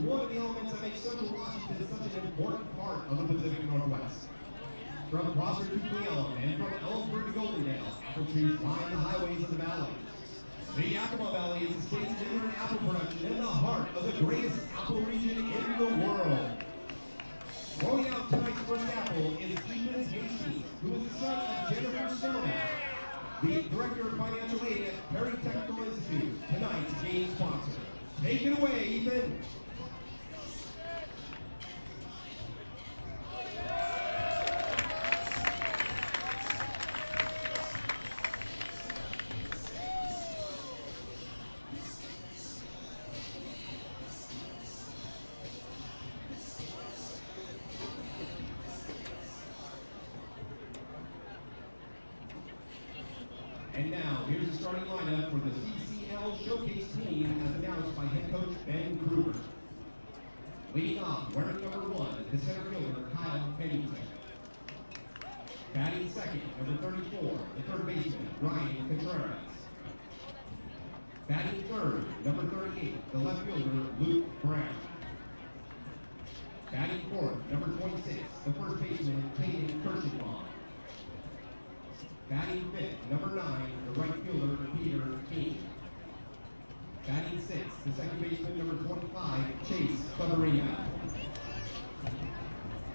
one of the elements that makes Central Washington such an important part of the Pacific Northwest. From Prosser to Cleon and from Ellsworth to Goldendale, apple trees line the highways of the valley. The Yakima Valley is the state's leader in apple production and the heart of the greatest apple region in the world. Throwing out tonight's first apple is Pippins, who is the son of Jennifer Snowman, the Director of Financial Aid at Perry Technical Institute, tonight's game sponsor. Take it away, Ethan. And now, here's the starting lineup for the CCL Showcase team as announced by head coach Ben Kruger. Leading off, wearing number 1, the center fielder, Kyle Pennington. Batting second, number 34, the third baseman, Ryan Contreras. Batting third, number 38, the left fielder, Luke Brown. Batting fourth, number 26, the first baseman, Caden Kirschenbaum. Batting fifth, number 9, the right fielder, Peter King. Batting sixth, the second baseman, number 25, Chase Favarina.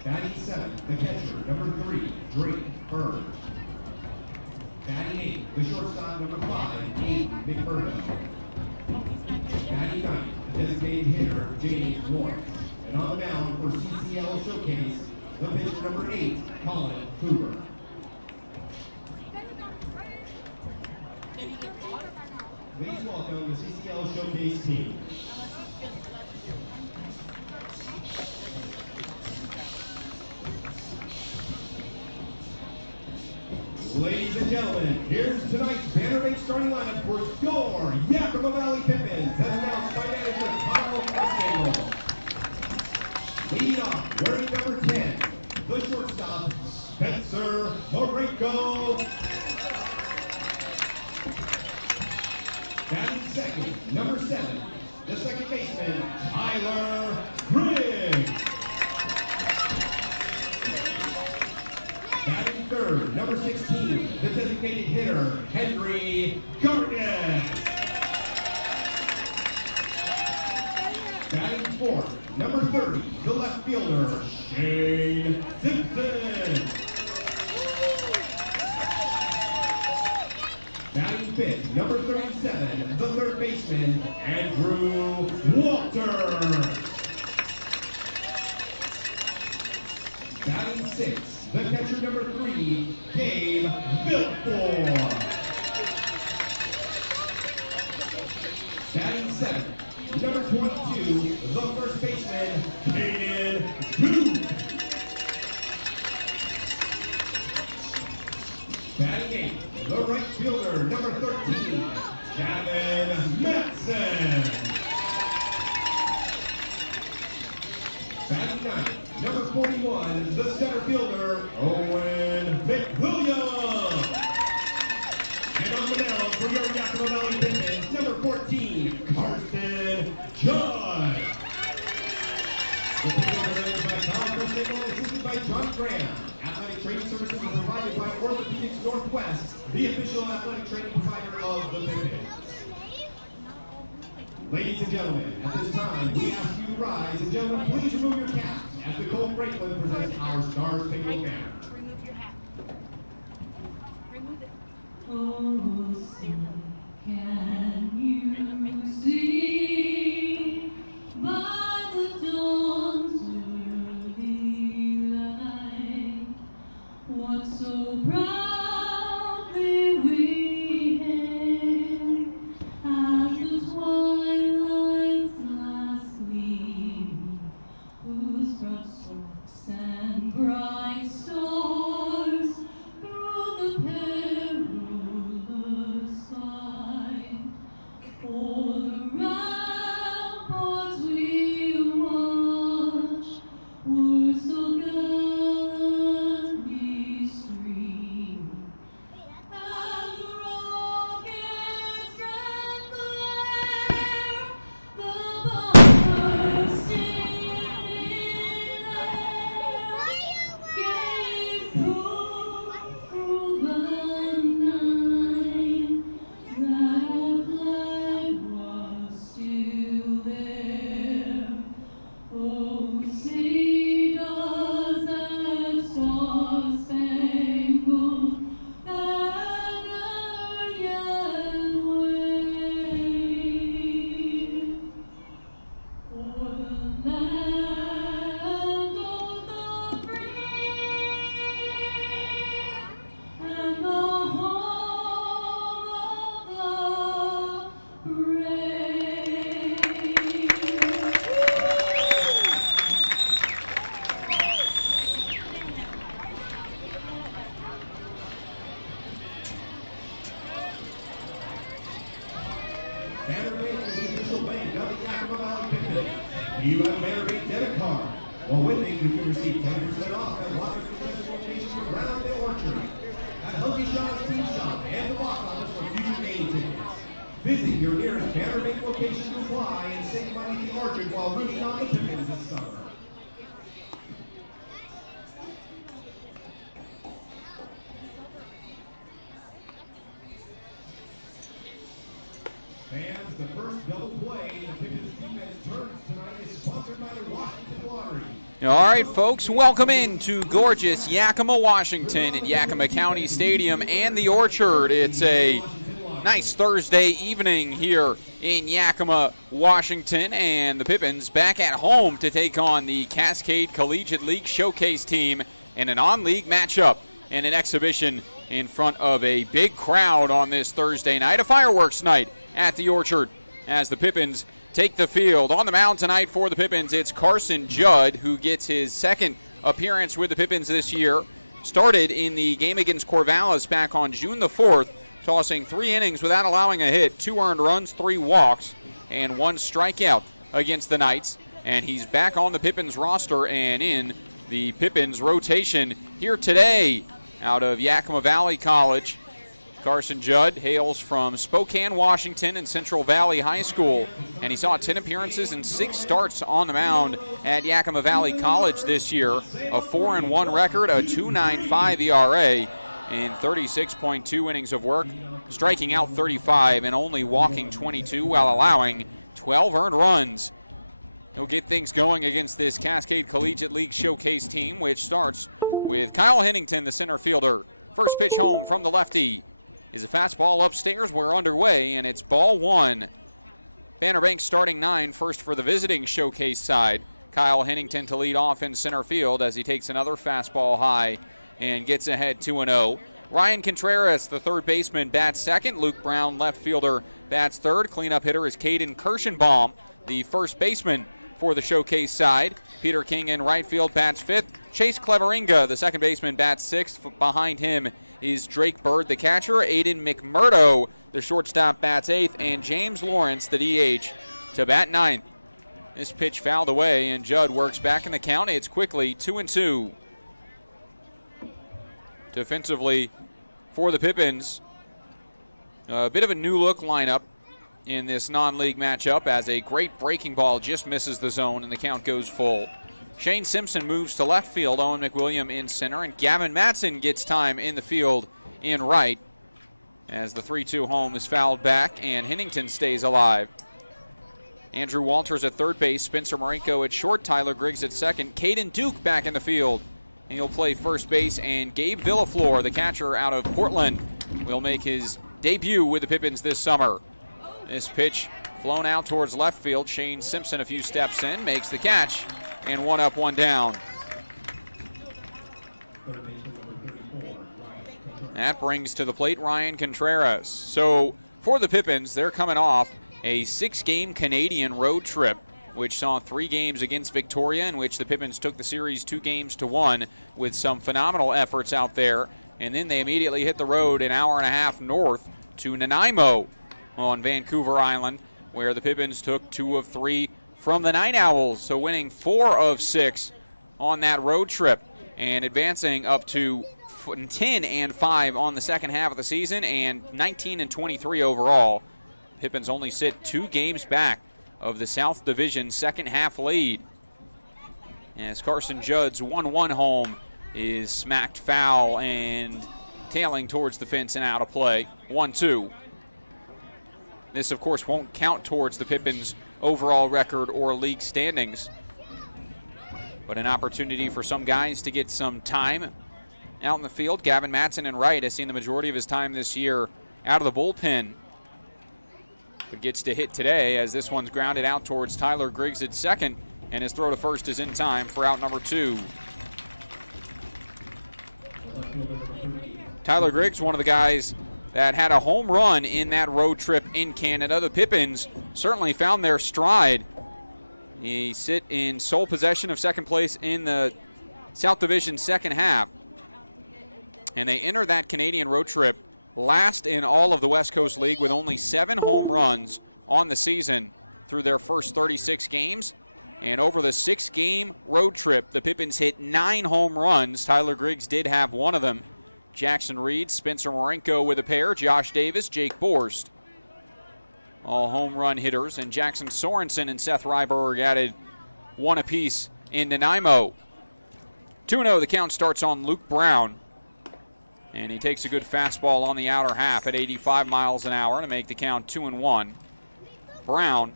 Batting seventh, the catcher, number 3, Drake Bird. Batting eighth, the shortstop, number 5, Aiden McMurdo. Batting ninth, the designated hitter, James Lawrence. And on the mound for CCL Showcase, the pitcher, number 8, Colin Cooper. Please welcome the CCL Showcase team. Ladies and gentlemen, here's tonight's banner-mate starting lineup for your Yakima Valley Pippins, as announced by manager Kyle Costello. Leading off, wearing number 10, the shortstop, Spencer Marenko. Batting second, number 7, the second baseman, Tyler Briggs. Batting third, number 16, the designated hitter, Henry Garnett. Batting fourth, number 30, the left fielder, Shane Simpson. Batting fifth, number 37, the third baseman, Andrew Walter. Batting sixth, the catcher, number 3, Gabe Vilford. Batting seventh, number 22, the first baseman, Caden Duke. Batting eighth, the right fielder, number 13, Gavin Matson. Batting ninth, number 41, the center fielder, Owen McWilliams. And on the mound for your Yakima Valley Pippins, number 14, Carson Judd. The Pippins are managed by Kyle Costello, assisted by John Graham. Athletic training services are provided by Orthopedics Northwest, the official athletic training provider of the Pippins. Ladies and gentlemen, at this time, we ask you to rise, and gentlemen, please remove your caps as Nicole Franklin presents our Stars Pickle banner. Remove your hat. Remove it. Oh, so can you see by the dawn's early light what so proudly we hailed at the twilight's last gleam, whose broad strokes and bright stars through the perilous sky, for the Do you have a Bannerbank debit card? While with it, you can receive 10% off at Rockford concession locations around the Orchard, at Healthy Shots Team Shop, and the box office for future game tickets. Visit your nearest Bannerbank location to apply and save money at the Orchard while rooting on the Pippins this summer. Fans, the first double play the Pippins defense turns tonight is sponsored by the Washington Lottery. All right, folks, welcome into gorgeous Yakima, Washington at Yakima County Stadium and the Orchard. It's a nice Thursday evening here in Yakima, Washington, and the Pippins back at home to take on the Cascade Collegiate League Showcase team in an on-league matchup and an exhibition in front of a big crowd on this Thursday night, a fireworks night at the Orchard as the Pippins take the field. On the mound tonight for the Pippins, it's Carson Judd, who gets his second appearance with the Pippins this year. Started in the game against Corvallis back on June the 4th, tossing 3 innings without allowing a hit, 2 earned runs, 3 walks, and 1 strikeout against the Knights. And he's back on the Pippins roster and in the Pippins rotation here today out of Yakima Valley College. Carson Judd hails from Spokane, Washington, and Central Valley High School, and he saw 10 appearances and 6 starts on the mound at Yakima Valley College this year. A 4-1 record, a 2.95 ERA, and 36.2 innings of work, striking out 35 and only walking 22 while allowing 12 earned runs. He'll get things going against this Cascade Collegiate League Showcase team, which starts with Kyle Hennington, the center fielder. First pitch home from the lefty is a fastball upstairs. We're underway, and it's ball 1. Bannerbank starting 9, first for the visiting Showcase side. Kyle Hennington to lead off in center field as he takes another fastball high and gets ahead 2-0. Ryan Contreras, the third baseman, bats second. Luke Brown, left fielder, bats third. Cleanup hitter is Caden Kirschenbaum, the first baseman for the Showcase side. Peter King in right field bats fifth. Chase Cleveringa, the second baseman, bats sixth. Behind him is Drake Bird, the catcher. Aiden McMurdo, the shortstop, bats eighth. And James Lawrence, the DH, to bat ninth. This pitch fouled away, and Judd works back in the count. It's quickly 2-2. Defensively for the Pippins, a bit of a new look lineup in this non-league matchup as a great breaking ball just misses the zone and the count goes full. Shane Simpson moves to left field, Owen McWilliam in center, and Gavin Matson gets time in the field in right as the 3-2 home is fouled back and Hennington stays alive. Andrew Walters at third base, Spencer Marenko at short, Tyler Griggs at second, Caden Duke back in the field. And he'll play first base, and Gabe Villaflor, the catcher out of Portland, will make his debut with the Pippins this summer. This pitch flown out towards left field. Shane Simpson a few steps in, makes the catch, and 1 up, 1 down. That brings to the plate Ryan Contreras. So for the Pippins, they're coming off a 6-game Canadian road trip, which saw 3 games against Victoria, in which the Pippins took the series 2-1 with some phenomenal efforts out there. And then they immediately hit the road an hour and a half north to Nanaimo on Vancouver Island, where the Pippins took 2 of 3 from the Night Owls, so winning 4 of 6 on that road trip and advancing up to 10-5 on the second half of the season and 19-23 overall. Pippins only sit 2 games back of the South Division second half lead, as Carson Judd's 1-1 home is smacked foul and tailing towards the fence and out of play. 1-2. This, of course, won't count towards the Pippins' overall record or league standings, but an opportunity for some guys to get some time out in the field. Gavin Matson in right has seen the majority of his time this year out of the bullpen, but gets to hit today as this one's grounded out towards Tyler Griggs at second, and his throw to first is in time for out number 2. Tyler Griggs, one of the guys that had a home run in that road trip in Canada. The Pippins certainly found their stride. He sit in sole possession of second place in the South Division second half, and they enter that Canadian road trip last in all of the West Coast League with only 7 home runs on the season through their first 36 games. And over the 6-game road trip, the Pippins hit 9 home runs. Tyler Griggs did have one of them. Jackson Reed, Spencer Marenko with a pair, Josh Davis, Jake Borst, all home run hitters. And Jackson Sorensen and Seth Ryberg added one apiece in Nanaimo. 2-0, the count starts on Luke Brown. And he takes a good fastball on the outer half at 85 miles an hour to make the count 2-1. Brown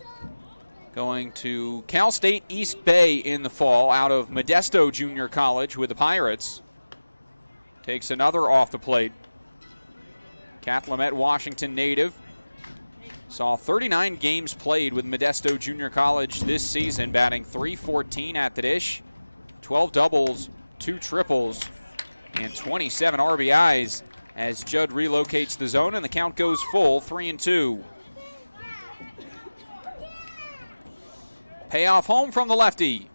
going to Cal State East Bay in the fall out of Modesto Junior College with the Pirates. Takes another off the plate. Calumet, Washington native. Saw 39 games played with Modesto Junior College this season, batting .314 at the dish, 12 doubles, 2 triples, and 27 RBIs as Judd relocates the zone, and the count goes full, 3-2. Payoff home from the lefty.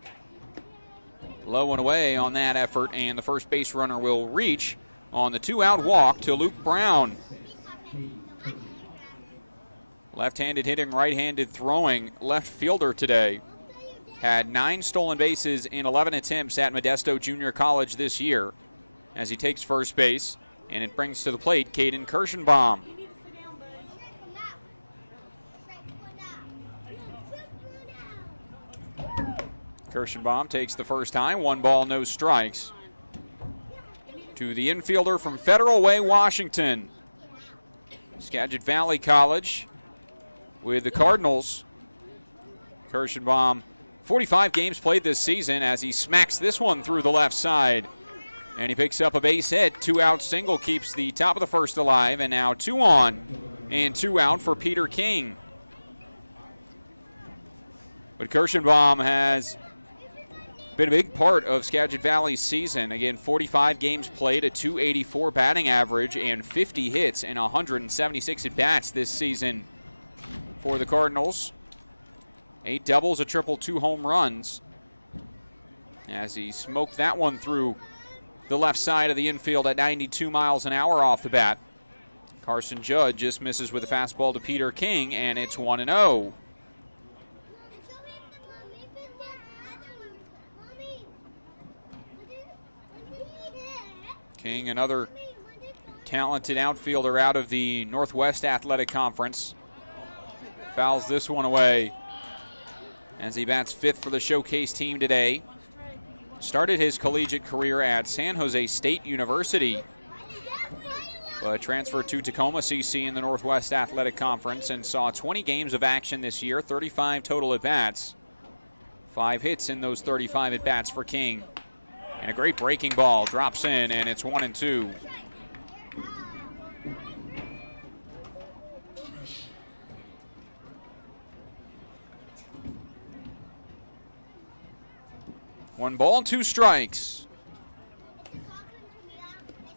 Low and away on that effort, and the first base runner will reach on the 2-out walk to Luke Brown. Left-handed hitting, right-handed throwing left fielder today. Had 9 stolen bases in 11 attempts at Modesto Junior College this year as he takes first base, and it brings to the plate Caden Kirschenbaum. Kirschenbaum takes the first time, 1 ball, no strikes. To the infielder from Federal Way, Washington. Skagit Valley College with the Cardinals. Kirschenbaum, 45 games played this season as he smacks this one through the left side. And he picks up a base hit. 2-out single keeps the top of the first alive, and now 2 on and 2 out for Peter King. But Kirschenbaum has been a big part of Skagit Valley's season. Again, 45 games played, a .284 batting average, and 50 hits and 176 at-bats this season for the Cardinals. 8 doubles, a triple, 2 home runs as he smoked that one through the left side of the infield at 92 miles an hour off the bat. Carson Judd just misses with a fastball to Peter King, and it's 1-0. King, another talented outfielder out of the Northwest Athletic Conference, fouls this one away as he bats 5th for the showcase team today. Started his collegiate career at San Jose State University, but transferred to Tacoma CC in the Northwest Athletic Conference and saw 20 games of action this year, 35 total at-bats. 5 hits in those 35 at-bats for King. And a great breaking ball drops in, and it's 1-2. One ball, 2 strikes.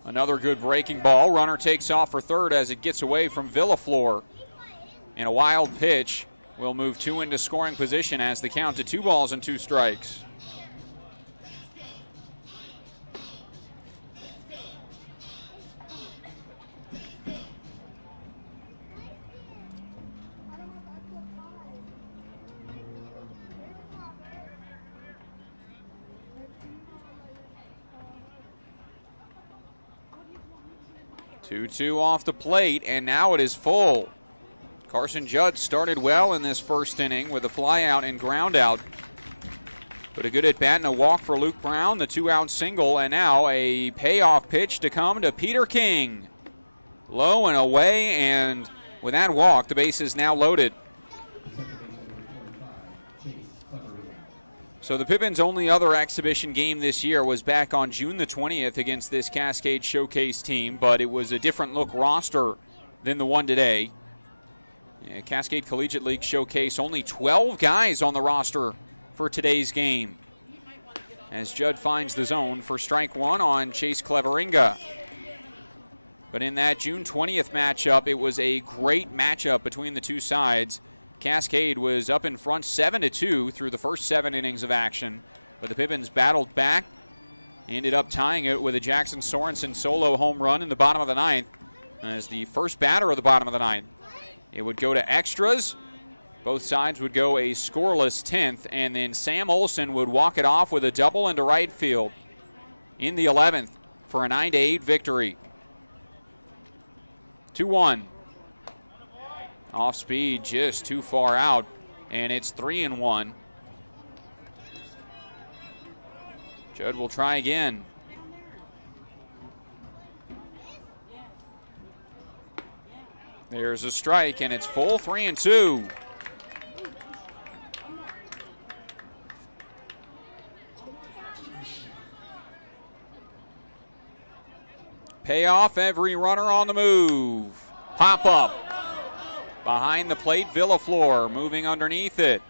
Another good breaking ball. Runner takes off for third as it gets away from Villaflor. And a wild pitch will move 2 into scoring position as the count to 2 balls and 2 strikes. Two off the plate, and now it is full. Carson Judd started well in this first inning with a fly out and ground out. But a good at bat and a walk for Luke Brown, the 2-out single, and now a payoff pitch to come to Peter King. Low and away, and with that walk, the base is now loaded. So the Pippins' only other exhibition game this year was back on June the 20th against this Cascade Showcase team, but it was a different look roster than the one today. Cascade Collegiate League Showcase, only 12 guys on the roster for today's game, as Judd finds the zone for strike 1 on Chase Cleveringa. But in that June 20th matchup, it was a great matchup between the two sides. Cascade was up in front 7-2 through the first 7 innings of action, but the Pippins battled back, ended up tying it with a Jackson Sorensen solo home run in the bottom of the 9th as the first batter of the bottom of the 9th. It would go to extras, Both sides would go a scoreless 10th, and then Sam Olson would walk it off with a double into right field in the 11th for a 9-8 victory. 2-1. Off speed, just too far out, and it's 3-1. Judd will try again. There's a strike, and it's full 3-2. Payoff, every runner on the move. Pop up. Behind the plate, Villaflor moving underneath it.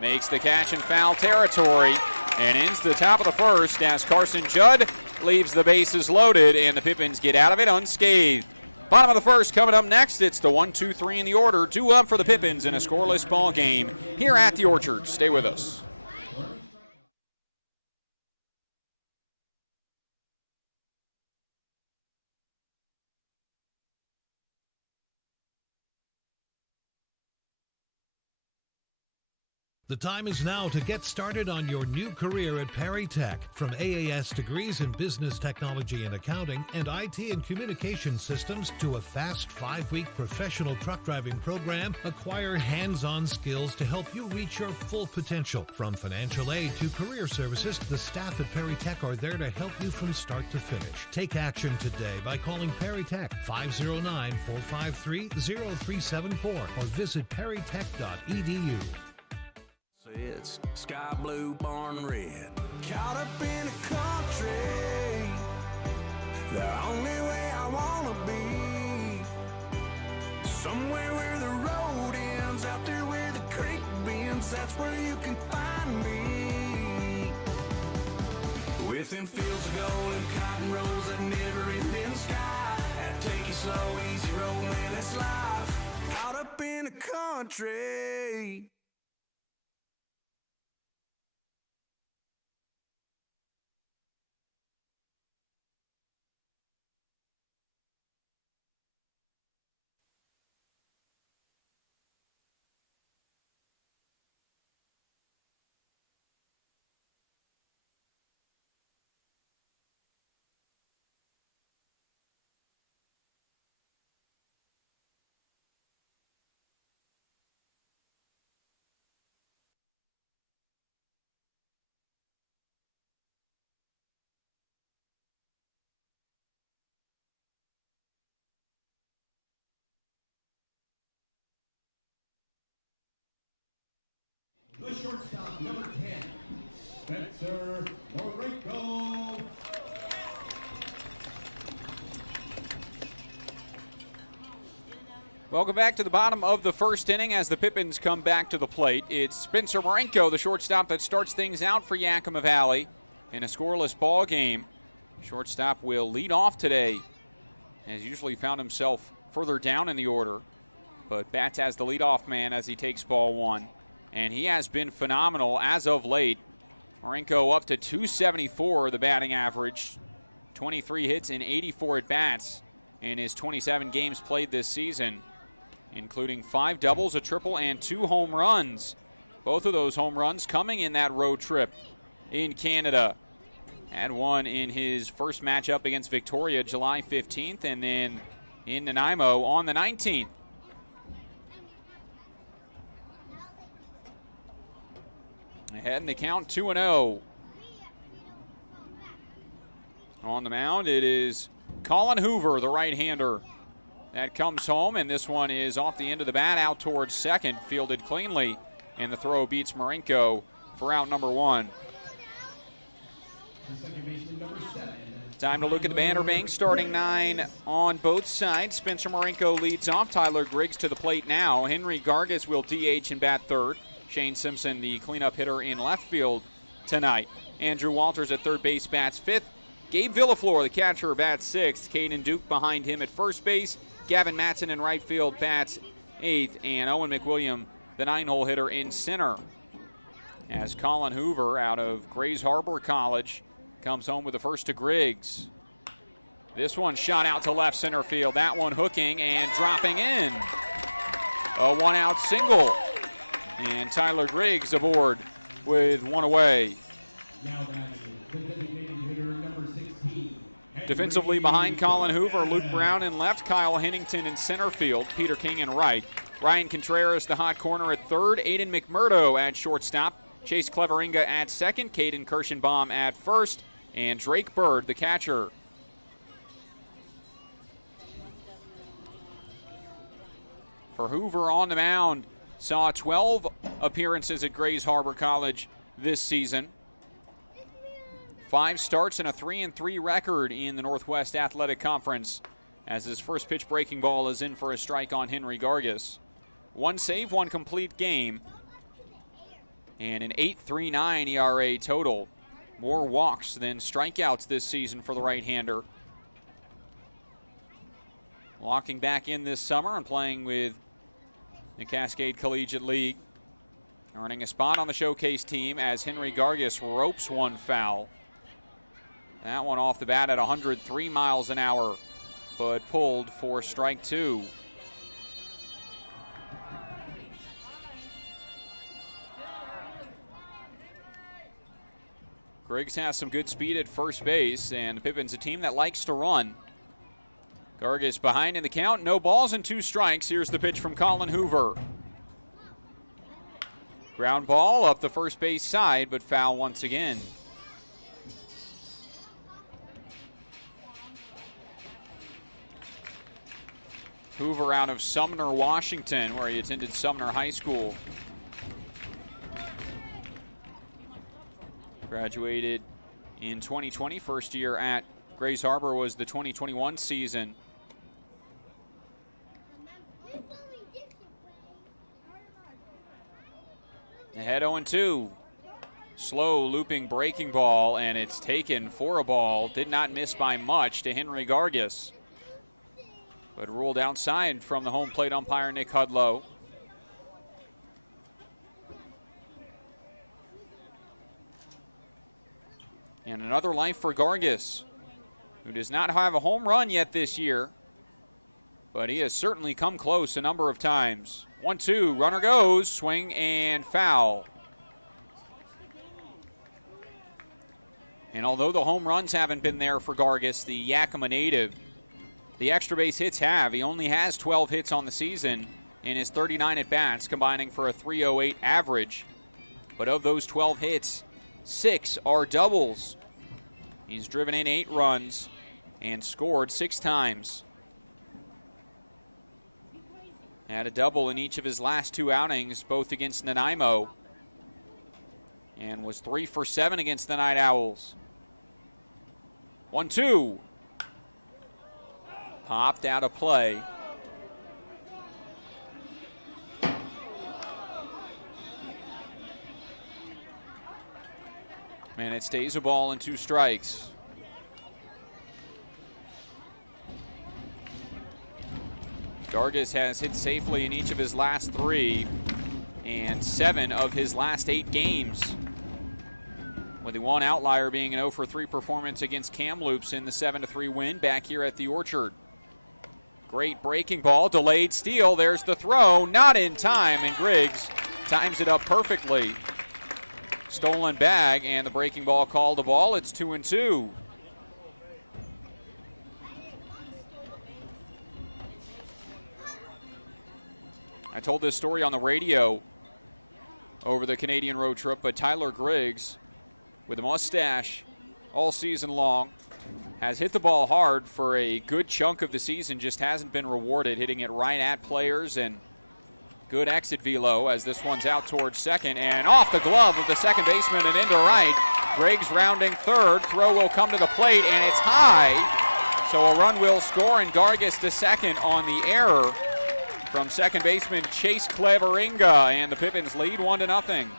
Makes the catch in foul territory and ends the top of the first as Carson Judd leaves the bases loaded and the Pippins get out of it unscathed. Bottom of the first coming up next. It's the 1-2-3 in the order. 2 up for the Pippins in a scoreless ball game here at the Orchard. Stay with us. The time is now to get started on your new career at Perry Tech. From AAS degrees in business technology and accounting and IT and communication systems to a fast 5-week professional truck driving program, acquire hands-on skills to help you reach your full potential. From financial aid to career services, the staff at Perry Tech are there to help you from start to finish. Take action today by calling Perry Tech 509-453-0374 or visit perrytech.edu. It's sky blue, barn red. Caught up in a country, the only way I wanna be. Somewhere where the road ends, out there where the creek bends, that's where you can find me. Within fields of gold and cotton rows that never end in the sky. That take it slow, easy road, man, that's life. Caught up in a country. The shortstop, number 10, Spencer Morenko. Welcome back to the bottom of the first inning as the Pippins come back to the plate. It's Spencer Morenko, the shortstop, that starts things out for Yakima Valley in a scoreless ball game. Shortstop will lead off today, as usually found himself further down in the order, but bats as the leadoff man as he takes ball one. And he has been phenomenal as of late. Morenko up to 274, the batting average. 23 hits and 84 at-bats in his 27 games played this season, including 5 doubles, a triple, and 2 home runs. Both of those home runs coming in that road trip in Canada. Had one in his first matchup against Victoria July 15th, and then in Nanaimo on the 19th. Ahead in the count, 2-0. On the mound, it is Colin Hoover, the right-hander. That comes home, and this one is off the end of the bat, out towards second, fielded cleanly, and the throw beats Morenko for out number 1. Time to look at the Banner Bank, starting 9 on both sides. Spencer Morenko leads off. Tyler Griggs to the plate now. Henry Gargas will DH and bat third. Shane Simpson, the cleanup hitter in left field tonight. Andrew Walters at third base bats 5th. Gabe Villaflor, the catcher, bats 6th. Caden Duke behind him at first base. Gavin Matson in right field bats 8th. And Owen McWilliam, the 9-hole hitter, in center. As Colin Hoover out of Grays Harbor College comes home with the first to Griggs. This one shot out to left center field. That one hooking and dropping in. A 1-out single And Tyler Griggs aboard with one away. Now batting, the designated hitter, number 16. Defensively behind Colin Hoover, Luke Brown in left, Kyle Hennington in center field, Peter King in right. Ryan Contreras, the hot corner at third, Aiden McMurdo at shortstop, Chase Cleveringa at second, Caden Kirschenbaum at first, and Drake Bird, the catcher. For Hoover on the mound, saw 12 appearances at Grays Harbor College this season. 5 starts and a 3-3 record in the Northwest Athletic Conference, as his first pitch breaking ball is in for a strike on Henry Gargis. 1 save, 1 complete game, and an 8.39 ERA total. More walks than strikeouts this season for the right-hander. Locking back in this summer and playing with the Cascade Collegiate League. Earning a spot on the showcase team as Henry Gargis ropes one foul. That one off the bat at 103 miles an hour, but pulled for strike 2. Griggs has some good speed at first base, and the Pippins a team that likes to run. Gargis behind in the count, no balls and 2 strikes. Here's the pitch from Colin Hoover. Ground ball up the first base side, but foul once again. Hoover out of Sumner, Washington, where he attended Sumner High School. Graduated in 2020, first year at Grays Harbor was the 2021 season. Ahead 0-2. Slow looping breaking ball, and it's taken for a ball. Did not miss by much to Henry Gargis, but ruled outside from the home plate umpire, Nick Hudlow. And another life for Gargis, who does not have a home run yet this year, but he has certainly come close a number of times. 1-2, runner goes, swing and foul. And although the home runs haven't been there for Gargis, the Yakima native, the extra base hits have. He only has 12 hits on the season in his 39 at-bats, combining for a .308 average. But of those 12 hits, 6 are doubles. He's driven in 8 runs and scored 6 times. Had a double in each of his last 2 outings, both against Nanaimo, and was 3 for 7 against the Night Owls. 1-2. Popped out of play. And it stays a ball and 2 strikes. Gargis has hit safely in each of his last 3 and 7 of his last 8 games, with the one outlier being an 0 for 3 performance against Kamloops in the 7-3 win back here at the Orchard. Great breaking ball, delayed steal. There's the throw, not in time, and Griggs times it up perfectly. Stolen bag, and the breaking ball called a ball. It's 2-2. I told this story on the radio over the Canadian road trip, but Tyler Griggs, with a mustache all season long, has hit the ball hard for a good chunk of the season, just hasn't been rewarded, hitting it right at players, and good exit velo as this one's out towards second and off the glove of the second baseman and into right. Griggs rounding third. Throw will come to the plate, and it's high, so a run will score, and Gargis to second on the error from second baseman Chase Cleveringa, and the Pippins lead 1-0. Now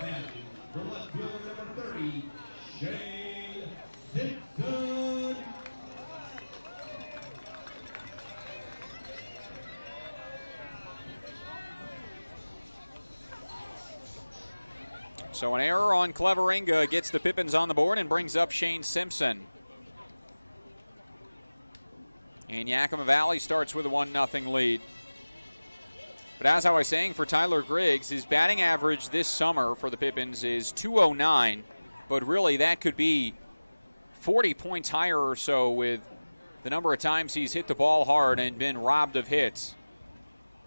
then, for left fielder number 30, Shane Simpson. So an error on Cleveringa gets the Pippins on the board and brings up Shane Simpson. And Yakima Valley starts with a 1-0 lead. But as I was saying, for Tyler Griggs, his batting average this summer for the Pippins is .209, but really that could be 40 points higher or so with the number of times he's hit the ball hard and been robbed of hits.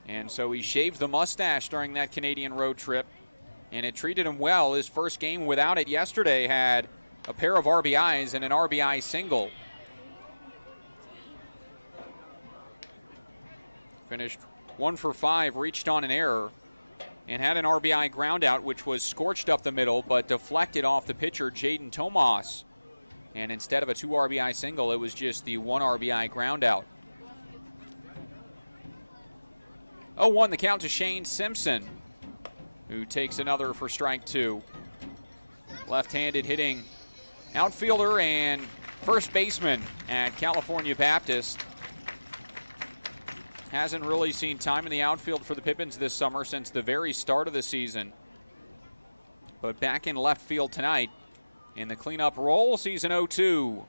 And so he shaved the mustache during that Canadian road trip, and it treated him well. His first game without it yesterday had a pair of RBIs and an RBI single. Finished 1 for 5, reached on an error, and had an RBI ground out, which was scorched up the middle, but deflected off the pitcher, Jaden Tomas. And instead of a 2 RBI single, it was just the 1 RBI ground out. 0-1 the count to Shane Simpson, who takes another for strike 2. Left-handed hitting outfielder and first baseman at California Baptist. Hasn't really seen time in the outfield for the Pippins this summer since the very start of the season. But back in left field tonight in the cleanup role, season 0-2.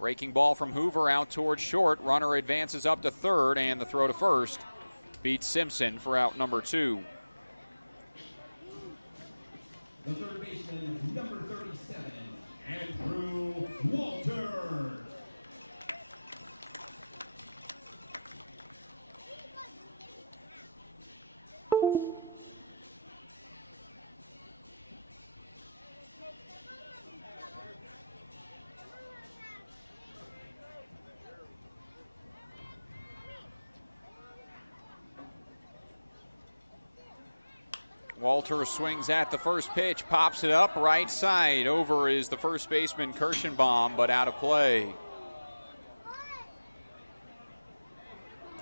Breaking ball from Hoover out towards short. Runner advances up to third, and the throw to first beats Simpson for out number 2. The third baseman, number 37, Andrew Walters. Walter swings at the first pitch, pops it up right side. Over is the first baseman Kirschenbaum, but out of play.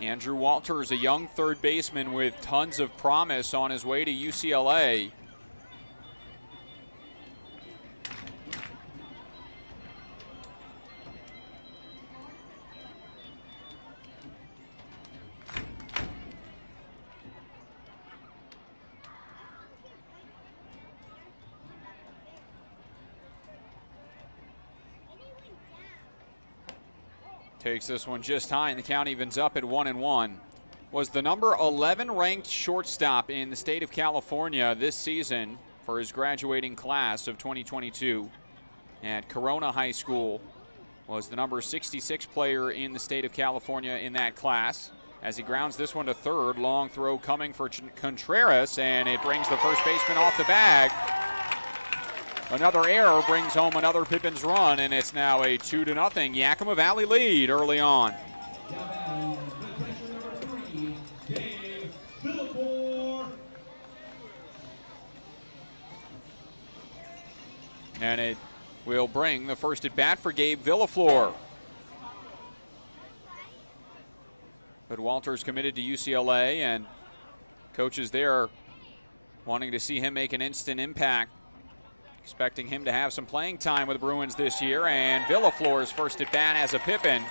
Andrew Walters, a young third baseman with tons of promise on his way to UCLA. Takes this one just high, and the count evens up at 1-1. Was the number 11 ranked shortstop in the state of California this season for his graduating class of 2022 at Corona High School. Was the number 66 player in the state of California in that class. As he grounds this one to third, long throw coming for Contreras, and it brings the first baseman off the bag. Another error brings home another Pippins run, and it's now a 2-0 Yakima Valley lead early on. And it will bring the first at bat for Gabe Villaflor. But Walters committed to UCLA, and coaches there wanting to see him make an instant impact. Expecting him to have some playing time with the Bruins this year, and Villaflor's first at bat as a Pippin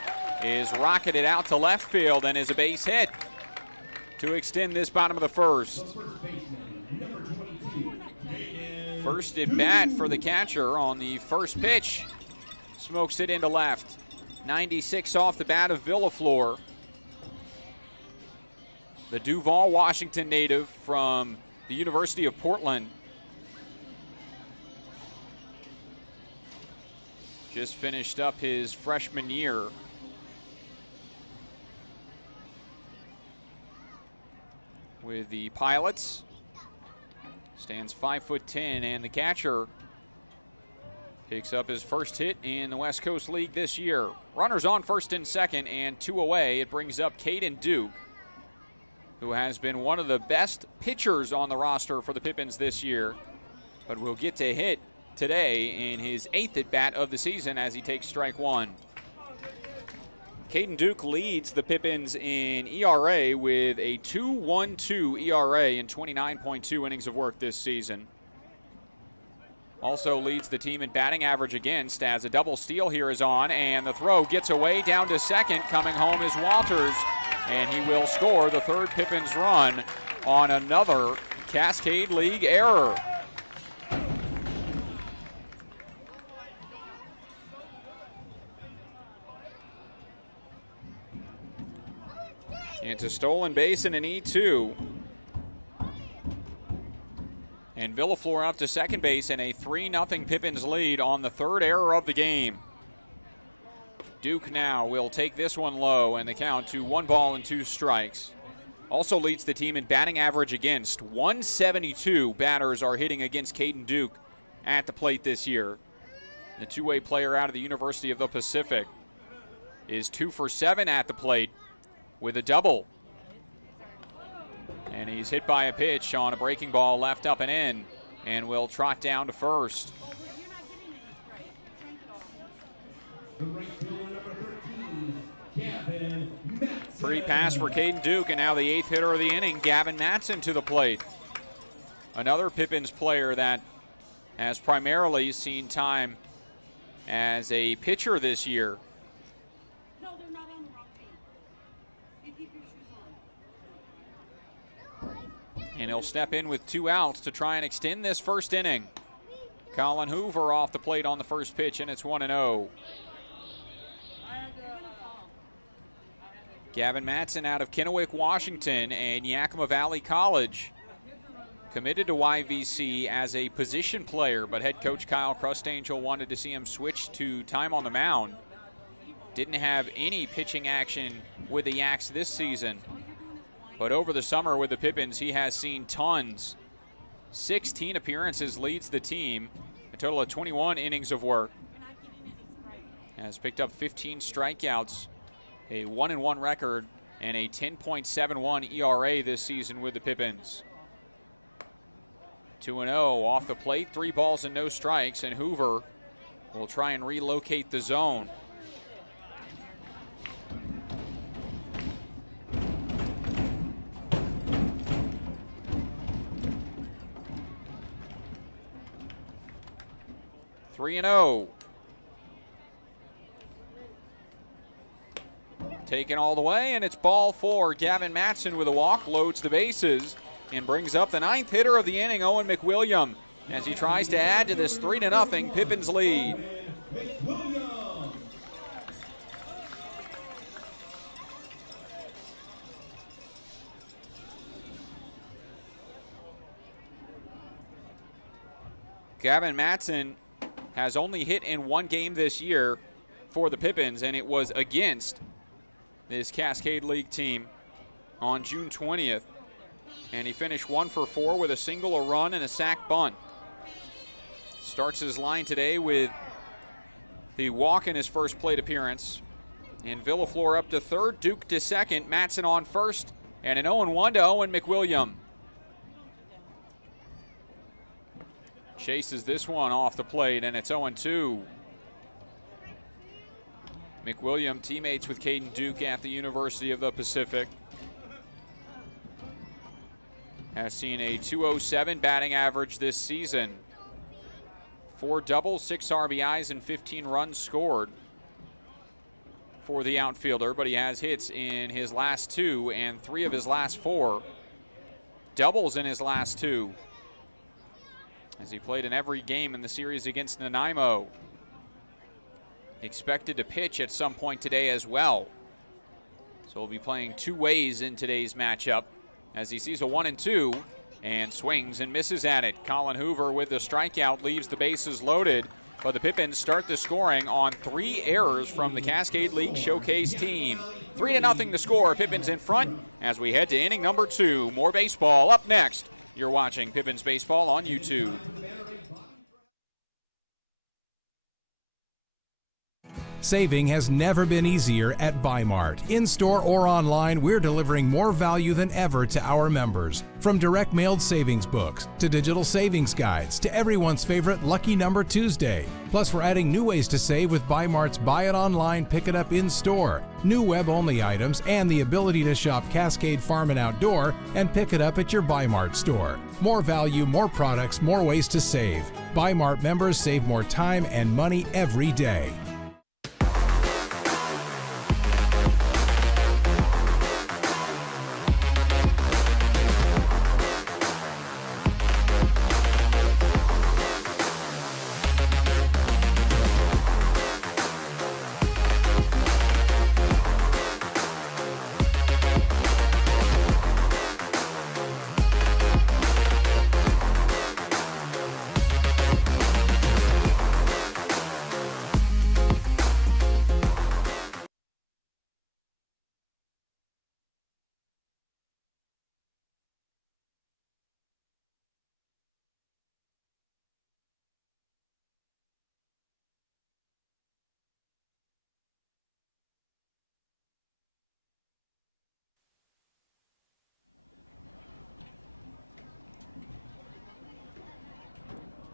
is rocketed out to left field and is a base hit to extend this bottom of the first. First at bat for the catcher on the first pitch. Smokes it into left. 96 off the bat of Villaflor. The Duval, Washington native from the University of Portland. Just finished up his freshman year. With the Pilots. Stands 5'10", and the catcher picks up his first hit in the West Coast League this year. Runners on first and second, and 2 away. It brings up Caden Duke, who has been one of the best pitchers on the roster for the Pippins this year, but will get to hit today in his 8th at bat of the season as he takes strike 1. Caden Duke leads the Pippins in ERA with a 2.12 ERA in 29.2 innings of work this season. Also leads the team in batting average against, as a double steal here is on, and the throw gets away down to second. Coming home is Walters, and he will score the third Pippins run on another Cascade League error. Into stolen base and an E2. Villaflor up to second base and a 3-0 Pippins lead on the third error of the game. Duke now will take this one low and the count to 1 ball and 2 strikes. Also leads the team in batting average against. 172 batters are hitting against Caden Duke at the plate this year. The two-way player out of the University of the Pacific is 2 for 7 at the plate with a double. And he's hit by a pitch on a breaking ball left up and in, and will trot down to first. Free pass for Caden Duke, and now the 8th hitter of the inning, Gavin Matson, to the plate. Another Pippins player that has primarily seen time as a pitcher this year. No, they're not on the wrong team. You keep your shoes on. And he'll step in with 2 outs to try and extend this first inning. Colin Hoover off the plate on the first pitch, and it's 1-0. Gavin Matson out of Kennewick, Washington, and Yakima Valley College. Committed to YVC as a position player, but head coach Kyle Crustangel wanted to see him switch to time on the mound. Didn't have any pitching action with the Yaks this season, but over the summer with the Pippins, he has seen tons. 16 appearances leads the team, a total of 21 innings of work. Has picked up 15 strikeouts, a 1-1 record, and a 10.71 ERA this season with the Pippins. 2-0 off the plate, 3 balls and no strikes, and Hoover will try and relocate the zone. Three and 0. Taken all the way, and it's ball 4. Gavin Matson with a walk, loads the bases, and brings up the 9th hitter of the inning, Owen McWilliam, as he tries to add to this 3-0 Pippins lead. Gavin Matson has only hit in 1 game this year for the Pippins, and it was against this Cascade League team on June 20th. And he finished 1 for 4 with a single, a run, and a sac bunt. Starts his line today with the walk in his first plate appearance. And Villaflor up to third, Duke to second, Matson on first, and an 0-1 to Owen McWilliam. Chases this one off the plate, and it's 0-2. McWilliam teammates with Caden Duke at the University of the Pacific. Has seen a .207 batting average this season. 4 doubles, 6 RBIs, and 15 runs scored for the outfielder, but he has hits in his last 2 and 3 of his last 4. Doubles in his last 2, as he played in every game in the series against Nanaimo. Expected to pitch at some point today as well. So he'll be playing 2 ways in today's matchup, as he sees a 1-2 and swings and misses at it. Colin Hoover with the strikeout leaves the bases loaded, but the Pippins start the scoring on 3 errors from the Cascade League Showcase team. 3-0 the score. Pippins in front as we head to inning number 2. More baseball up next. You're watching Pippins Baseball on YouTube. Saving has never been easier at Bi-Mart. In-store or online, we're delivering more value than ever to our members. From direct mailed savings books, to digital savings guides, to everyone's favorite Lucky Number Tuesday. Plus, we're adding new ways to save with Bi-Mart's Buy It Online, Pick It Up in-store, new web-only items, and the ability to shop Cascade Farm and Outdoor and pick it up at your Bi-Mart store. More value, more products, more ways to save. Bi-Mart members save more time and money every day.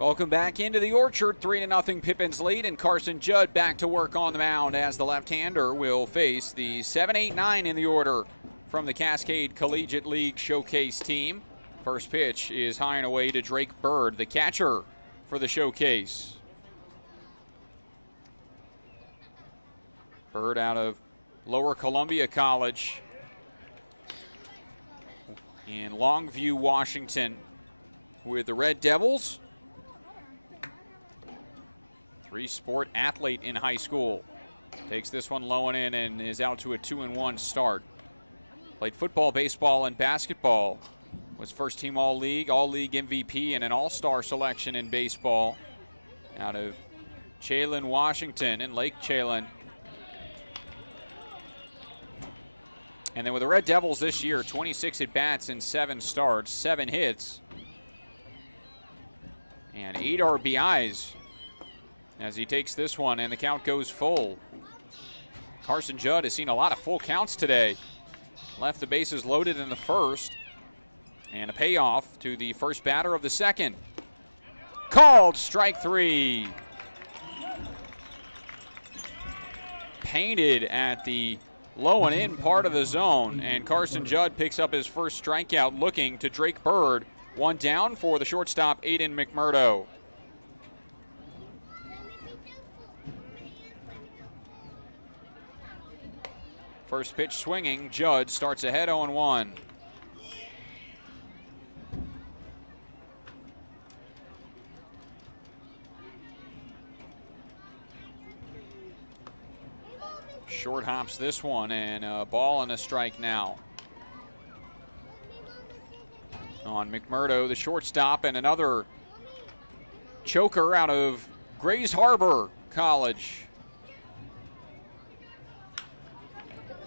Welcome back into the Orchard. 3-0 Pippins lead, and Carson Judd back to work on the mound as the left-hander will face the 7-8-9 in the order from the Cascade Collegiate League Showcase team. First pitch is high and away to Drake Bird, the catcher for the Showcase. Bird out of Lower Columbia College in Longview, Washington, with the Red Devils. Three-sport athlete in high school. Takes this one low and in and is out to a 2-1 start. Played football, baseball, and basketball. Was first-team All-League MVP, and an All-Star selection in baseball. Out of Chelan, Washington, in Lake Chelan. And then with the Red Devils this year, 26 at-bats in 7 starts, 7 hits, and 8 RBIs as he takes this one, and the count goes full. Carson Judd has seen a lot of full counts today. Left the bases loaded in the first, and a payoff to the first batter of the second. Called strike 3. Painted at the low and in part of the zone, and Carson Judd picks up his first strikeout, looking to Drake Bird. One down for the shortstop, Aiden McMurdo. First pitch swinging, Judd starts ahead 0-1. Short hops this one, and a ball and a strike now. On McMurdo, the shortstop, and another choker out of Grays Harbor College.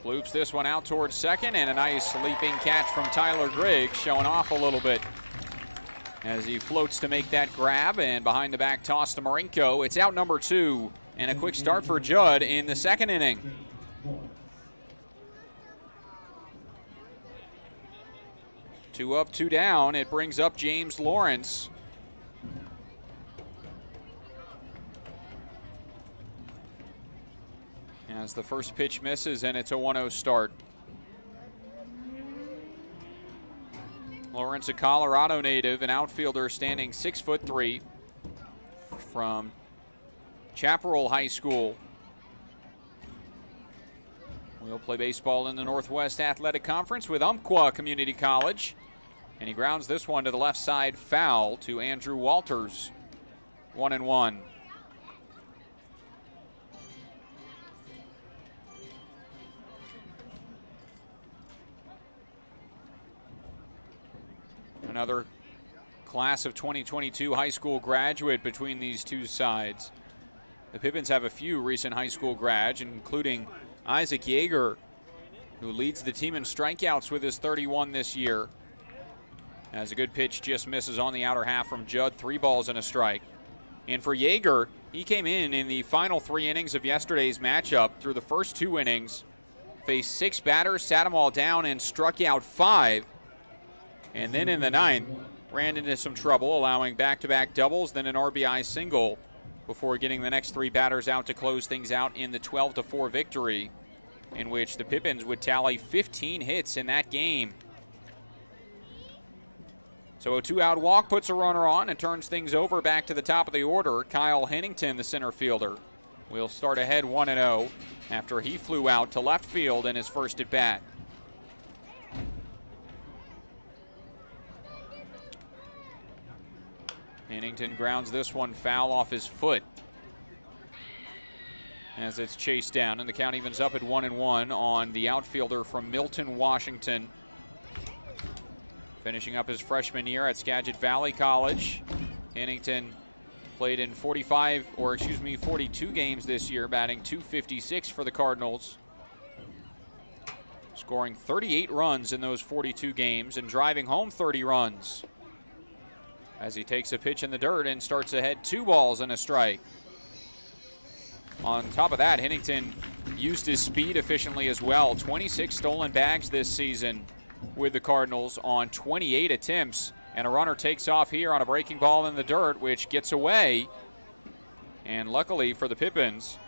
Loops this one out towards second, and a nice leaping catch from Tyler Griggs, showing off a little bit as he floats to make that grab, and behind the back toss to Marinko. It's out number 2, and a quick start for Judd in the second inning. Two up, 2 down. It brings up James Lawrence. As the first pitch misses, and it's a 1-0 start. Lawrence, a Colorado native, an outfielder standing 6'3", from Chaparral High School. We'll play baseball in the Northwest Athletic Conference with Umpqua Community College. And he grounds this one to the left side, foul to Andrew Walters. 1-1. Another class of 2022 high school graduate between these two sides. The Pippins have a few recent high school grads, including Isaac Yeager, who leads the team in strikeouts with his 31 this year. As a good pitch just misses on the outer half from Judd, 3 balls and a strike. And for Yeager, he came in the final 3 innings of yesterday's matchup. Through the first 2 innings, faced 6 batters, sat them all down, and struck out 5. And then in the 9th, ran into some trouble, allowing back-to-back doubles, then an RBI single, before getting the next 3 batters out to close things out in the 12-4 victory, in which the Pippins would tally 15 hits in that game. So a 2-out walk puts a runner on and turns things over back to the top of the order. Kyle Hennington, the center fielder, will start ahead 1-0 after he flew out to left field in his first at-bat. Hennington grounds this one foul off his foot as it's chased down, and the count evens up at 1-1 on the outfielder from Milton, Washington. Finishing up his freshman year at Skagit Valley College. Hennington played in 42 games this year, batting .256 for the Cardinals. Scoring 38 runs in those 42 games and driving home 30 runs. As he takes a pitch in the dirt and starts ahead 2 balls and a strike. On top of that, Hennington used his speed efficiently as well. 26 stolen bags this season with the Cardinals on 28 attempts, And a runner takes off here on a breaking ball in the dirt, which gets away. And luckily for the Pippins,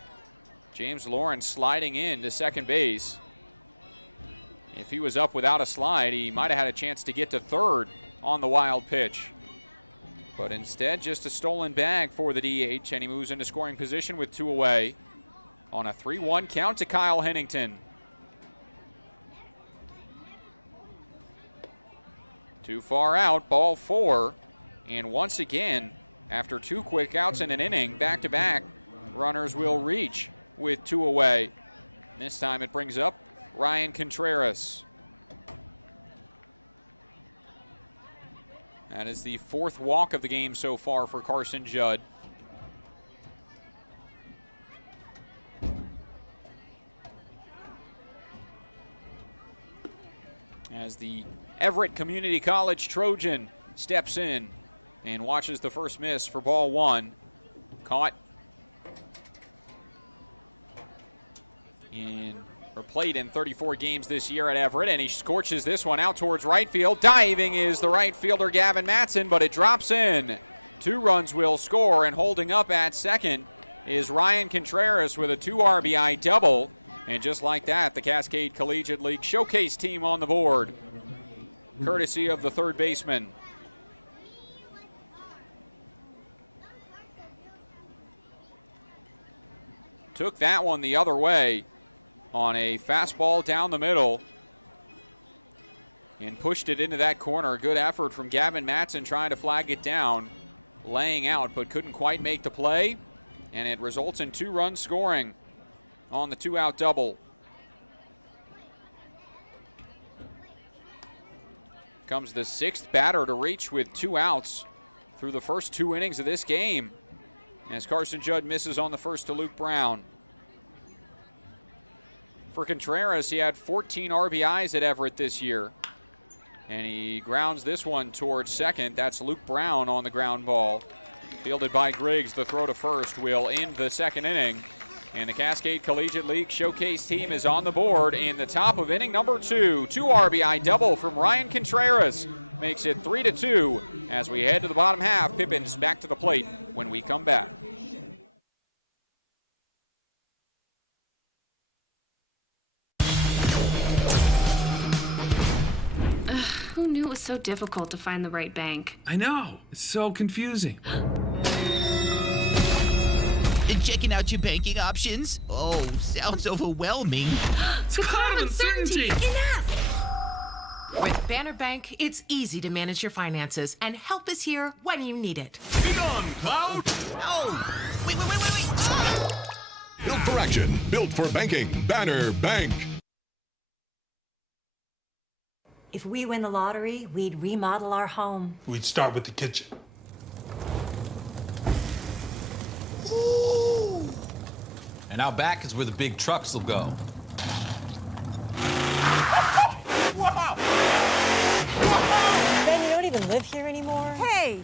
James Lawrence sliding in to second base. If he was up without a slide, he might have had a chance to get to third on the wild pitch. But instead, just a stolen bag for the DH, and he moves into scoring position with 2 away on a 3-1 count to Kyle Hennington. 2 far out, ball 4. And once again, after 2 quick outs in an inning, back-to-back, runners will reach with 2 away. This time it brings up Ryan Contreras. That is the 4th walk of the game so far for Carson Judd. As the Everett Community College Trojan steps in and watches the first miss for ball 1. Caught played in 34 games this year at Everett, and he scorches this one out towards right field. Diving is the right fielder Gavin Matson, but it drops in. 2 runs will score, and holding up at second is Ryan Contreras with a 2 RBI double. And just like that, the Cascade Collegiate League Showcase team on the board, courtesy of the third baseman. Took that one the other way on a fastball down the middle and pushed it into that corner. Good effort from Gavin Matson trying to flag it down, laying out, but couldn't quite make the play, and it results in 2 runs scoring on the 2-out double. Comes the 6th batter to reach with 2 outs through the first 2 innings of this game, as Carson Judd misses on the first to Luke Brown. For Contreras, he had 14 RBIs at Everett this year, and he grounds this one towards second. That's Luke Brown on the ground ball. Fielded by Griggs, the throw to first will end the second inning, and the Cascade Collegiate League Showcase team is on the board in the top of inning number 2. 2 RBI double from Ryan Contreras makes it 3-2 as we head to the bottom half. Pippins back to the plate when we come back. Who knew it was so difficult to find the right bank? I know. It's so confusing. Checking out your banking options? Oh, sounds overwhelming. The common certainty! Enough! With Banner Bank, it's easy to manage your finances, and help is here when you need it. Be on, Cloud! Oh, wait. Built for action, built for banking. Banner Bank. If we win the lottery, we'd remodel our home. We'd start with the kitchen. Ooh. And out back is where the big trucks will go. Whoa! Ben, you don't even live here anymore? Hey,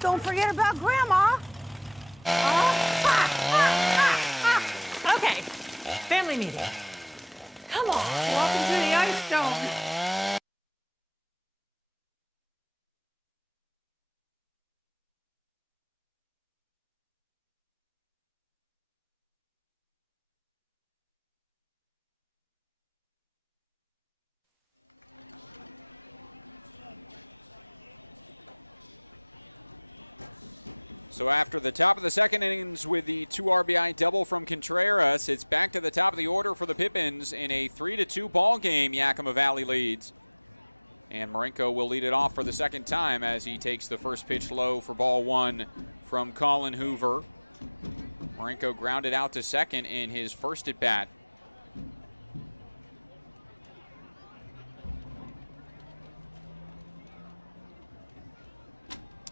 don't forget about Grandma. Okay, family meeting. Come on. Welcome to the Ice Dome. So after the top of the second innings with the 2 RBI double from Contreras, it's back to the top of the order for the Pippins in a 3-2 ball game. Yakima Valley leads. And Marenko will lead it off for the second time as he takes the first pitch low for ball 1 from Colin Hoover. Marenko grounded out to second in his first at bat.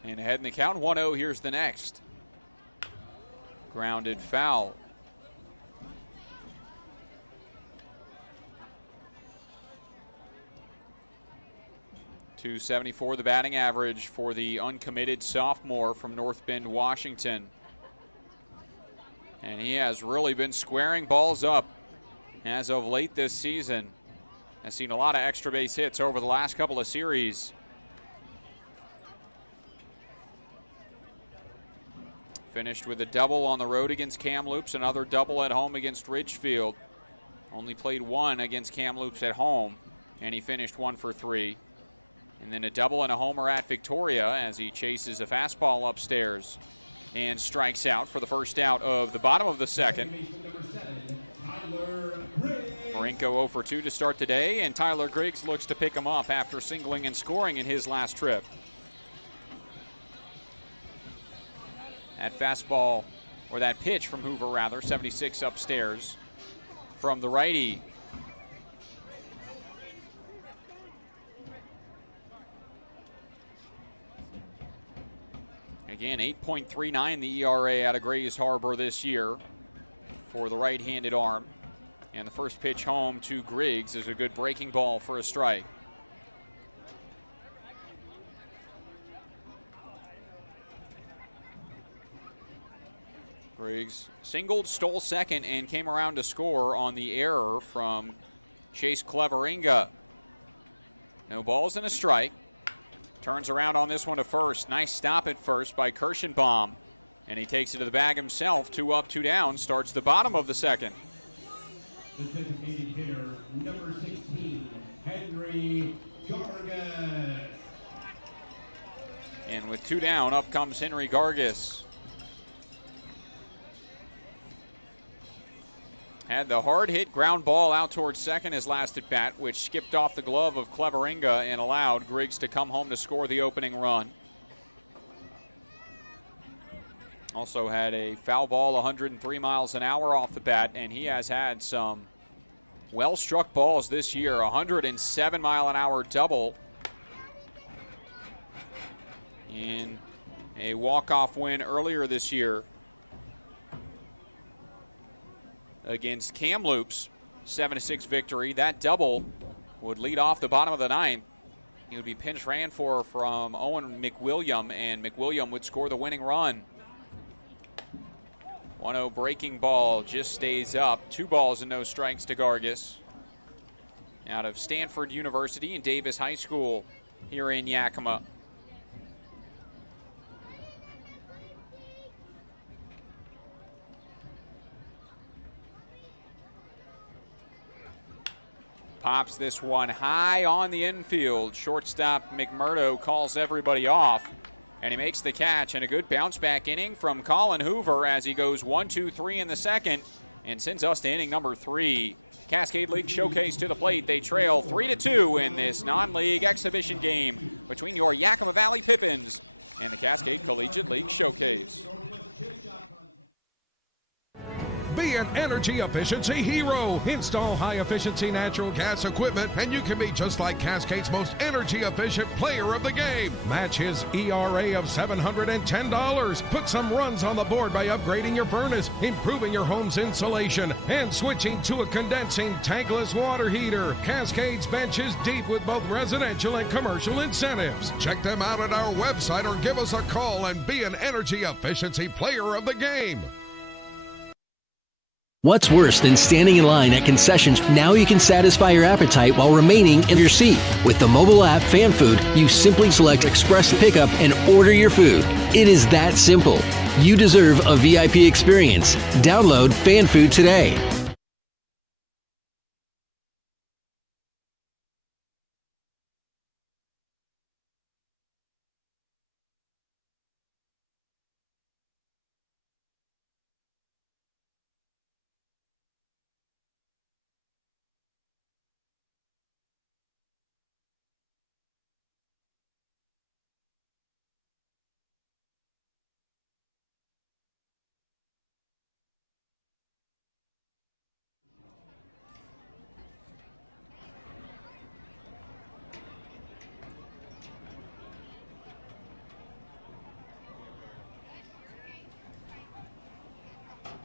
And ahead in the count, 1-0. Here's the next. Grounded foul. .274 the batting average for the uncommitted sophomore from North Bend, Washington. And he has really been squaring balls up as of late this season. Has seen a lot of extra base hits over the last couple of series. finished with a double on the road against Kamloops, another double at home against Ridgefield. Only played one against Kamloops at home, and he finished 1 for 3. And then a double and a homer at Victoria as he chases a fastball upstairs and strikes out for the first out of the bottom of the second. Marinko 0 for 2 to start the day, and Tyler Griggs looks to pick him up after singling and scoring in his last trip. That fastball, or that pitch from Hoover rather, 76 upstairs from the righty. Again, 8.39 the ERA out of Grays Harbor this year for the right-handed arm. And the first pitch home to Griggs is a good breaking ball for a strike. Griggs singled, stole second, and came around to score on the error from Chase Cleveringa. No balls and a strike. Turns around on this one to first. Nice stop at first by Kirschenbaum. And he takes it to the bag himself. 2 up, 2 down. Starts the bottom of the second. The designated hitter, number 16, Henry Gargas. And with 2 down, up comes Henry Gargas. Had the hard hit ground ball out towards second his last at bat, which skipped off the glove of Cleveringa and allowed Griggs to come home to score the opening run. Also had a foul ball 103 miles an hour off the bat, and he has had some well-struck balls this year. 107 mile an hour double in a walk-off win earlier this year against Kamloops, 7-6 victory. That double would lead off the bottom of the ninth. He would be pinch ran for from Owen McWilliam, and McWilliam would score the winning run. 1-0 breaking ball just stays up. 2 balls and no strikes to Gargas. Out of Stanford University and Davis High School here in Yakima. Pops this one high on the infield. Shortstop McMurdo calls everybody off, and he makes the catch, and a good bounce back inning from Colin Hoover as he goes 1-2-3 in the second and sends us to inning number 3. Cascade League Showcase to the plate. They trail 3-2 in this non-league exhibition game between your Yakima Valley Pippins and the Cascade Collegiate League Showcase. Be an energy efficiency hero. Install high-efficiency natural gas equipment, and you can be just like Cascade's most energy-efficient player of the game. Match his ERA of $710. Put some runs on the board by upgrading your furnace, improving your home's insulation, and switching to a condensing tankless water heater. Cascade's bench is deep with both residential and commercial incentives. Check them out at our website or give us a call and be an energy efficiency player of the game. What's worse than standing in line at concessions? Now you can satisfy your appetite while remaining in your seat. With the mobile app Fan Food, you simply select Express Pickup and order your food. It is that simple. You deserve a VIP experience. Download Fan Food today.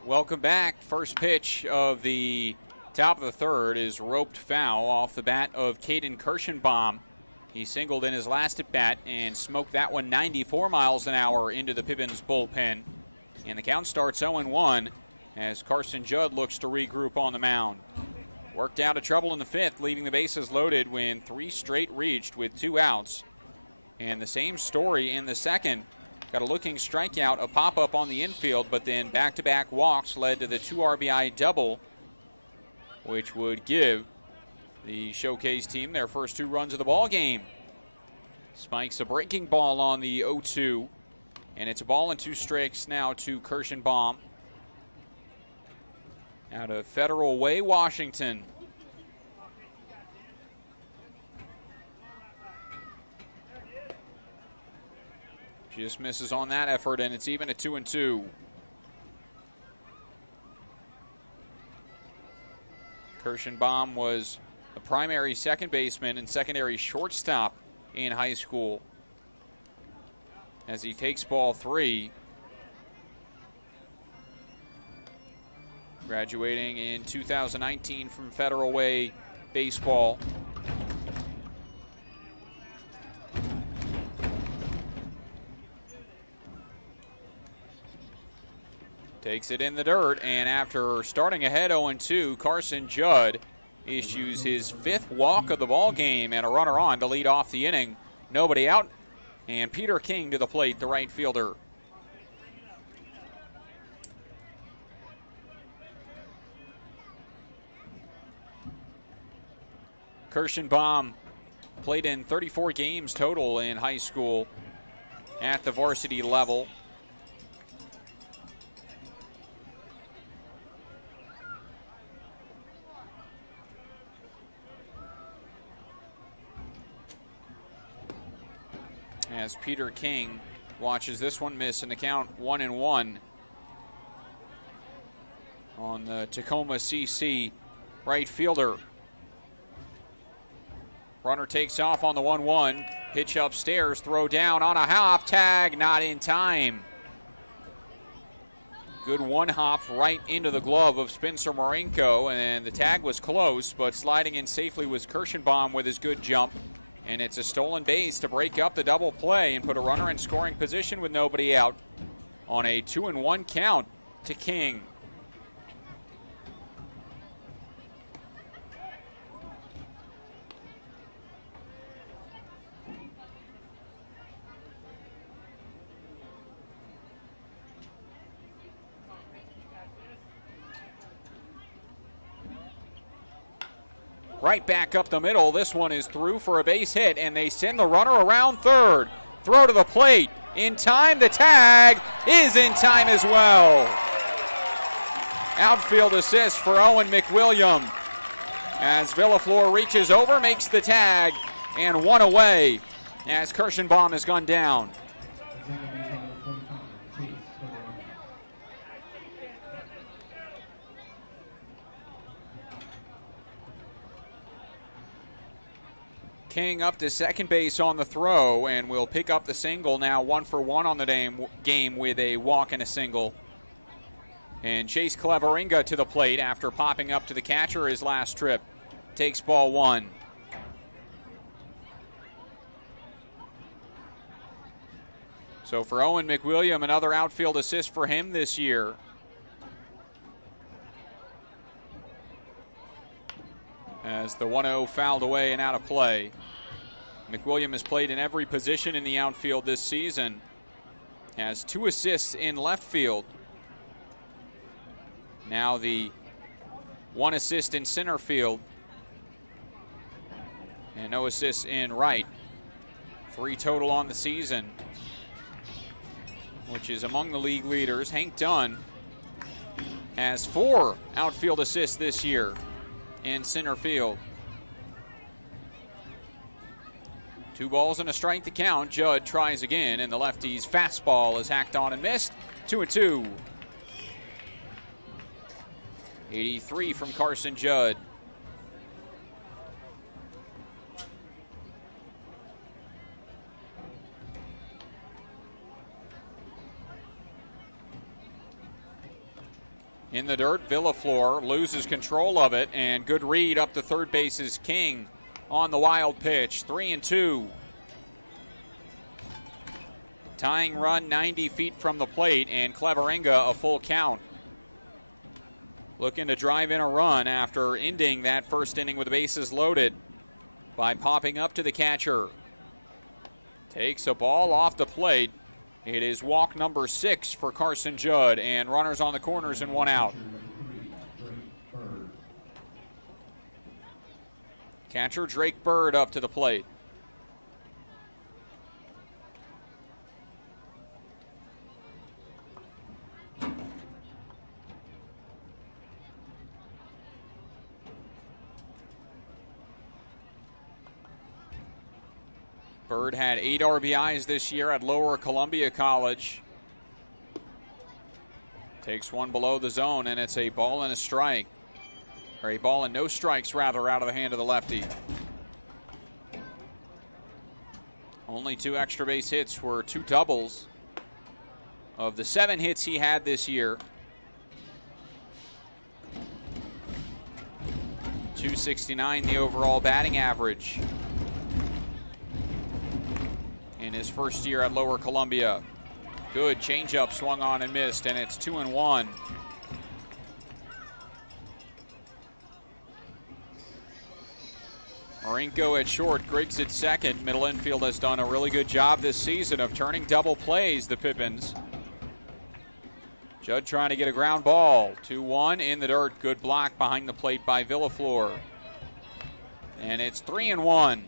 Welcome back. First pitch of the top of the third is roped foul off the bat of Caden Kirschenbaum. He singled in his last at bat and smoked that one 94 miles an hour into the Pippins bullpen. And the count starts 0-1 as Carson Judd looks to regroup on the mound. Worked out of trouble in the fifth, leaving the bases loaded when 3 straight reached with 2 outs. And the same story in the second got a looking strikeout, a pop-up on the infield, but then back-to-back walks led to the 2 RBI double, which would give the Showcase team their first 2 runs of the ball game. Spikes a breaking ball on the 0-2, and it's a ball and 2 strikes now to Kirschenbaum. Out of Federal Way, Washington. Just misses on that effort, and it's even at 2-2. Kirschenbaum was a primary second baseman and secondary shortstop in high school. As he takes ball 3. Graduating in 2019 from Federal Way Baseball. Takes it in the dirt, and after starting ahead 0-2, Carson Judd issues his 5th walk of the ball game and a runner on to lead off the inning. Nobody out, and Peter King to the plate, the right fielder. Kirschenbaum played in 34 games total in high school at the varsity level. As Peter King watches this one miss, and the count 1-1 on the Tacoma CC right fielder. Runner takes off on the 1-1, pitch upstairs, throw down on a hop, tag not in time. Good one hop right into the glove of Spencer Marinko, and the tag was close, but sliding in safely was Kirschenbaum with his good jump. And it's a stolen base to break up the double play and put a runner in scoring position with nobody out on a 2-1 count to King. Right back up the middle. This one is through for a base hit, and they send the runner around third. Throw to the plate. In time, the tag is in time as well. Outfield assist for Owen McWilliam. As Villaflor reaches over, makes the tag, and one away as Kirschenbaum has gone down. King up to second base on the throw, and will pick up the single now. 1-for-1 on the game with a walk and a single. And Chase Cleveringa to the plate after popping up to the catcher his last trip. Takes ball 1. So for Owen McWilliam, another outfield assist for him this year. As the 1-0 fouled away and out of play. McWilliam has played in every position in the outfield this season. Has 2 assists in left field. Now the 1 assist in center field. And no assists in right. 3 total on the season, which is among the league leaders. Hank Dunn has 4 outfield assists this year in center field. 2 balls and a strike to count. Judd tries again, and the lefty's fastball is hacked on and missed. 2-2. 83 from Carson Judd. In the dirt, Villaflor loses control of it, and good read up to third base is King on the wild pitch. 3-2. Tying run 90 feet from the plate, and Cleveringa a full count. Looking to drive in a run after ending that first inning with the bases loaded by popping up to the catcher. Takes a ball off the plate, It is walk number 6 for Carson Judd, and runners on the corners and 1 out. Catcher Drake Bird up to the plate. Bird had 8 RBIs this year at Lower Columbia College. Takes one below the zone, and it's a ball and a strike. Or a ball and no strikes, rather, out of the hand of the lefty. Only 2 extra base hits were 2 doubles of the 7 hits he had this year. .269 the overall batting average in his first year at Lower Columbia. Good changeup swung on and missed, and it's 2-1. Marinko at short, Griggs at second. Middle infield has done a really good job this season of turning double plays, the Pippins. Judd trying to get a ground ball. 2-1 in the dirt. Good block behind the plate by Villaflor. And it's 3-1.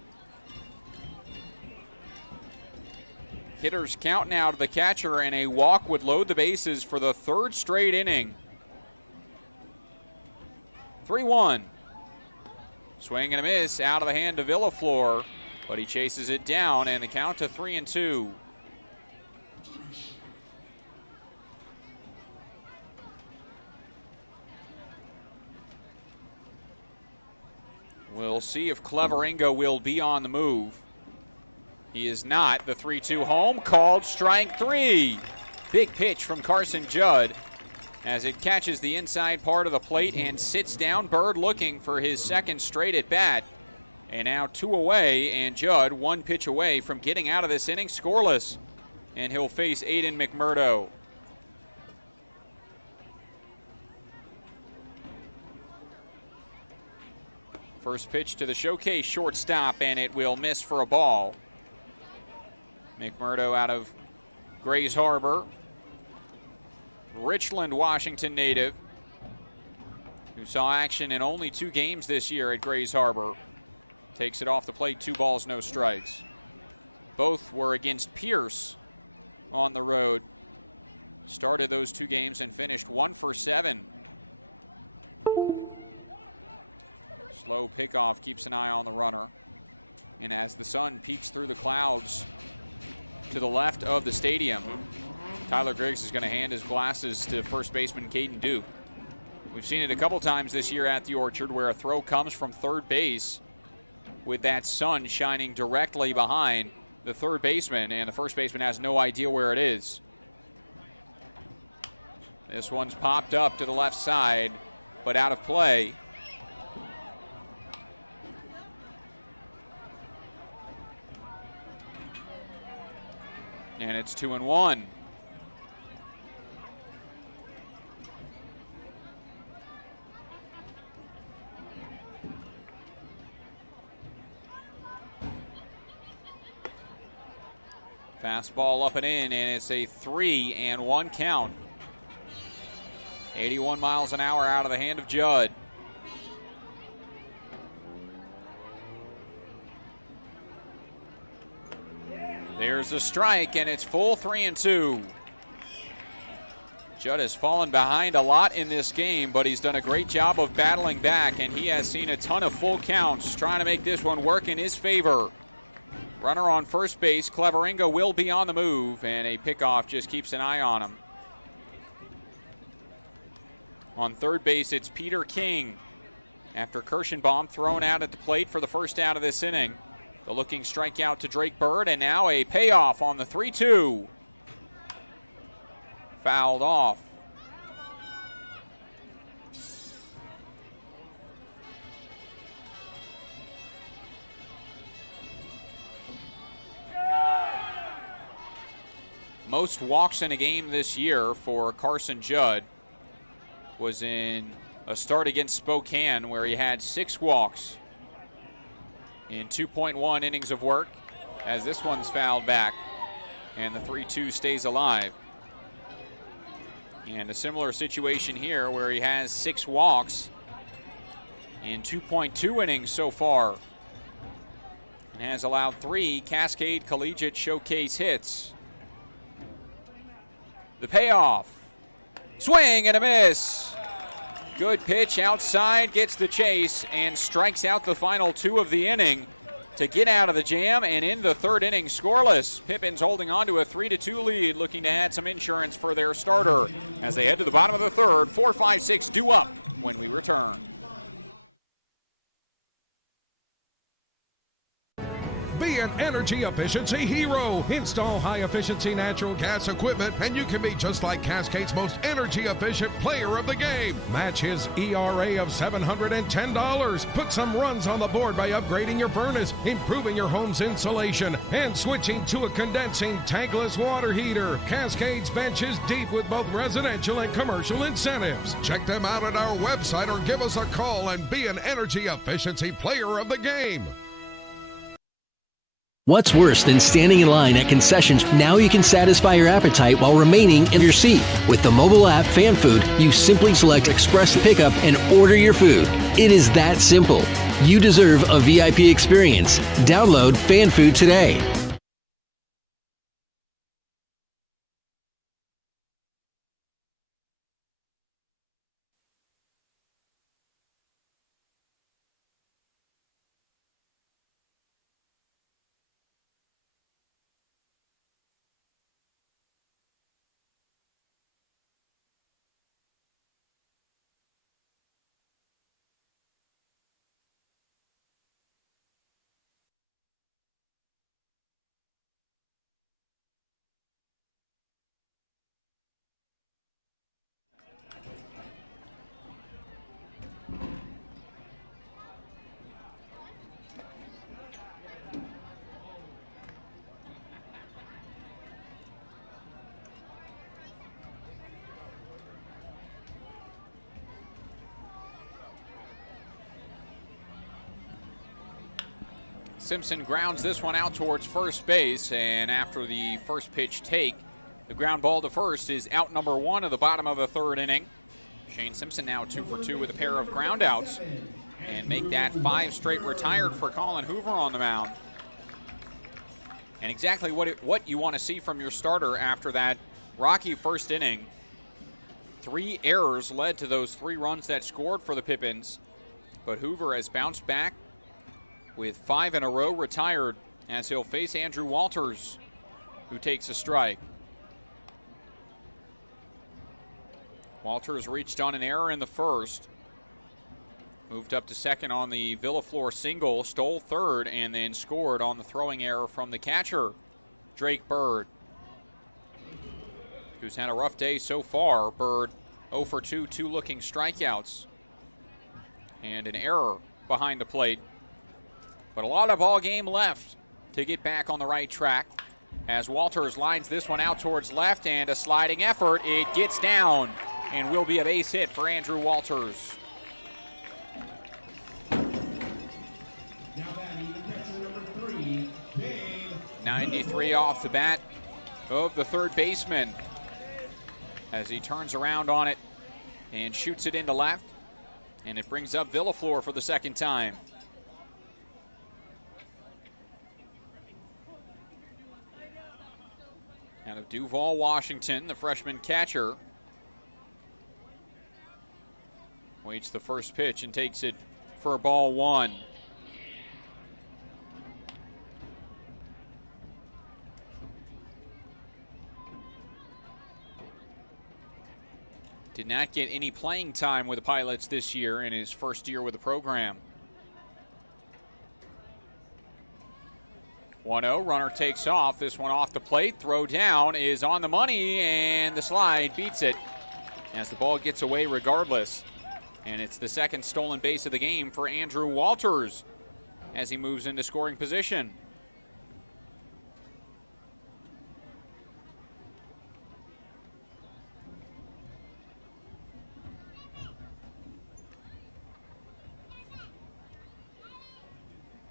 Hitters count now to the catcher, and a walk would load the bases for the 3rd straight inning. 3-1. Swing and a miss out of the hand of Villaflor, but he chases it down, and the count to 3-2. We'll see if Cleveringo will be on the move. He is not. The 3-2 home, called strike 3. Big pitch from Carson Judd as it catches the inside part of the plate and sits down. Bird looking for his 2nd straight at bat. And now 2 away, and Judd 1 pitch away from getting out of this inning scoreless. And he'll face Aiden McMurdo. First pitch to the showcase shortstop, and it will miss for a ball. McMurdo out of Grays Harbor. Richland, Washington native, who saw action in only 2 games this year at Grays Harbor. Takes it off the plate, 2 balls, no strikes. Both were against Pierce on the road. Started those 2 games and finished 1 for 7. Slow pickoff keeps an eye on the runner. And as the sun peeks through the clouds to the left of the stadium, Tyler Griggs is going to hand his glasses to first baseman Caden Duke. We've seen it a couple times this year at the Orchard where a throw comes from third base with that sun shining directly behind the third baseman, and the first baseman has no idea where it is. This one's popped up to the left side, but out of play. And it's 2-1. Fastball up and in, and it's a 3-1 count. 81 miles an hour out of the hand of Judd. There's a strike, and it's full 3-2. Judd has fallen behind a lot in this game, but he's done a great job of battling back, and he has seen a ton of full counts, trying to make this one work in his favor. Runner on first base, Cleveringo will be on the move, and a pickoff just keeps an eye on him. On third base, it's Peter King. After Kirschenbaum thrown out at the plate for the first out of this inning. The looking strikeout to Drake Bird, and now a payoff on the 3-2. Fouled off. Most walks in a game this year for Carson Judd was in a start against Spokane where he had 6 walks in 2.1 innings of work, as this one's fouled back. and the 3-2 stays alive. And a similar situation here where he has 6 walks in 2.2 innings so far and has allowed 3 Cascade Collegiate Showcase hits. The payoff. Swing and a miss. Good pitch outside, gets the chase, and strikes out the final 2 of the inning to get out of the jam and in the 3rd inning scoreless. Pippins holding on to a 3-2 lead, looking to add some insurance for their starter as they head to the bottom of the 3rd. 4-5-6 due up when we return. Be an energy efficiency hero. Install high-efficiency natural gas equipment, and you can be just like Cascade's most energy-efficient player of the game. Match his ERA of $710. Put some runs on the board by upgrading your furnace, improving your home's insulation, and switching to a condensing tankless water heater. Cascade's bench is deep with both residential and commercial incentives. Check them out at our website or give us a call and be an energy efficiency player of the game. What's worse than standing in line at concessions? Now you can satisfy your appetite while remaining in your seat. With the mobile app Fan Food, you simply select Express Pickup and order your food. It is that simple. You deserve a VIP experience. Download Fan Food today. Simpson grounds this one out towards first base, and after the first pitch take, the ground ball to first is out number 1 of the bottom of the 3rd inning. Shane Simpson now 2 for 2 with a pair of groundouts and make that 5 straight retired for Colin Hoover on the mound. And exactly what you want to see from your starter after that rocky first inning. 3 errors led to those 3 runs that scored for the Pippins, but Hoover has bounced back with 5 in a row retired as he'll face Andrew Walters, who takes a strike. Walters reached on an error in the first, moved up to second on the Villaflor single, stole third, and then scored on the throwing error from the catcher, Drake Bird, who's had a rough day so far. Bird 0 for 2, 2 looking strikeouts, and an error behind the plate. But a lot of ball game left to get back on the right track as Walters lines this one out towards left, and a sliding effort. It gets down and will be a base hit for Andrew Walters. Now batting, catcher number 3, Dave. 93 off the bat of the 3rd baseman as he turns around on it and shoots it into left, and it brings up Villaflor for the 2nd time. Out of Duval, Washington, the freshman catcher waits the first pitch and takes it for ball 1. Did not get any playing time with the Pilots this year in his first year with the program. 1-0, runner takes off. This one off the plate. Throw down is on the money, and the slide beats it as the ball gets away regardless. And it's the 2nd stolen base of the game for Andrew Walters as he moves into scoring position.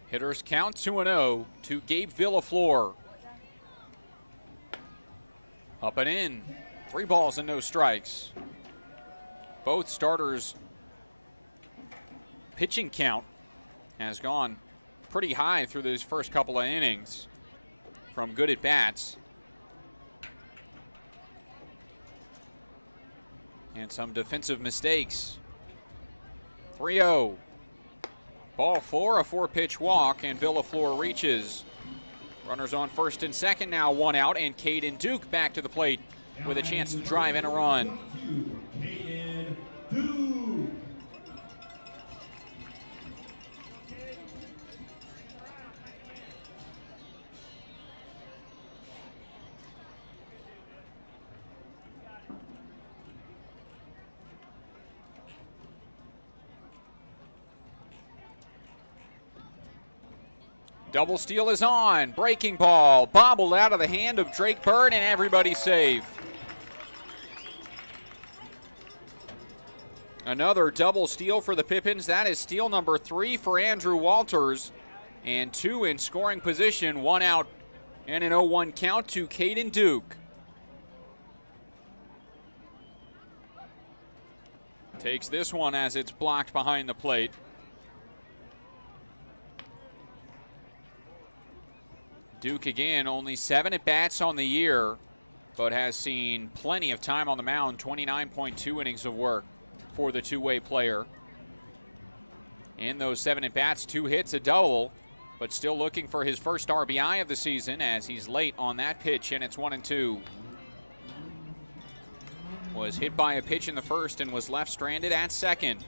Hitters count 2-0 to Gabe Villaflor. Up and in. 3 balls and no strikes. Both starters' pitching count has gone pretty high through those first couple of innings from good at bats. And some defensive mistakes. 3-0. Ball 4, a 4-pitch walk, and Villaflor reaches. Runners on first and second, now 1 out, and Caden Duke back to the plate with a chance to drive in a run. Caden Duke. Double steal is on. Breaking ball. Bobbled out of the hand of Drake Bird, and everybody's safe. Another double steal for the Pippins. That is steal number 3 for Andrew Walters. And 2 in scoring position. 1 out and an 0-1 count to Caden Duke. Takes this one as it's blocked behind the plate. Duke again, only 7 at-bats on the year, but has seen plenty of time on the mound, 29.2 innings of work for the two-way player. In those 7 at-bats, 2 hits, a double, but still looking for his first RBI of the season as he's late on that pitch, and it's 1-2. Was hit by a pitch in the first and was left stranded at second.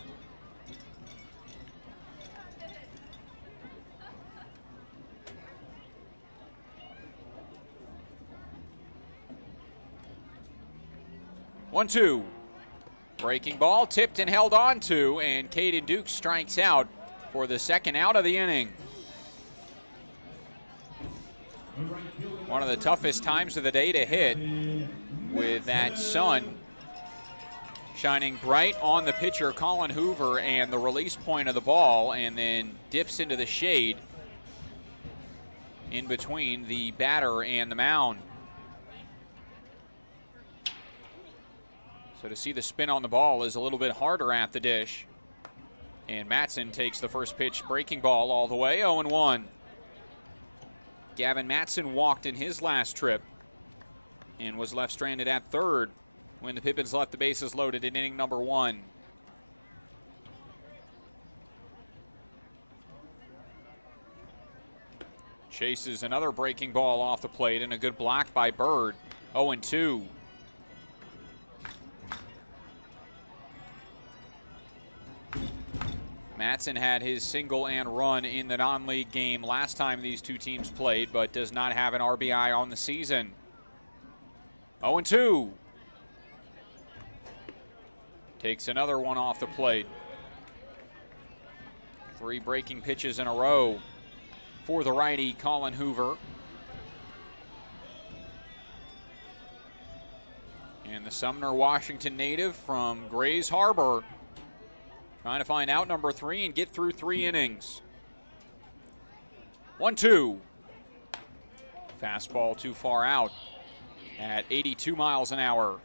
One, 2. Breaking ball, tipped and held on to, and Caden Duke strikes out for the second out of the inning. One of the toughest times of the day to hit, with that sun shining bright on the pitcher, Colin Hoover, and the release point of the ball, and then dips into the shade in between the batter and the mound. So to see the spin on the ball is a little bit harder at the dish. And Matson takes the first pitch, breaking ball all the way, 0-1. Gavin Matson walked in his last trip and was left stranded at third when the Pippins left the bases loaded in inning number 1. Chases another breaking ball off the plate and a good block by Bird, 0-2. Matson had his single and run in the non-league game last time these two teams played, but does not have an RBI on the season. 0-2. Takes another one off the plate. 3 breaking pitches in a row for the righty Colin Hoover. And the Sumner, Washington native from Grays Harbor, trying to find out number 3 and get through 3 innings. 1-2. Fastball too far out at 82 miles an hour.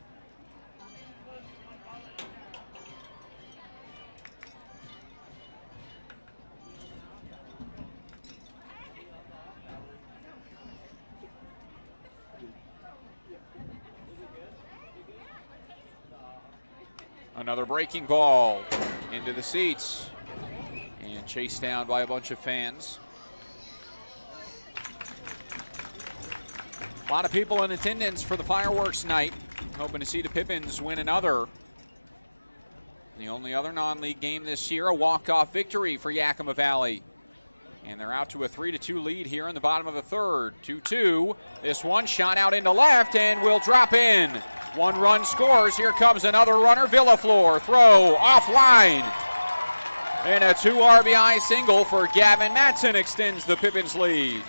Another breaking ball into the seats and chased down by a bunch of fans. A lot of people in attendance for the fireworks night, hoping to see the Pippins win another. The only other non-league game this year, a walk-off victory for Yakima Valley. And they're out to a 3-2 lead here in the bottom of the third. 2-2. This one shot out into left and will drop in. 1 run scores. Here comes another runner. Villaflor throw offline. And a 2 RBI single for Gavin Matson extends the Pippins lead.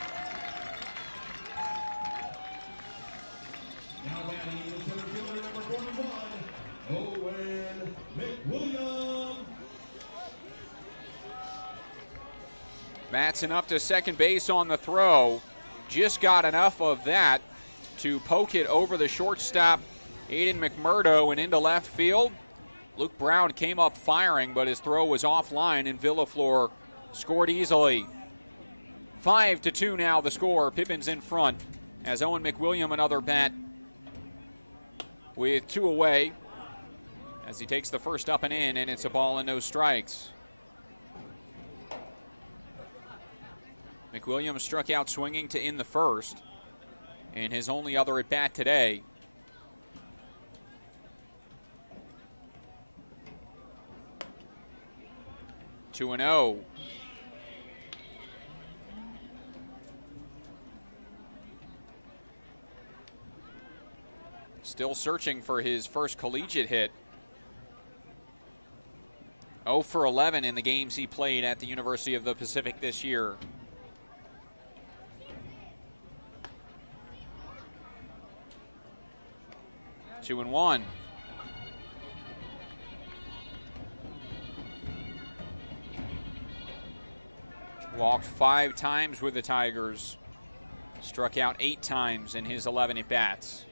Now batting in the center fielder, number 41, Owen McWilliam. Matson up to second base on the throw. Just got enough of that to poke it over the shortstop, Aiden McMurdo, and into left field. Luke Brown came up firing, but his throw was offline, and Villaflor scored easily. 5-2 now the score. Pippins in front as Owen McWilliam another bat with 2 away as he takes the first up and in, and it's a ball and no strikes. McWilliam struck out swinging to end the first in his only other at bat today. Two and 0. Still searching for his first collegiate hit. 0 for 11 in the games he played at the University of the Pacific this year. Two and 1. Walked 5 times with the Tigers. Struck out 8 times in his 11 at-bats.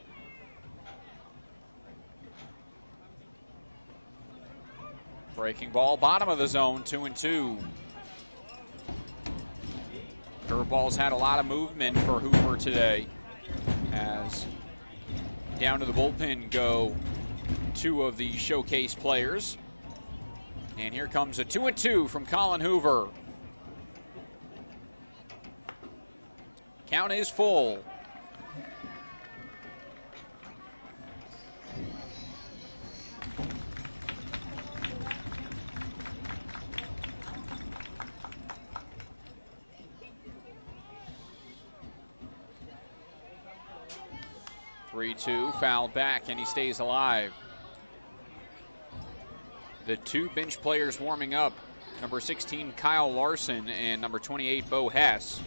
Breaking ball, bottom of the zone, 2 and 2. Curveball's had a lot of movement for Hoover today, as down to the bullpen go 2 of the showcase players. And here comes a 2 and 2 from Colin Hoover. Count is full. Three-two, fouled back, and he stays alive. The 2 bench players warming up, number 16, Kyle Larson, and number 28, Bo Hess.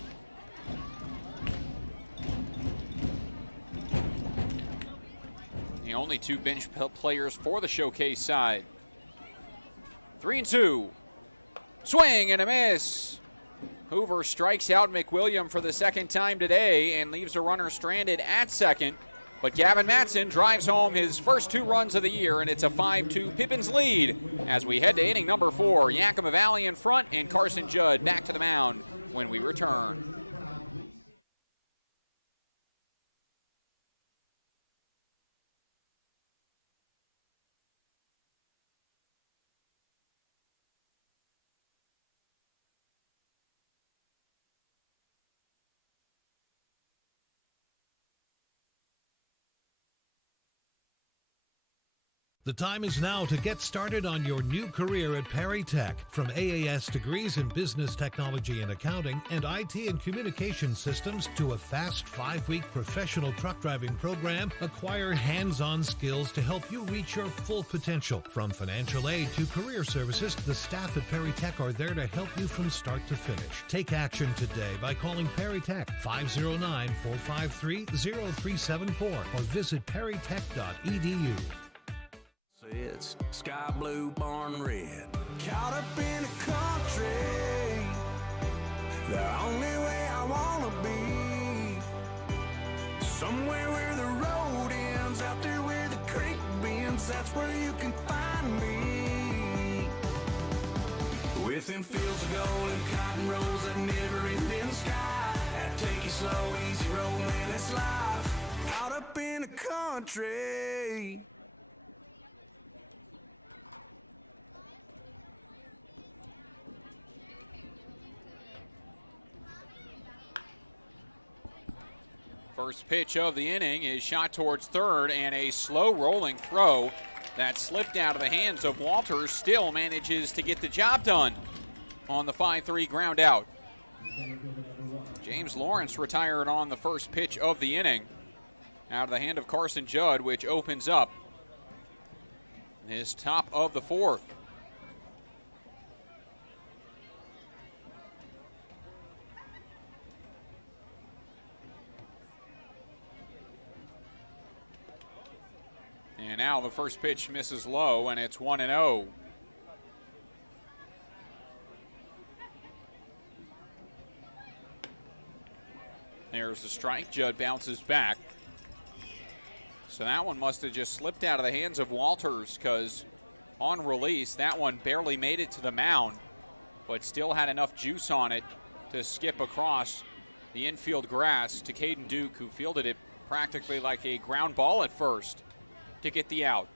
The only 2 bench players for the showcase side. 3 and 2. Swing and a miss. Hoover strikes out McWilliam for the second time today and leaves a runner stranded at second. But Gavin Matson drives home his first 2 runs of the year, and it's a 5-2 Pippins lead as we head to inning number 4. Yakima Valley in front, and Carson Judd back to the mound when we return. The time is now to get started on your new career at Perry Tech. From AAS degrees in business technology and accounting and IT and communication systems to a fast 5-week professional truck driving program, acquire hands-on skills to help you reach your full potential. From financial aid to career services, the staff at Perry Tech are there to help you from start to finish. Take action today by calling Perry Tech 509-453-0374 or visit perrytech.edu. It's sky blue, barn red. Caught up in a country, the only way I wanna be. Somewhere where the road ends, out there where the creek bends, that's where you can find me. With them fields of gold and cotton rows that never end in the sky. That take it slow, easy road, man, it's life. Caught up in a country. First pitch of the inning is shot towards third, and a slow rolling throw that slipped out of the hands of Walters still manages to get the job done on the 5-3 ground out. James Lawrence retired on the first pitch of the inning out of the hand of Carson Judd, which opens up his top of the 4th. And now the first pitch misses low, and it's 1-0. There's the strike. Judd bounces back. So that one must have just slipped out of the hands of Walters, because on release, that one barely made it to the mound, but still had enough juice on it to skip across the infield grass to Caden Duke, who fielded it practically like a ground ball at first to get the out.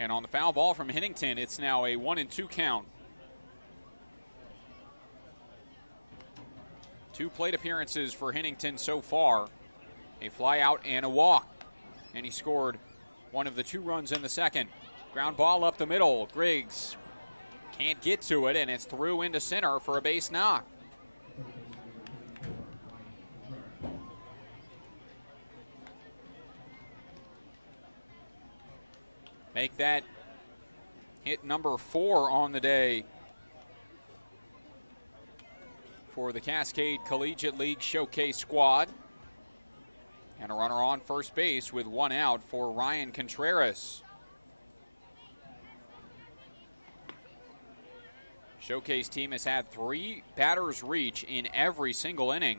And on the foul ball from Hennington, it's now a 1-2 count. 2 plate appearances for Hennington so far. A fly out and a walk. And he scored one of the 2 runs in the second. Ground ball up the middle. Griggs can't get to it, and it's through into center for a base knock. Make that hit number 4 on the day for the Cascade Collegiate League Showcase squad. And a runner on first base with 1 out for Ryan Contreras. Showcase team has had 3 batters reach in every single inning.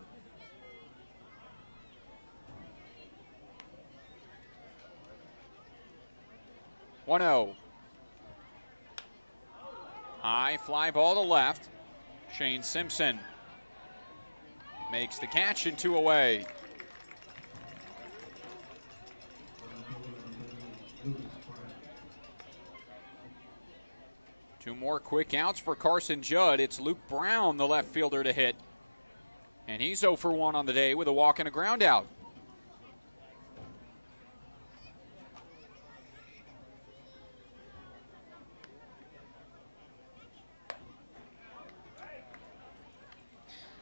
One-0. High fly ball to left. Shane Simpson makes the catch and 2 away. Two more quick outs for Carson Judd. It's Luke Brown, the left fielder, to hit. And he's 0 for 1 on the day with a walk and a ground out.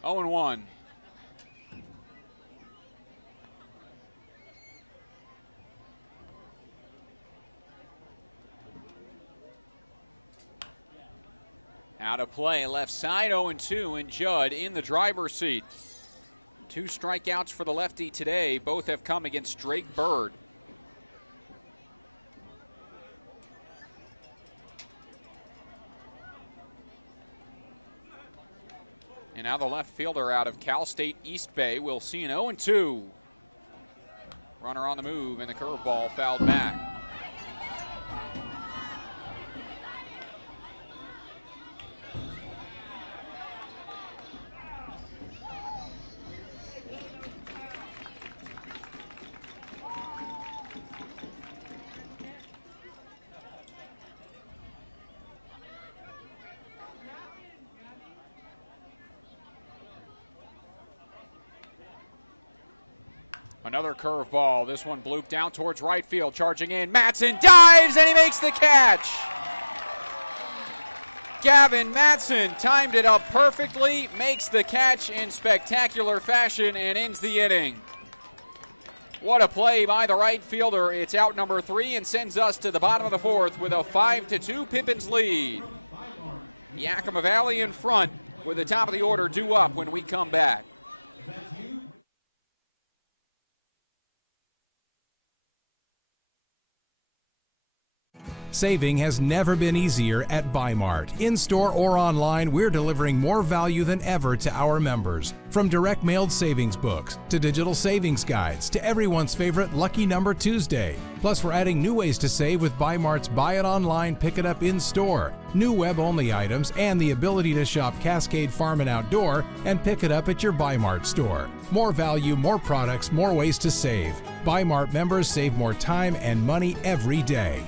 Oh and 1. Out of play, left side, 0-2, and Judd in the driver's seat. 2 strikeouts for the lefty today. Both have come against Drake Bird. And now the left fielder out of Cal State East Bay will see an 0-2. Runner on the move, and the curveball fouled back. Another curveball. This one blooped down towards right field. Charging in. Matson dives, and he makes the catch. Gavin Matson timed it up perfectly, makes the catch in spectacular fashion, and ends the inning. What a play by the right fielder. It's out number 3 and sends us to the bottom of the 4th with a 5-2 Pippins lead. Yakima Valley in front with the top of the order due up when we come back. Saving has never been easier at Bi-Mart. In-store or online, we're delivering more value than ever to our members. From direct mailed savings books, to digital savings guides, to everyone's favorite Lucky Number Tuesday. Plus, we're adding new ways to save with Bi-Mart's Buy It Online, Pick It Up in-store, new web-only items, and the ability to shop Cascade Farm and Outdoor and pick it up at your Bi-Mart store. More value, more products, more ways to save. Bi-Mart members save more time and money every day.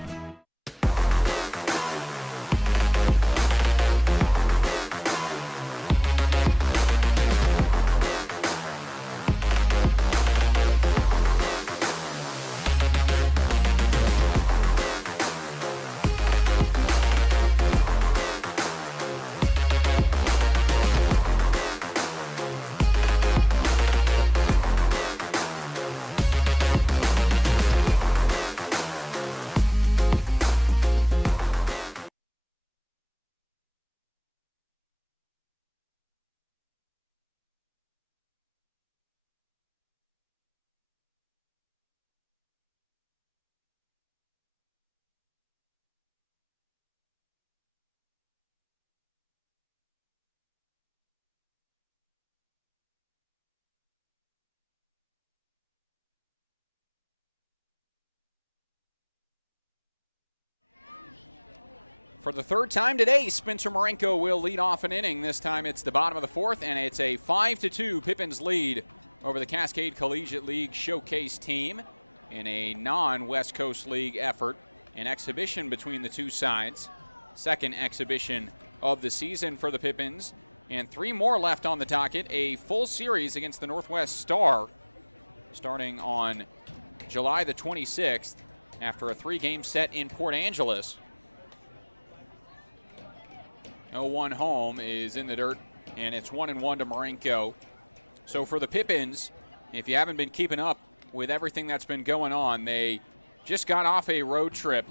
For the third time today, Spencer Marenko will lead off an inning. This time it's the bottom of the fourth, and it's a 5-2 Pippins lead over the Cascade Collegiate League Showcase team in a non-West Coast League effort, an exhibition between the two sides. Second exhibition of the season for the Pippins, and 3 more left on the docket. A full series against the Northwest Star starting on July the 26th after a 3-game set in Port Angeles. 0-1 home is in the dirt, and it's 1-1 to Marenko. So for the Pippins, if you haven't been keeping up with everything that's been going on, they just got off a road trip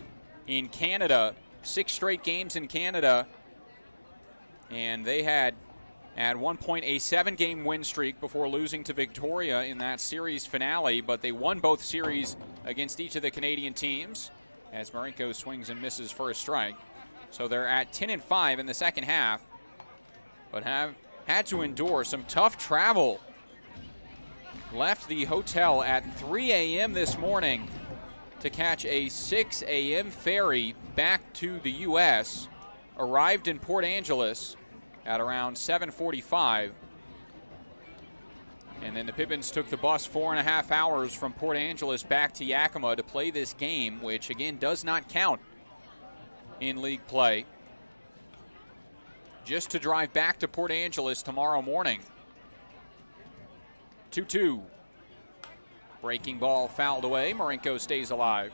in Canada, 6 straight games in Canada, and they had at one point a 7-game win streak before losing to Victoria in that series finale, but they won both series against each of the Canadian teams as Marenko swings and misses for a strike. So they're at 10-5 in the second half, but have had to endure some tough travel. Left the hotel at 3 a.m. this morning to catch a 6 a.m. ferry back to the U.S. Arrived in Port Angeles at around 7:45. And then the Pippins took the bus 4.5 hours from Port Angeles back to Yakima to play this game, which again does not count in league play, just to drive back to Port Angeles tomorrow morning. 2-2. Breaking ball fouled away. Marenko stays alive.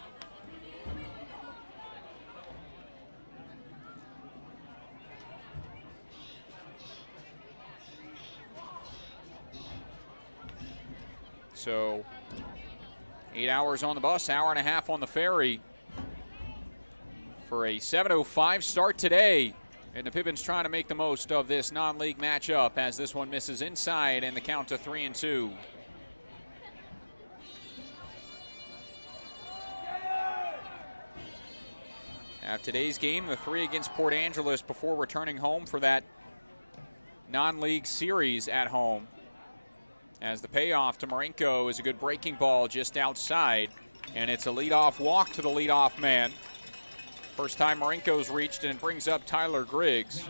So 8 hours on the bus, hour and a half on the ferry for a 7:05 start today. And the Pippins trying to make the most of this non-league matchup as this one misses inside and the count to 3-2. After today's game, the 3 against Port Angeles before returning home for that non-league series at home. As the payoff to Marenko is a good breaking ball just outside, and it's a leadoff walk to the leadoff man. First time Marenko's reached, and it brings up Tyler Griggs.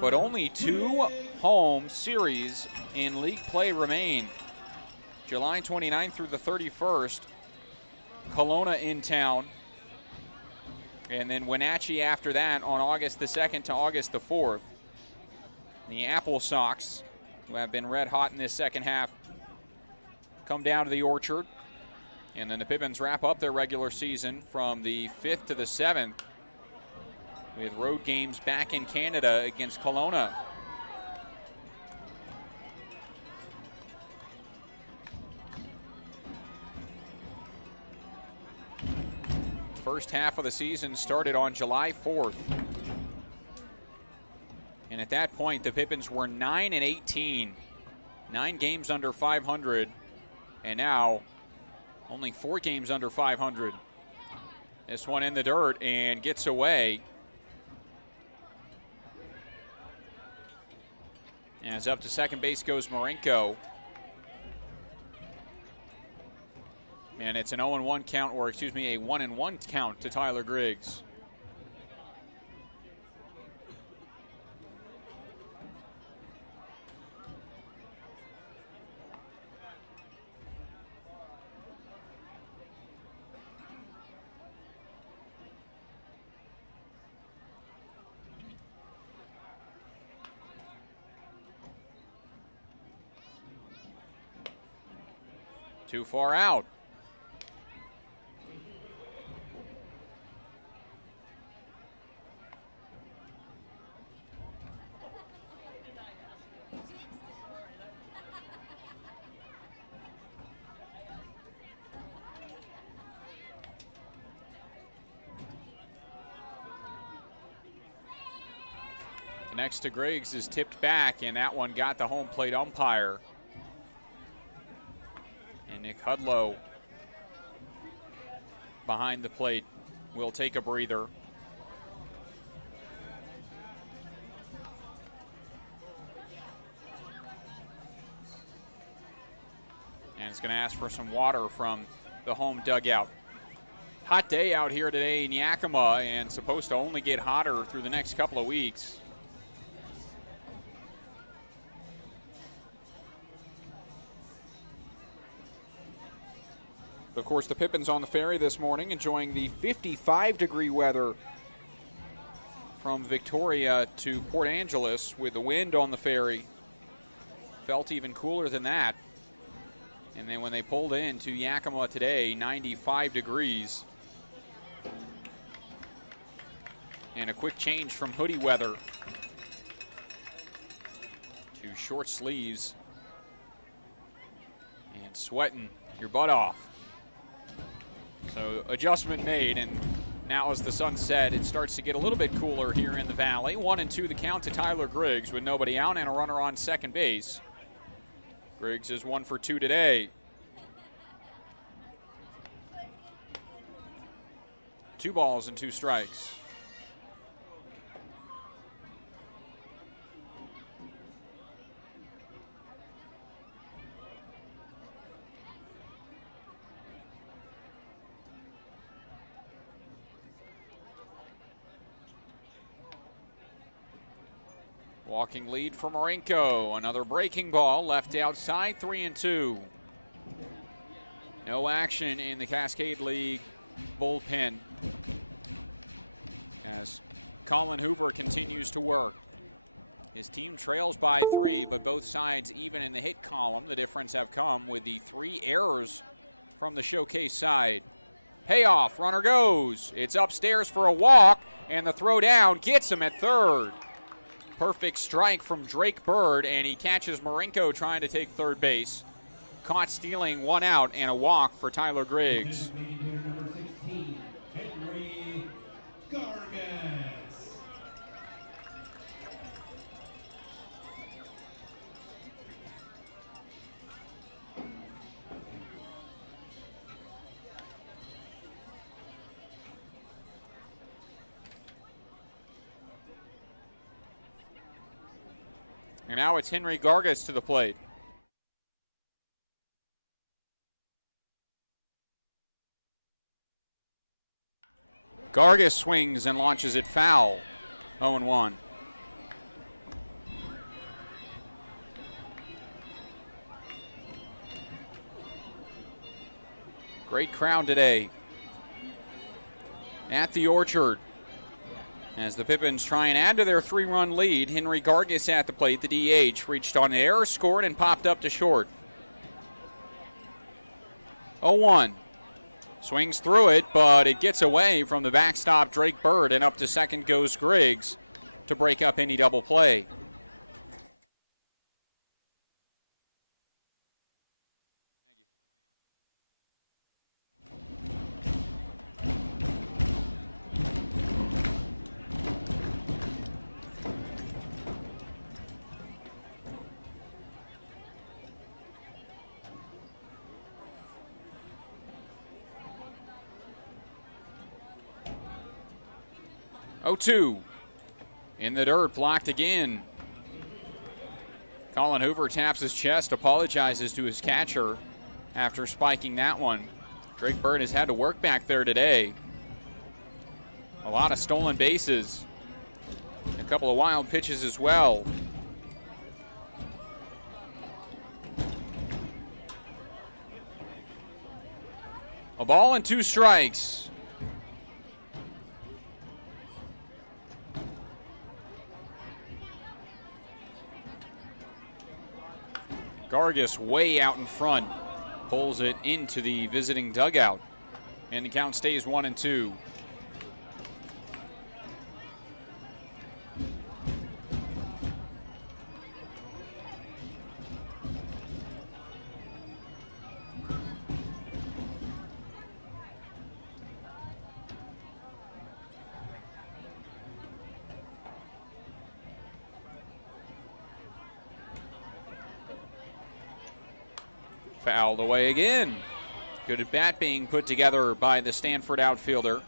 But only 2 home series in league play remain. July 29th through the 31st, Kelowna in town. And then Wenatchee after that on August the 2nd to August the 4th. The Apple Sox, who have been red hot in this second half, come down to the Orchard. And then the Pippins wrap up their regular season from the 5th to the 7th with road games back in Canada against Kelowna. First half of the season started on July 4th. And at that point, the Pippins were 9-18, 9 games under 500, and now only 4 games under 500. This one in the dirt and gets away. As up to second base goes Marenko. And it's an 0-1 count, or excuse me, a 1-1 count to Tyler Griggs. Too far out. The next to Griggs is tipped back, and that one got the home plate umpire. And Nick Hudlow behind the plate will take a breather. And it's going to ask for some water from the home dugout. Hot day out here today in Yakima, and supposed to only get hotter through the next couple of weeks. Of course, the Pippins on the ferry this morning, enjoying the 55-degree weather from Victoria to Port Angeles, with the wind on the ferry. Felt even cooler than that. And then when they pulled into Yakima today, 95 degrees. And a quick change from hoodie weather to short sleeves and sweating your butt off. So adjustment made, and now as the sun set, it starts to get a little bit cooler here in the valley. 1-2 the count to Tyler Griggs with nobody out and a runner on second base. Griggs is 1 for 2 today. 2 balls and 2 strikes. Walking lead for Marinko. Another breaking ball left outside, 3-2. No action in the Cascade League bullpen as Colin Hoover continues to work. His team trails by 3, but both sides even in the hit column. The difference have come with the 3 errors from the Showcase side. Payoff, runner goes. It's upstairs for a walk, and the throw down gets him at third. Perfect strike from Drake Bird, and he catches Marinko trying to take third base. Caught stealing 1 out and a walk for Tyler Griggs. Number 16, Henry Gargas. And now it's Henry Gargas to the plate. Gargas swings and launches it foul. 0-1. Great crowd today at the Orchard as the Pippins try and add to their 3-run lead. Henry Gargas at the plate. The DH reached on an error, scored, and popped up to short. 0-1. Swings through it, but it gets away from the backstop Drake Bird, and up to second goes Griggs to break up any double play. Oh, 2 in the dirt, blocked again. Colin Hoover taps his chest, apologizes to his catcher after spiking that one. Drake Bird has had to work back there today. A lot of stolen bases. A couple of wild pitches as well. A ball and 2 strikes. Gargas way out in front, pulls it into the visiting dugout, and the count stays 1-2. Fouled away again. Good at bat being put together by the Stanford outfielder.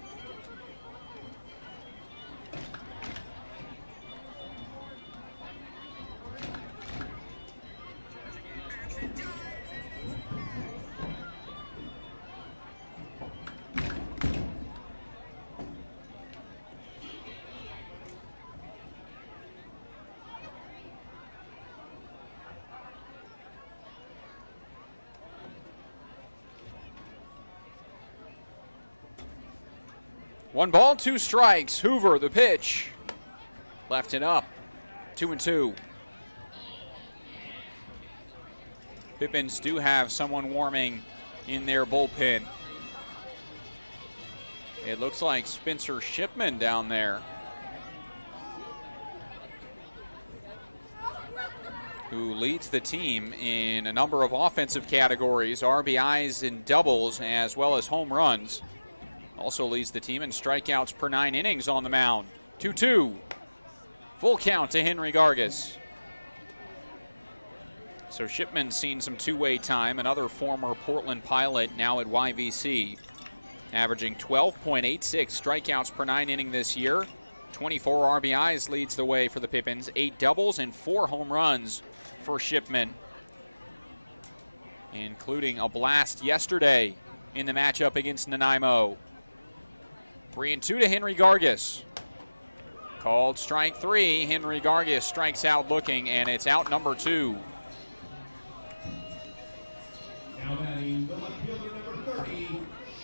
1 ball, 2 strikes. Hoover, the pitch. Left it up. 2-2. Pippins do have someone warming in their bullpen. It looks like Spencer Shipman down there, who leads the team in a number of offensive categories, RBIs and doubles, as well as home runs. Also leads the team in strikeouts per 9 innings on the mound. 2-2. Full count to Henry Gargis. So Shipman's seen some two-way time, another former Portland Pilot, now at YVC. Averaging 12.86 strikeouts per 9 inning this year. 24 RBIs leads the way for the Pippins. 8 doubles and 4 home runs for Shipman, including a blast yesterday in the matchup against Nanaimo. 3-2 to Henry Gargis. Called strike 3. Henry Gargis strikes out looking, and it's out number 2. Now batting the left fielder, number 30,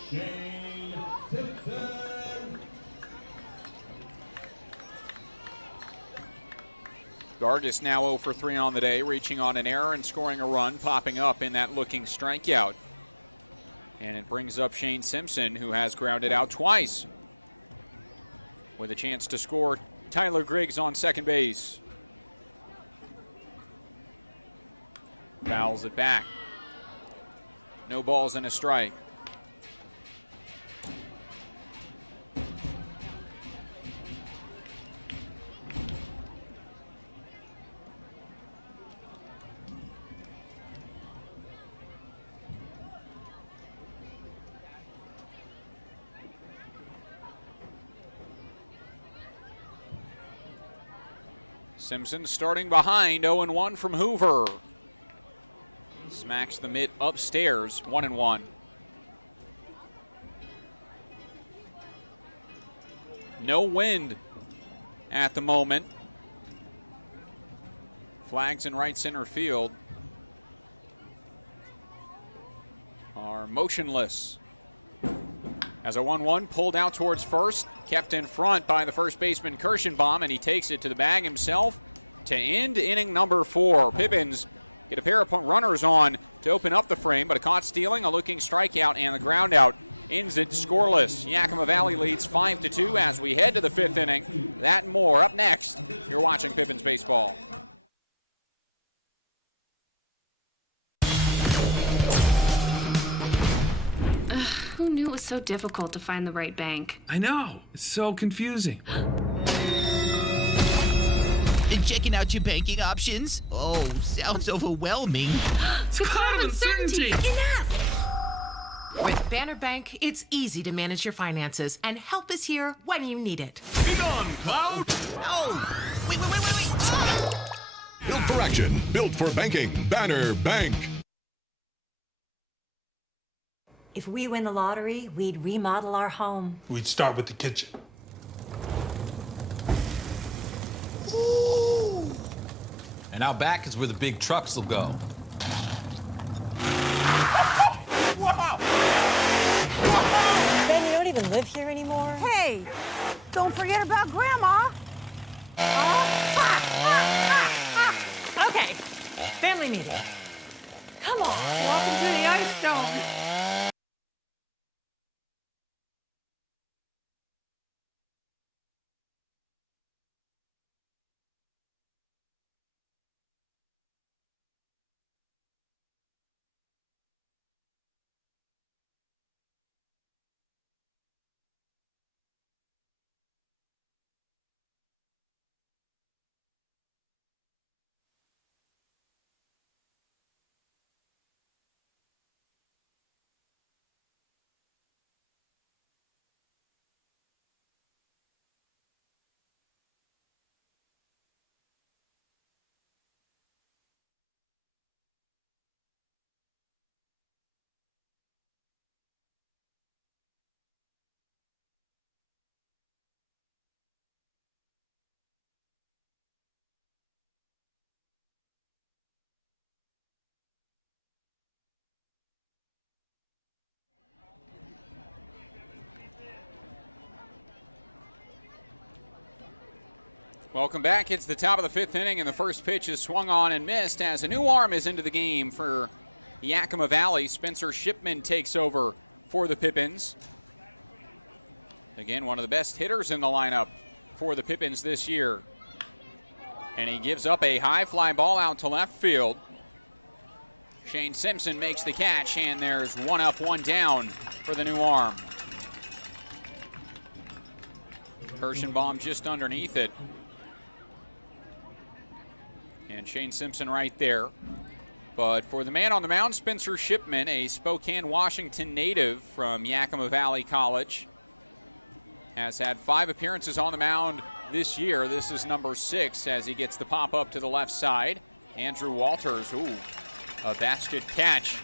Shane Simpson. Gargis now 0 for 3 on the day, reaching on an error and scoring a run, popping up in that looking strikeout. And it brings up Shane Simpson, who has grounded out twice, with a chance to score. Tyler Griggs on second base. Fouls it back. No balls and a strike. Simpson starting behind, 0-1 from Hoover. Smacks the mitt upstairs, 1-1. No wind at the moment. Flags in right center field are motionless. As a 1-1 pulled out towards first, kept in front by the first baseman Kirschenbaum, and he takes it to the bag himself to end inning number 4. Pippins get a pair of runners on to open up the frame, but a caught stealing, a looking strikeout, and the ground out ends it scoreless. Yakima Valley leads 5-2 as we head to the 5th inning. That and more up next. You're watching Pippins Baseball. Who knew it was so difficult to find the right bank? I know. It's so confusing. Checking out your banking options? Oh, sounds overwhelming. The cloud of uncertainty. With Banner Bank, it's easy to manage your finances, and help is here when you need it. Be gone, Cloud! Oh, wait. Built for action, built for banking. Banner Bank. If we win the lottery, we'd remodel our home. We'd start with the kitchen. And out back is where the big trucks will go. Ben, you don't even live here anymore? Hey, don't forget about Grandma. Okay, family meeting. Come on. Welcome to the Ice Dome. Welcome back. It's the top of the 5th inning, and the first pitch is swung on and missed as a new arm is into the game for Yakima Valley. Spencer Shipman takes over for the Pippins. Again, one of the best hitters in the lineup for the Pippins this year. And he gives up a high fly ball out to left field. Shane Simpson makes the catch, and there's 1 up, 1 down for the new arm. Kirschenbaum just underneath it. And Shane Simpson right there. But for the man on the mound, Spencer Shipman, a Spokane, Washington native from Yakima Valley College, has had 5 appearances on the mound this year. This is number 6 as he gets the pop up to the left side. Andrew Walters, a basket catch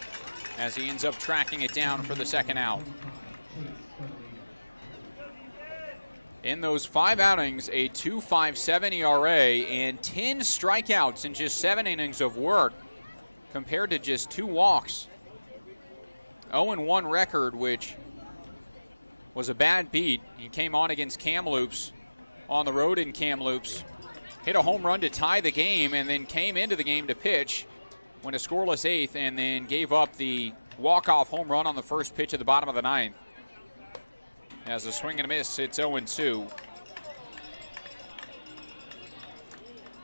as he ends up tracking it down for the second out. In those 5 outings, a 2.57 ERA and 10 strikeouts in just 7 innings of work compared to just 2 walks. 0-1 record, which was a bad beat. He came on against Kamloops on the road in Kamloops, hit a home run to tie the game, and then came into the game to pitch, went a scoreless 8th, and then gave up the walk-off home run on the first pitch at the bottom of the 9th. As a swing and a miss, it's 0-2.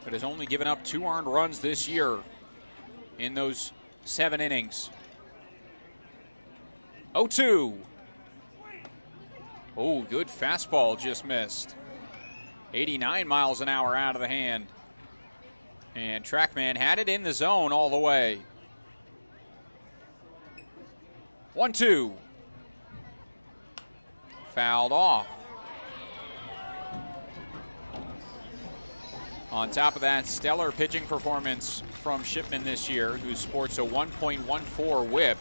But has only given up 2 earned runs this year in those 7 innings. 0-2. Oh, good fastball, just missed. 89 miles an hour out of the hand. And TrackMan had it in the zone all the way. 1-2. Fouled off. On top of that, stellar pitching performance from Shipman this year, who sports a 1.14 whip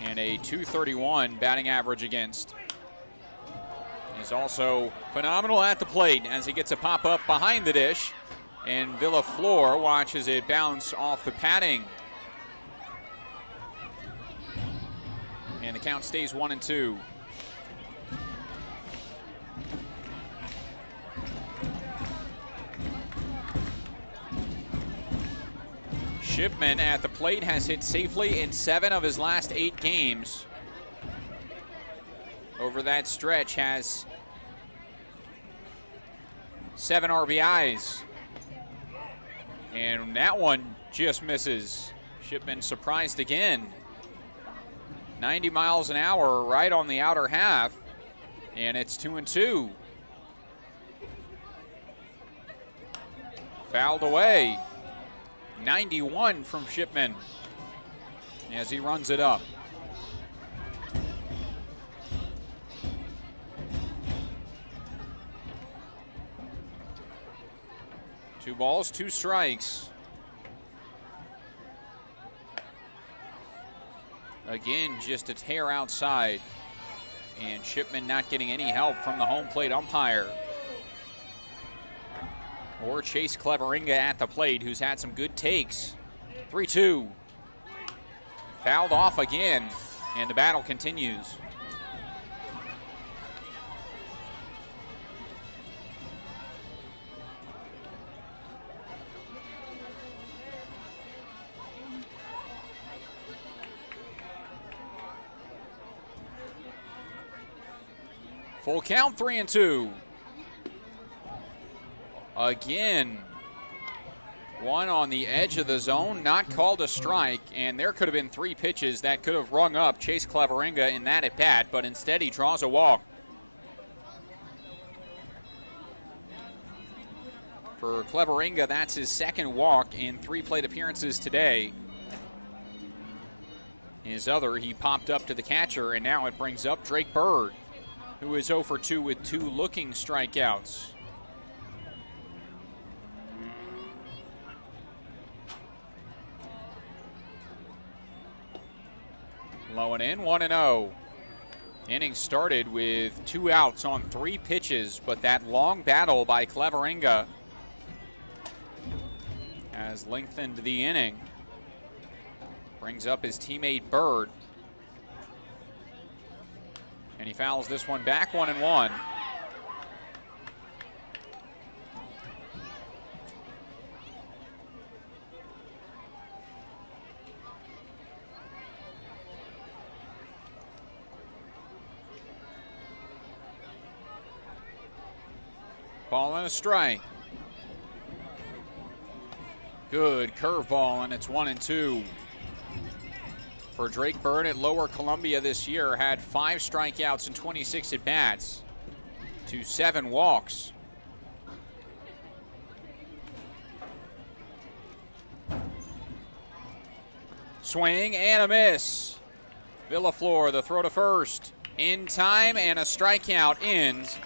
and a .231 batting average against. He's also phenomenal at the plate as he gets a pop-up behind the dish, and Villaflor watches it bounce off the padding. And the count stays 1-2. Shipman at the plate has hit safely in 7 of his last 8 games. Over that stretch has 7 RBIs. And that one just misses. Shipman surprised again. 90 miles an hour right on the outer half, and it's 2-2. Fouled away. 91 from Shipman as he runs it up. Two balls, 2 strikes. Again, just a tear outside, and Shipman not getting any help from the home plate umpire or Chase Cleveringa at the plate, who's had some good takes. 3-2. Fouled off again, and the battle continues. Full count, 3-2. Again, one on the edge of the zone, not called a strike, and there could have been 3 pitches that could have rung up Chase Cleveringa in that at bat, but instead he draws a walk. For Cleveringa, that's his 2nd walk in 3 plate appearances today. His other, he popped up to the catcher, and now it brings up Drake Bird, who is 0 for 2 with 2 looking strikeouts. Low and in, 1-0. Inning started with 2 outs on 3 pitches, but that long battle by Cleveringa has lengthened the inning. Brings up his teammate Bird. And he fouls this one back, 1-1. Ball and a strike. Good curveball, and it's 1-2. For Drake Bird at Lower Columbia this year, had 5 strikeouts and 26 at-bats to 7 walks. Swing and a miss. Villaflor, the throw to first. In time, and a strikeout ends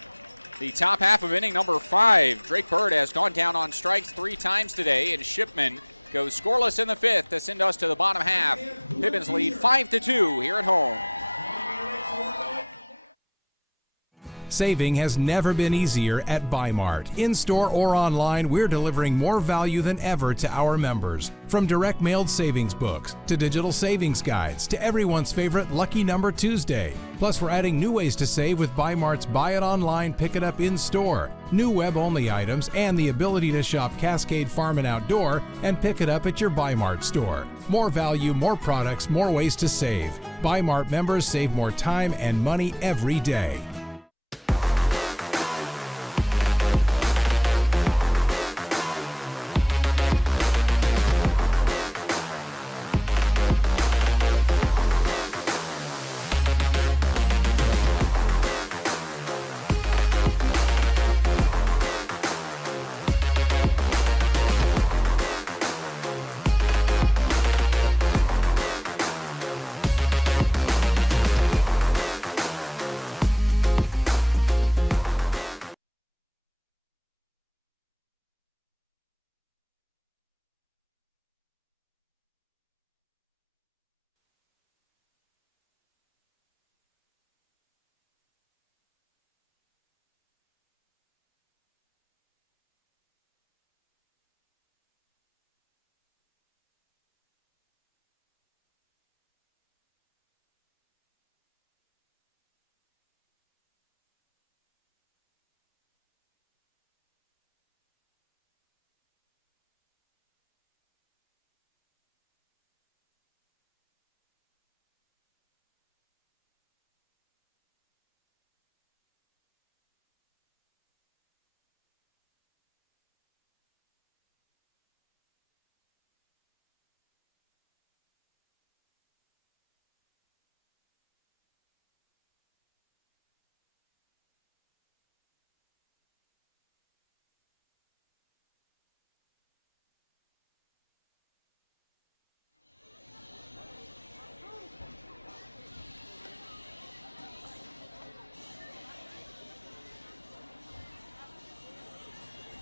the top half of inning number 5. Drake Bird has gone down on strikes 3 times today, and Shipman goes scoreless in the 5th to send us to the bottom half. Pippins lead 5-2 here at home. Saving has never been easier at Bi-Mart. In-store or online, we're delivering more value than ever to our members. From direct mailed savings books, to digital savings guides, to everyone's favorite Lucky Number Tuesday. Plus, we're adding new ways to save with Bi-Mart's Buy It Online, Pick It Up in-store, new web-only items, and the ability to shop Cascade Farm and Outdoor and pick it up at your Bi-Mart store. More value, more products, more ways to save. Bi-Mart members save more time and money every day.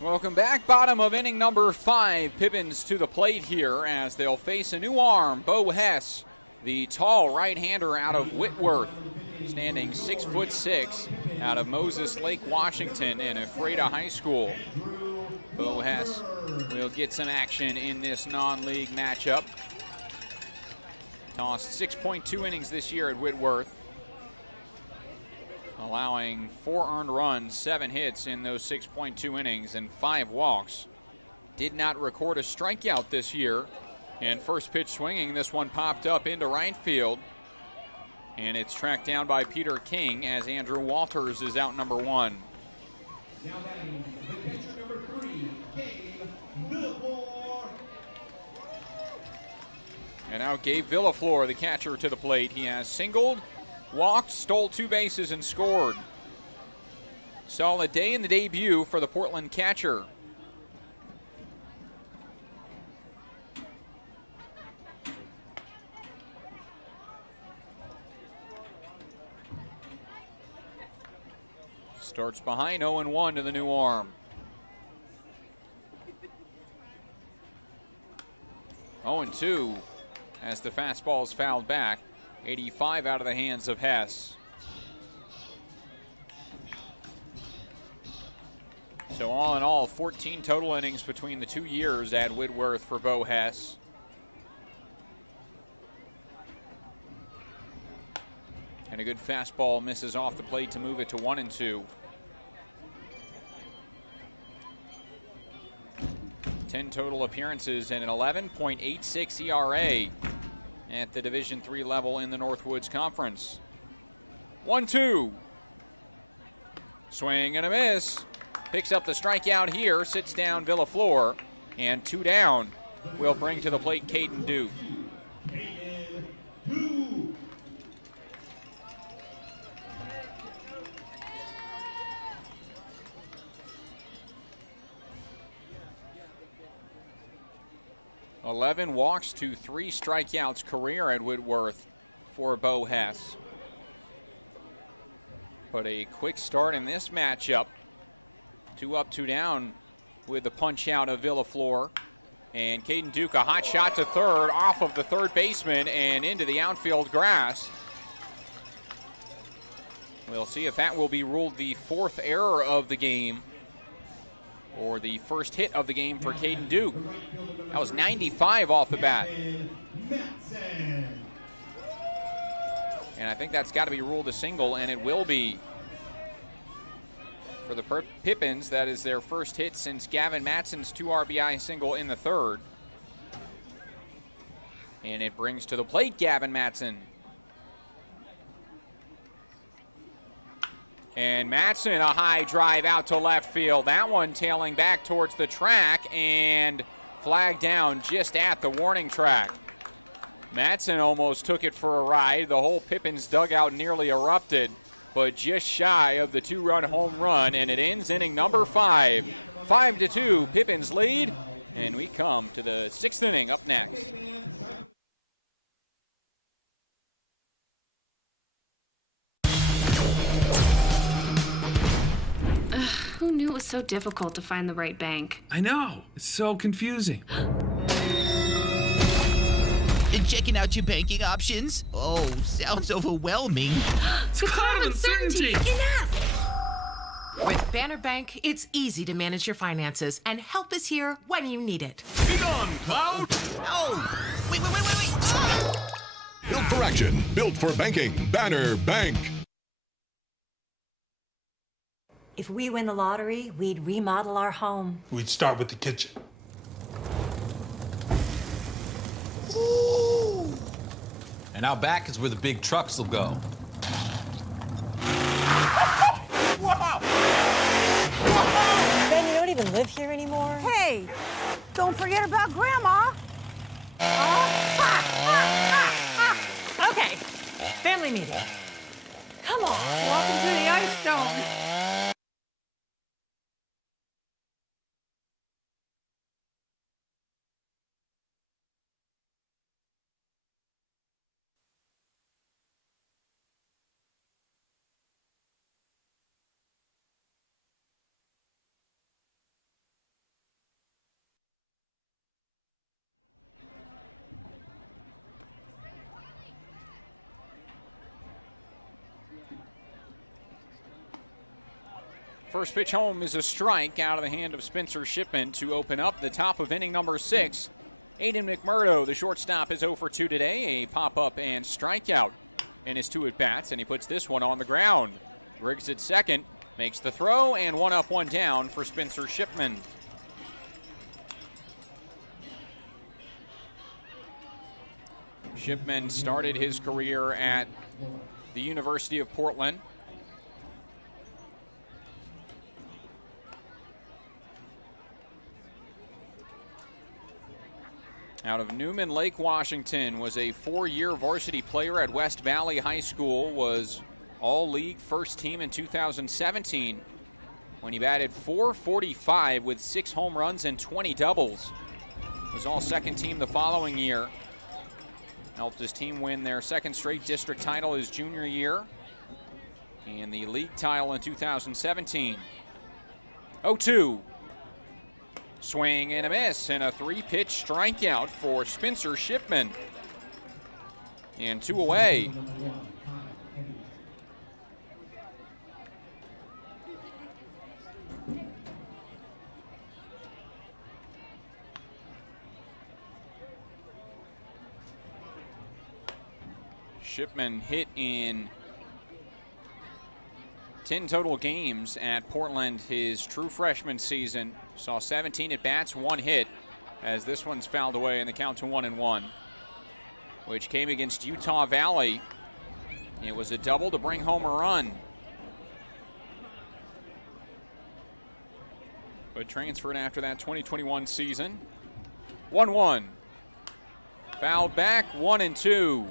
Welcome back. Bottom of inning number 5. Pippins to the plate here as they'll face a new arm, Bo Hess, the tall right-hander out of Whitworth, standing 6'6", out of Moses Lake, Washington, and Ephrata High School. Bo Hess will get some action in this non-league matchup. Tossed 6.2 innings this year at Whitworth, allowing 4 earned runs, 7 hits in those 6.2 innings, and 5 walks. Did not record a strikeout this year. And first pitch swinging, this one popped up into right field. And it's tracked down by Peter King as Andrew Walters is out number 1. Now batting the pitcher number 3, Gabe Villaflor. And now Gabe Villaflor, the catcher, to the plate. He has singled, walked, stole 2 bases, and scored. Solid day in the debut for the Portland catcher. Starts behind 0-1 to the new arm. 0-2 as the fastball is fouled back. 85 out of the hands of Hess. So all in all, 14 total innings between the 2 years at Whitworth for Bo Hess. And a good fastball misses off the plate to move it to 1-2. 10 total appearances and an 11.86 ERA at the Division III level in the Northwoods Conference. 1-2. Swing and a miss. picks up the strikeout here, sits down Villaflor, and 2 down will bring to the plate Caden Duke. "11 walks to 3 strikeouts career at Whitworth for Bo Hess. But a quick start in this matchup. 2 up, 2 down with the punch out of Villaflor. And Caden Duke, a hot shot to third, off of the third baseman and into the outfield grass. We'll see if that will be ruled the 4th error of the game, or the first hit of the game for Caden Duke. That was 95 off the bat. And I think that's got to be ruled a single, and it will be. For the Pippins, that is their first hit since Gavin Matson's 2 RBI single in the 3rd. And it brings to the plate Gavin Matson. And Matson, a high drive out to left field. That one tailing back towards the track and flagged down just at the warning track. Matson almost took it for a ride. The whole Pippins dugout nearly erupted, but just shy of the 2-run home run, and it ends inning number 5. 5-2, Pippins lead, and we come to the 6th inning up next. Who knew it was so difficult to find the right bank? I know. It's so confusing. Checking out your banking options? Oh, sounds overwhelming. The cloud of uncertainty! Enough! With Banner Bank, it's easy to manage your finances, and help is here when you need it. Be gone, Cloud! Oh, wait. Built for action, built for banking. Banner Bank. If we win the lottery, we'd remodel our home. We'd start with the kitchen. And out back is where the big trucks will go. Ben, you don't even live here anymore? Hey, don't forget about Grandma. Okay, family meeting. Come on. Welcome to the Ice Dome. First pitch home is a strike out of the hand of Spencer Shipman to open up the top of inning number 6. Aiden McMurdo, the shortstop, is 0 for 2 today. A pop-up and strikeout in his 2 at-bats, and he puts this one on the ground. Griggs at second, makes the throw, and 1 up, 1 down for Spencer Shipman. Shipman started his career at the University of Portland. Out of Newman Lake, Washington, was a 4-year varsity player at West Valley High School, was all-league first team in 2017 when he batted .445 with 6 home runs and 20 doubles. Was all second team the following year. Helped his team win their 2nd straight district title his junior year and the league title in 2017. 0-2. Swing and a miss, and a 3-pitch strikeout for Spencer Shipman. And 2 away. Shipman hit in 10 total games at Portland his true freshman season. Saw 17 at-bats, 1 hit, as this one's fouled away in the count to 1-1, which came against Utah Valley. It was a double to bring home a run. but transferred after that 2021 season. 1-1. Fouled back, 1-2.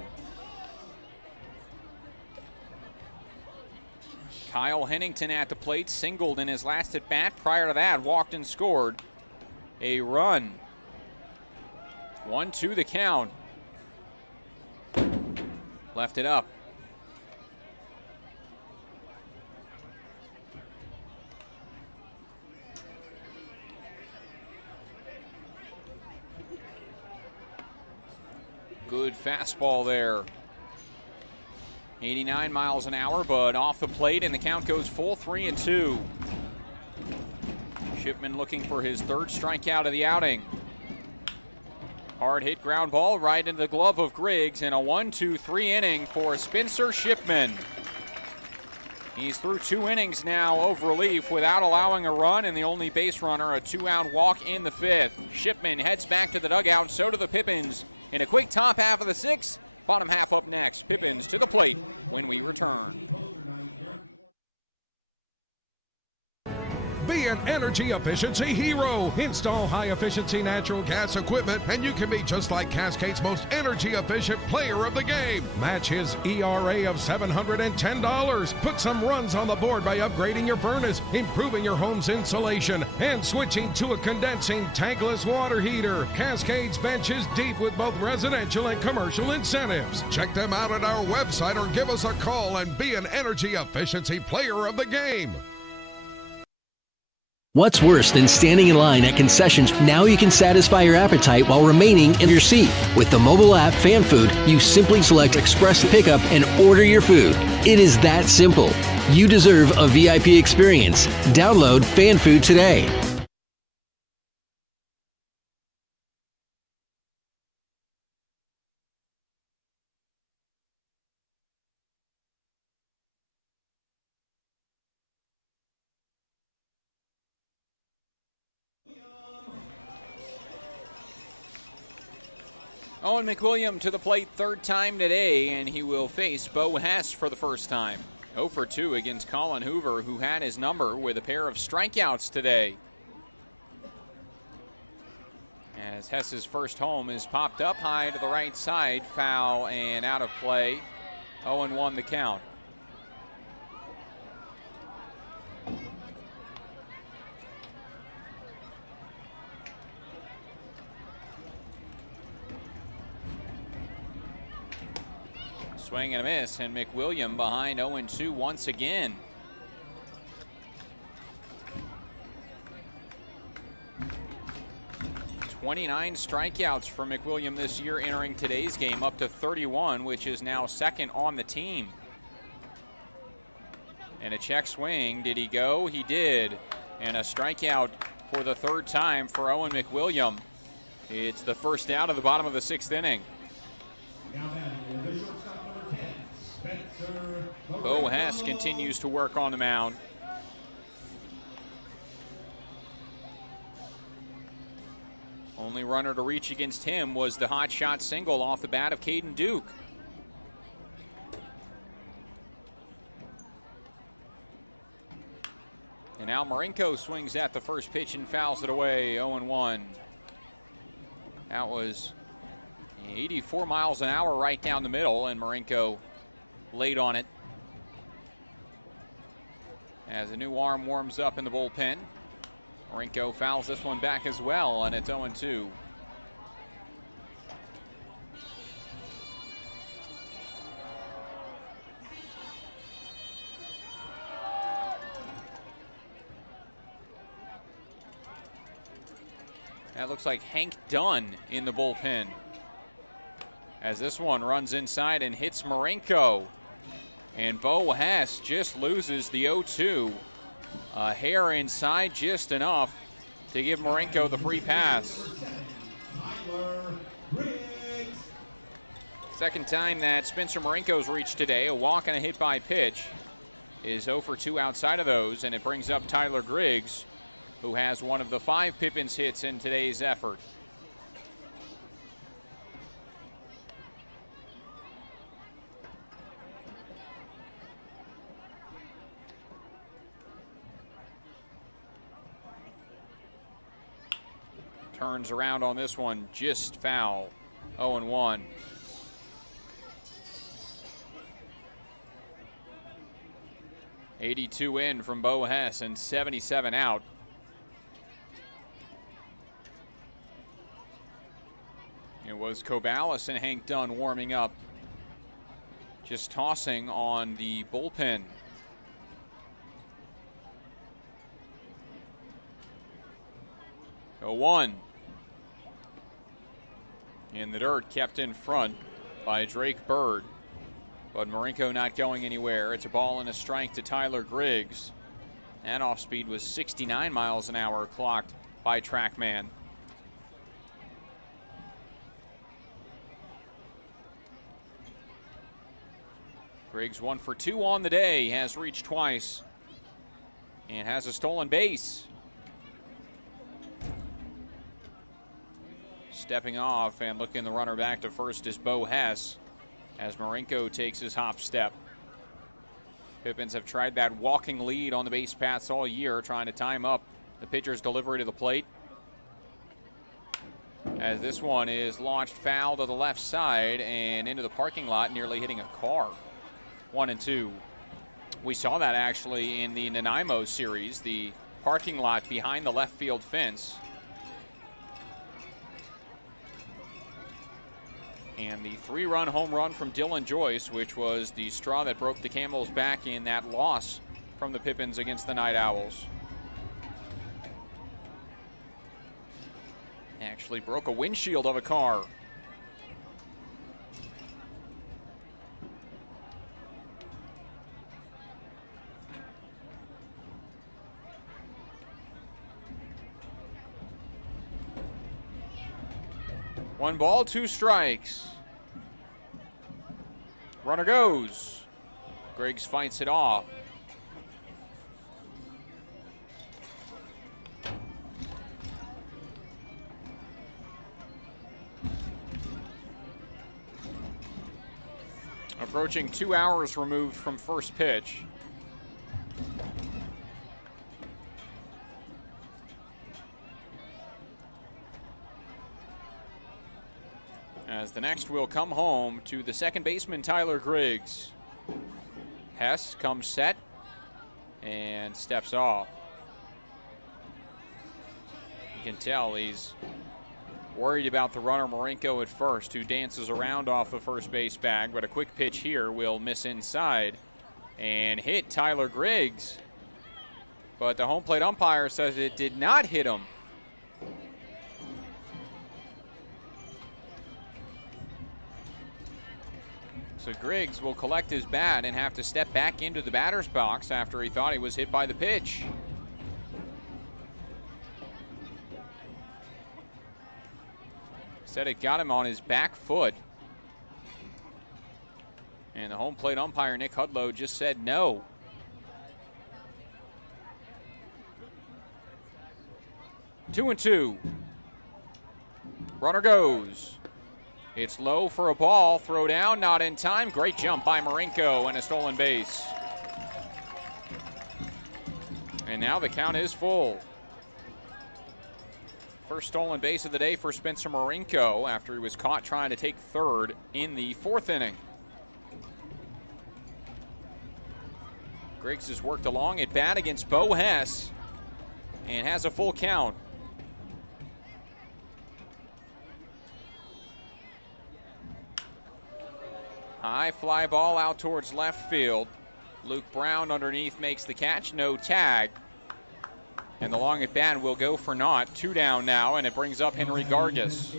Kyle Hennington at the plate, singled in his last at bat. Prior to that, walked and scored a run. 1-2 the count. Left it up. Good fastball there. 89 miles an hour, but off the plate, and the count goes full 3-2. Shipman looking for his third strikeout of the outing. Hard hit ground ball right into the glove of Griggs, and a 1-2-3 inning for Spencer Shipman. He's through 2 innings now of relief without allowing a run, and the only base runner, a 2-out walk in the 5th. Shipman heads back to the dugout, so do the Pippins. In a quick top half of the 6th, bottom half up next. Pippins to the plate when we return. Be an energy efficiency hero. Install high-efficiency natural gas equipment, and you can be just like Cascade's most energy-efficient player of the game. Match his ERA of $710. Put some runs on the board by upgrading your furnace, improving your home's insulation, and switching to a condensing tankless water heater. Cascade's bench is deep with both residential and commercial incentives. Check them out at our website or give us a call and be an energy efficiency player of the game. What's worse than standing in line at concessions? Now you can satisfy your appetite while remaining in your seat. With the mobile app Fan Food, you simply select Express Pickup and order your food. It is that simple. You deserve a VIP experience. Download Fan Food today. Owen McWilliam to the plate 3rd time today, and he will face Bo Hess for the first time. 0 for 2 against Colin Hoover, who had his number with a pair of strikeouts today. As Hess's first home is popped up high to the right side, foul and out of play. 0-1 the count. Swing and a miss, and McWilliam behind 0-2 once again. "29 strikeouts for McWilliam this year entering today's game, up to 31, which is now 2nd on the team. And a check swing. Did he go? He did. And a strikeout for the 3rd time for Owen McWilliam. It's the first out of the bottom of the 6th inning. Bo Hess continues to work on the mound. Only runner to reach against him was the hot shot single off the bat of Caden Duke. And Al Marinko swings at the first pitch and fouls it away, 0-1. That was 84 miles an hour right down the middle, and Marinko laid on it. As a new arm warms up in the bullpen, Marinko fouls this one back as well, and it's 0-2. That looks like Hank Dunn in the bullpen, as this one runs inside and hits Marinko. And Bo Hess just loses the 0-2. A hair inside, just enough to give Marinko the free pass. Second time that Spencer Marinko's reached today. A walk and a hit by pitch is 0 for 2 outside of those, and it brings up Tyler Griggs, who has one of the 5 Pippins hits in today's effort. Turns around on this one, just foul. 0-1. .82 in from Bo Hess and 77 out. It was Cobalis and Hank Dunn warming up, just tossing on the bullpen. A 1. In the dirt, kept in front by Drake Bird. But Marinko not going anywhere. It's a ball and a strike to Tyler Griggs. And off speed was 69 miles an hour, clocked by TrackMan. Griggs 1 for 2 on the day, has reached twice and has a stolen base. Stepping off and looking the runner back to first is Bo Hess as Marinko takes his hop step. Pippins have tried that walking lead on the base paths all year, trying to time up the pitcher's delivery to the plate. As this one is launched foul to the left side and into the parking lot, nearly hitting a car. 1-2. We saw that actually in the Nanaimo series, the parking lot behind the left field fence. And the 3-run home run from Dylan Joyce, which was the straw that broke the camel's back in that loss from the Pippins against the Night Owls. Actually broke a windshield of a car. One ball, 2 strikes. Runner goes. Griggs fights it off. Approaching 2 hours removed from first pitch. As the next will come home to the second baseman, Tyler Griggs. Hess comes set and steps off. You can tell he's worried about the runner Marinko at first, who dances around off the first base bag, but a quick pitch here will miss inside and hit Tyler Griggs. But the home plate umpire says it did not hit him. So Griggs will collect his bat and have to step back into the batter's box after he thought he was hit by the pitch. Said it got him on his back foot. And the home plate umpire, Nick Hudlow, just said no. Two and two. Runner goes. It's low for a ball. Throw down, not in time. Great jump by Marinko and a stolen base. And now the count is full. First stolen base of the day for Spencer Marinko after he was caught trying to take third in the 4th inning. Griggs has worked along at bat against Bo Hess and has a full count. High fly ball out towards left field. Luke Brown underneath makes the catch, no tag. And the long at bat will go for naught. 2 down now, and it brings up Henry Gargas.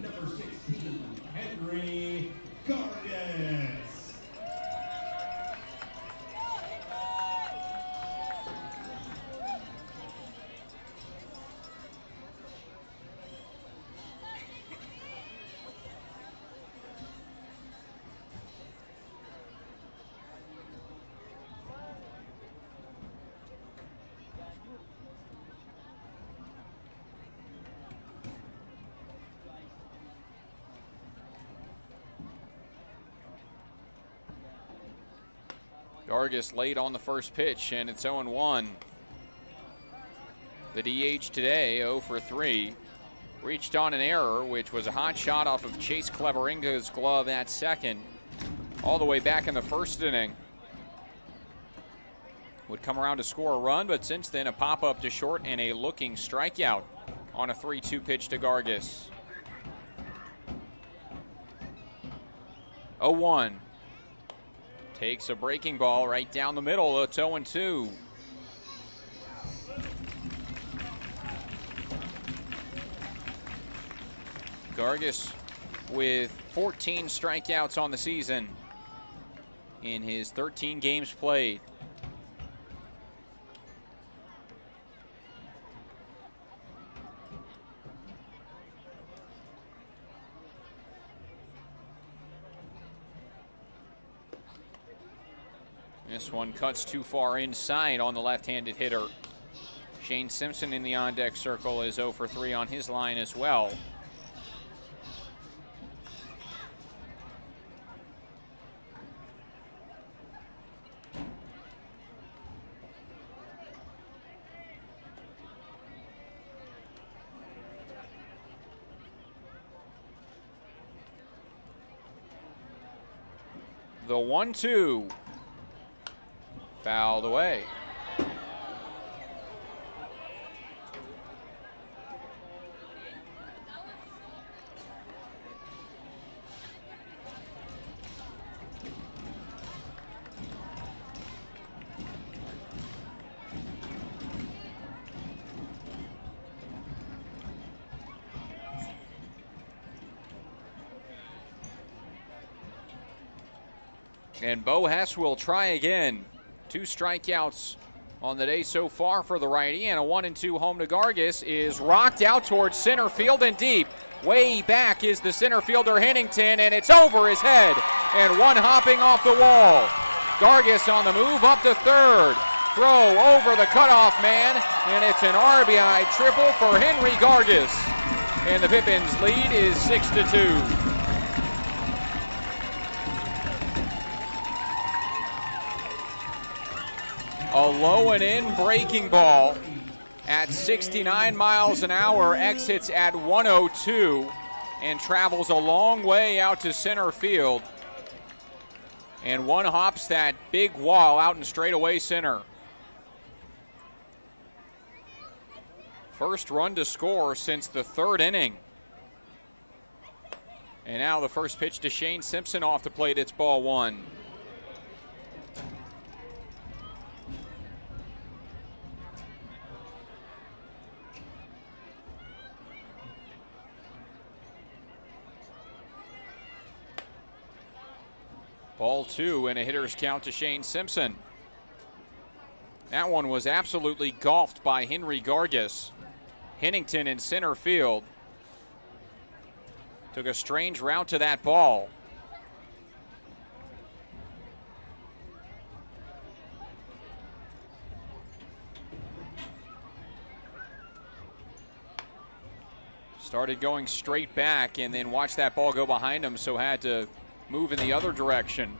Number 16, Henry Gargas. Gargas late on the first pitch, and it's 0-1. The DH today, 0 for 3. reached on an error, which was a hot shot off of Chase Cleveringa's glove at second, all the way back in the first inning. Would come around to score a run, but since then a pop-up to short and a looking strikeout on a 3-2 pitch to Gargis. 0-1. Takes a breaking ball right down the middle. It's 0-2. Gargis with 14 strikeouts on the season in his 13 games played. This one cuts too far inside on the left-handed hitter. Shane Simpson in the on-deck circle is 0 for 3 on his line as well. The 1-2. Fouled away. And Bo Hess will try again. 2 strikeouts on the day so far for the righty, and a 1-2 home to Gargis is rocked out towards center field and deep. Way back is the center fielder Hennington, and it's over his head. And one hopping off the wall. Gargis on the move up to third. Throw over the cutoff man, and it's an RBI triple for Henry Gargis. And the Pippins lead is 6-2. A low and in breaking ball at 69 miles an hour, exits at 102 and travels a long way out to center field. And one hops that big wall out in straightaway center. First run to score since the 3rd inning. And now the first pitch to Shane Simpson off the plate. It's ball 1. Ball 2 and a hitter's count to Shane Simpson. That one was absolutely golfed by Henry Gargis. Hennington in center field took a strange route to that ball. Started going straight back and then watched that ball go behind him, so had to move in the other direction.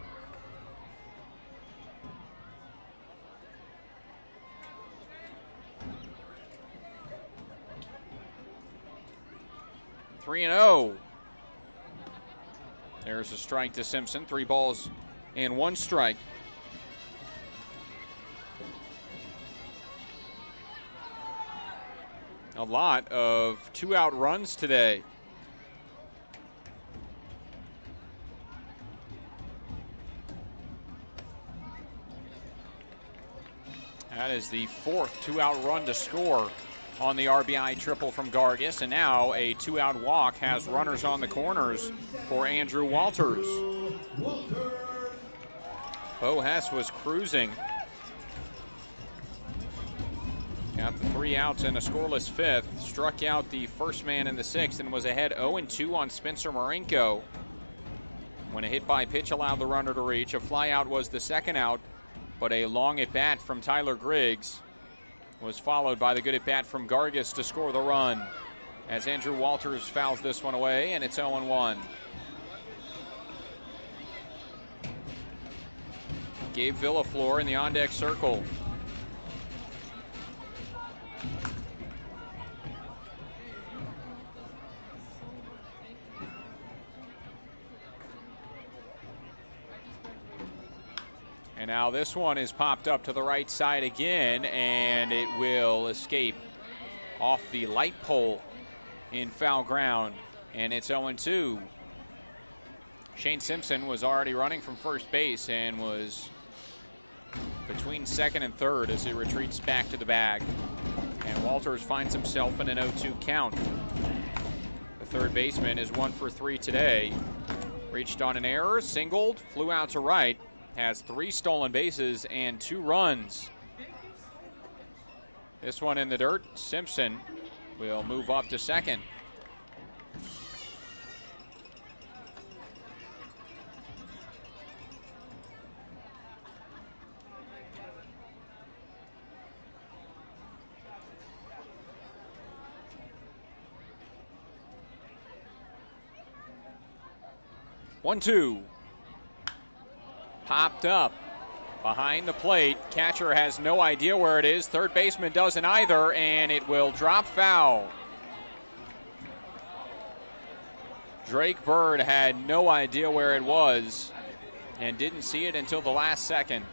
Three and 0. There's a strike to Simpson. 3 balls and 1 strike. A lot of 2-out runs today. That is the 4th 2-out run to score on the RBI triple from Gargis. And now a 2-out walk has runners on the corners for Andrew Walters. Bo Hess was cruising. Got the 3 outs and a scoreless 5th. Struck out the first man in the 6th and was ahead 0-2 on Spencer Marinko. When a hit by pitch allowed the runner to reach. A fly out was the 2nd out, but a long at bat from Tyler Griggs was followed by the good at bat from Gargis to score the run. As Andrew Walters fouls this one away, and it's 0-1. Gabe Villaflor in the on-deck circle. And now this one is popped up to the right side again, and it will escape off the light pole in foul ground, and it's 0-2. Shane Simpson was already running from first base and was between second and third as he retreats back to the bag. And Walters finds himself in an 0-2 count. The third baseman is 1 for 3 today. Reached on an error, singled, flew out to right, has 3 stolen bases and 2 runs. This one in the dirt. Simpson will move up to second. One, two. Popped up behind the plate. Catcher has no idea where it is. Third baseman doesn't either, and it will drop foul. Drake Bird had no idea where it was and didn't see it until the last second.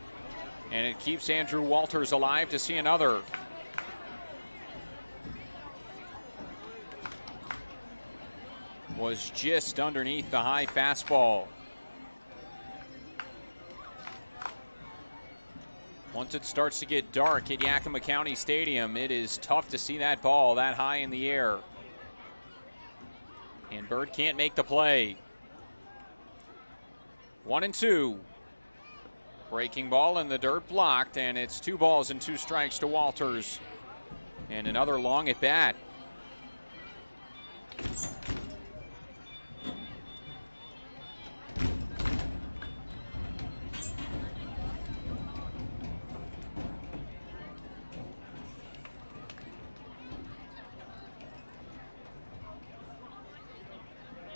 And it keeps Andrew Walters alive to see another. Was just underneath the high fastball. Once it starts to get dark at Yakima County Stadium, it is tough to see that ball that high in the air. And Bird can't make the play. 1-2. Breaking ball in the dirt, blocked, and it's 2 balls and 2 strikes to Walters. And another long at bat.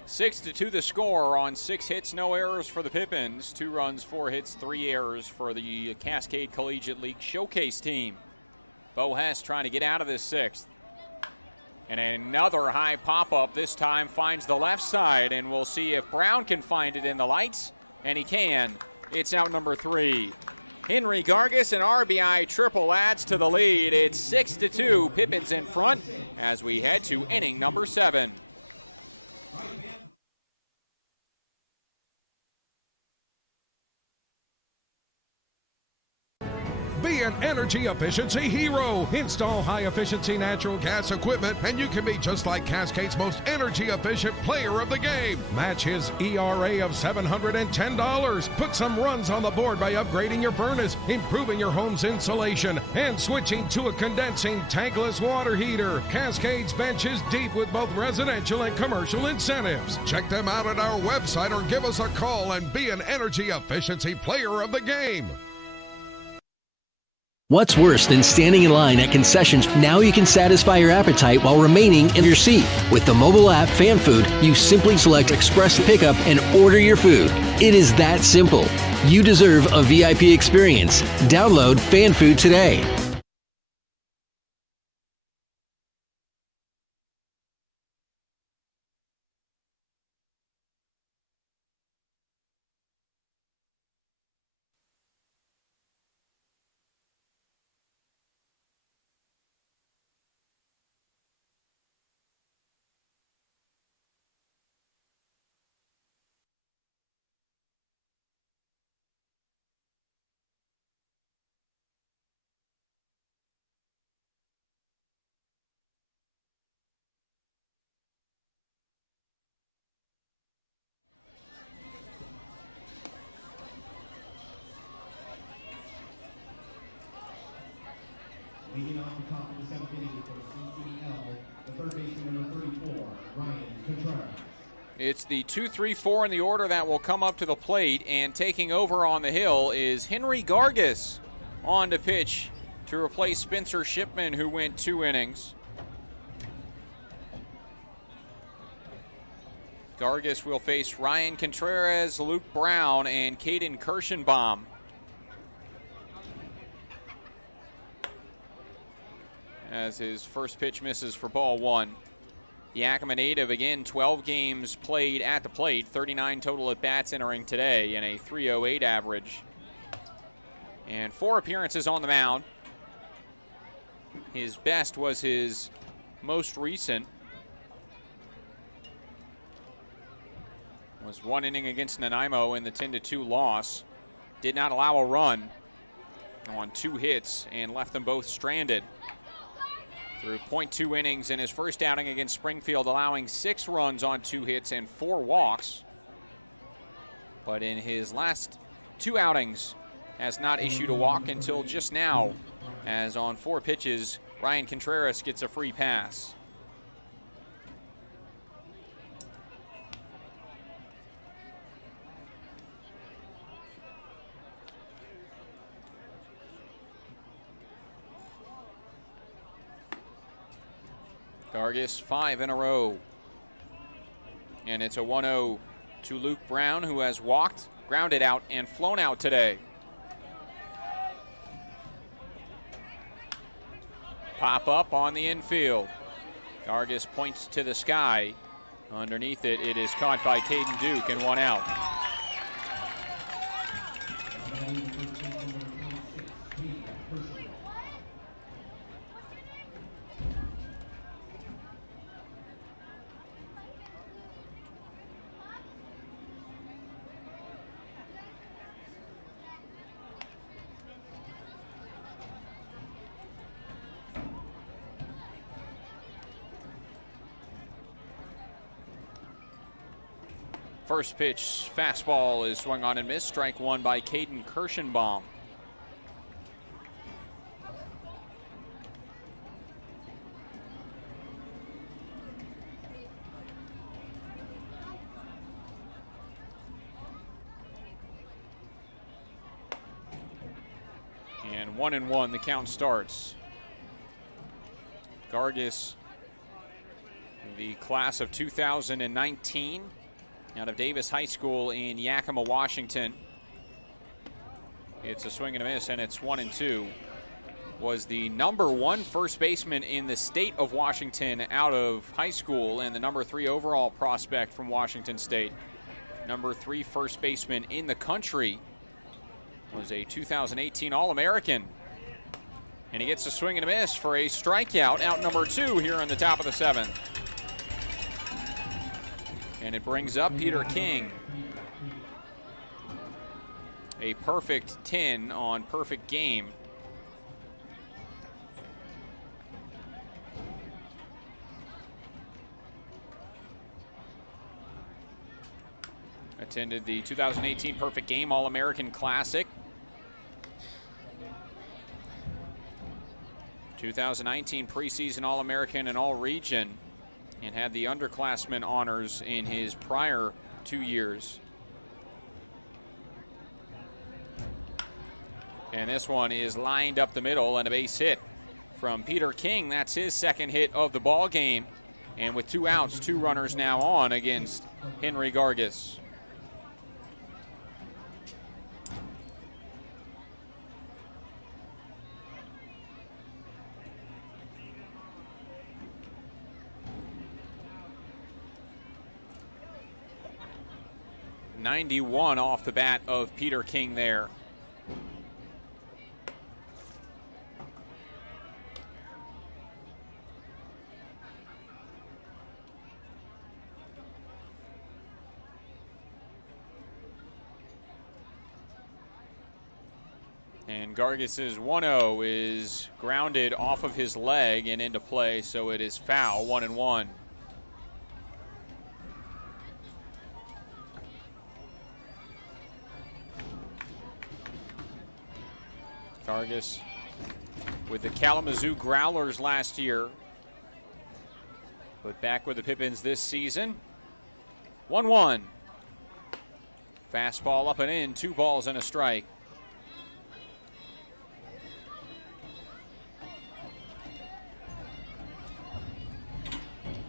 Six to 2 the score on 6 hits, no errors for the Pippins. 2 runs, 4 hits, 3 errors for the Cascade Collegiate League Showcase team. Bo Hess trying to get out of this 6th. And another high pop-up, this time finds the left side, and we'll see if Brown can find it in the lights, and he can. It's out number 3. Henry Gargis, an RBI triple, adds to the lead. It's 6 to 2, Pippins in front as we head to inning number 7. Be an energy efficiency hero. Install high-efficiency natural gas equipment, and you can be just like Cascade's most energy-efficient player of the game. Match his ERA of $710. Put some runs on the board by upgrading your furnace, improving your home's insulation, and switching to a condensing tankless water heater. Cascade's bench is deep with both residential and commercial incentives. Check them out at our website or give us a call and be an energy efficiency player of the game. What's worse than standing in line at concessions? Now you can satisfy your appetite while remaining in your seat. With the mobile app Fan Food, you simply select Express Pickup and order your food. It is that simple. You deserve a VIP experience. Download Fan Food today. Leading off the top of the 7th inning for CCL, the third baseman number 34, Ryan Contreras. It's the 2-3-4 in the order that will come up to the plate, and taking over on the hill is Henry Gargis on to pitch to replace Spencer Shipman, who went 2 innings. Gargis will face Ryan Contreras, Luke Brown, and Caden Kirschenbaum. As his first pitch misses for ball 1. Yakima native, again, 12 games played at the plate, 39 total at-bats entering today, and a .308 average. and 4 appearances on the mound. His best was his most recent. Was 1 inning against Nanaimo in the 10-2 loss. Did not allow a run on 2 hits and left them both stranded. Through .2 innings in his first outing against Springfield, allowing 6 runs on 2 hits and 4 walks. But in his last 2 outings, has not issued a walk until just now, as on 4 pitches, Ryan Contreras gets a free pass. Gargis 5 in a row. And it's a 1-0 to Luke Brown, who has walked, grounded out, and flown out today. Pop up on the infield. Gargis points to the sky. Underneath it, it is caught by Caden Duke and 1 out. First pitch, fastball is swung on and missed. Strike 1 by Caden Kirschenbaum. And 1-1, the count starts. Gargis, the class of 2019. Out of Davis High School in Yakima, Washington. It's a swing and a miss, and it's 1-2. Was the #1 first baseman in the state of Washington out of high school, and the #3 overall prospect from Washington State. #3 first baseman in the country. Was a 2018 All-American. And he gets a swing and a miss for a strikeout, out #2 here in the top of the 7th. And it brings up Peter King. A perfect 10 on perfect game. Attended the 2018 Perfect Game All-American Classic. 2019 preseason All-American and All-Region. And had the underclassmen honors in his prior 2 years. And this one is lined up the middle and a base hit from Peter King. That's his second hit of the ball game. And with 2 outs, 2 runners now on against Henry Gargis. .91 off the bat of Peter King there. And Gargis's 1-0 is grounded off of his leg and into play, so it is foul, 1-1. Gargis with the Kalamazoo Growlers last year, but back with the Pippins this season. 1-1. Fastball up and in, 2 balls and a strike.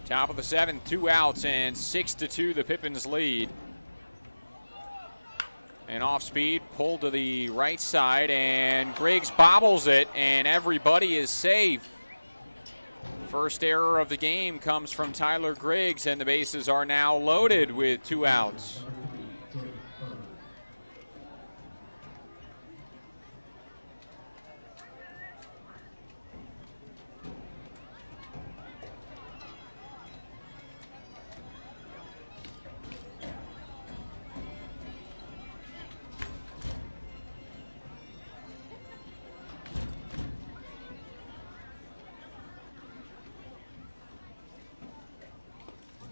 Top of the 7th, 2 outs, and 6-2 the Pippins lead. And off speed, pulled to the right side, and Griggs bobbles it, and everybody is safe. First error of the game comes from Tyler Griggs, and the bases are now loaded with 2 outs.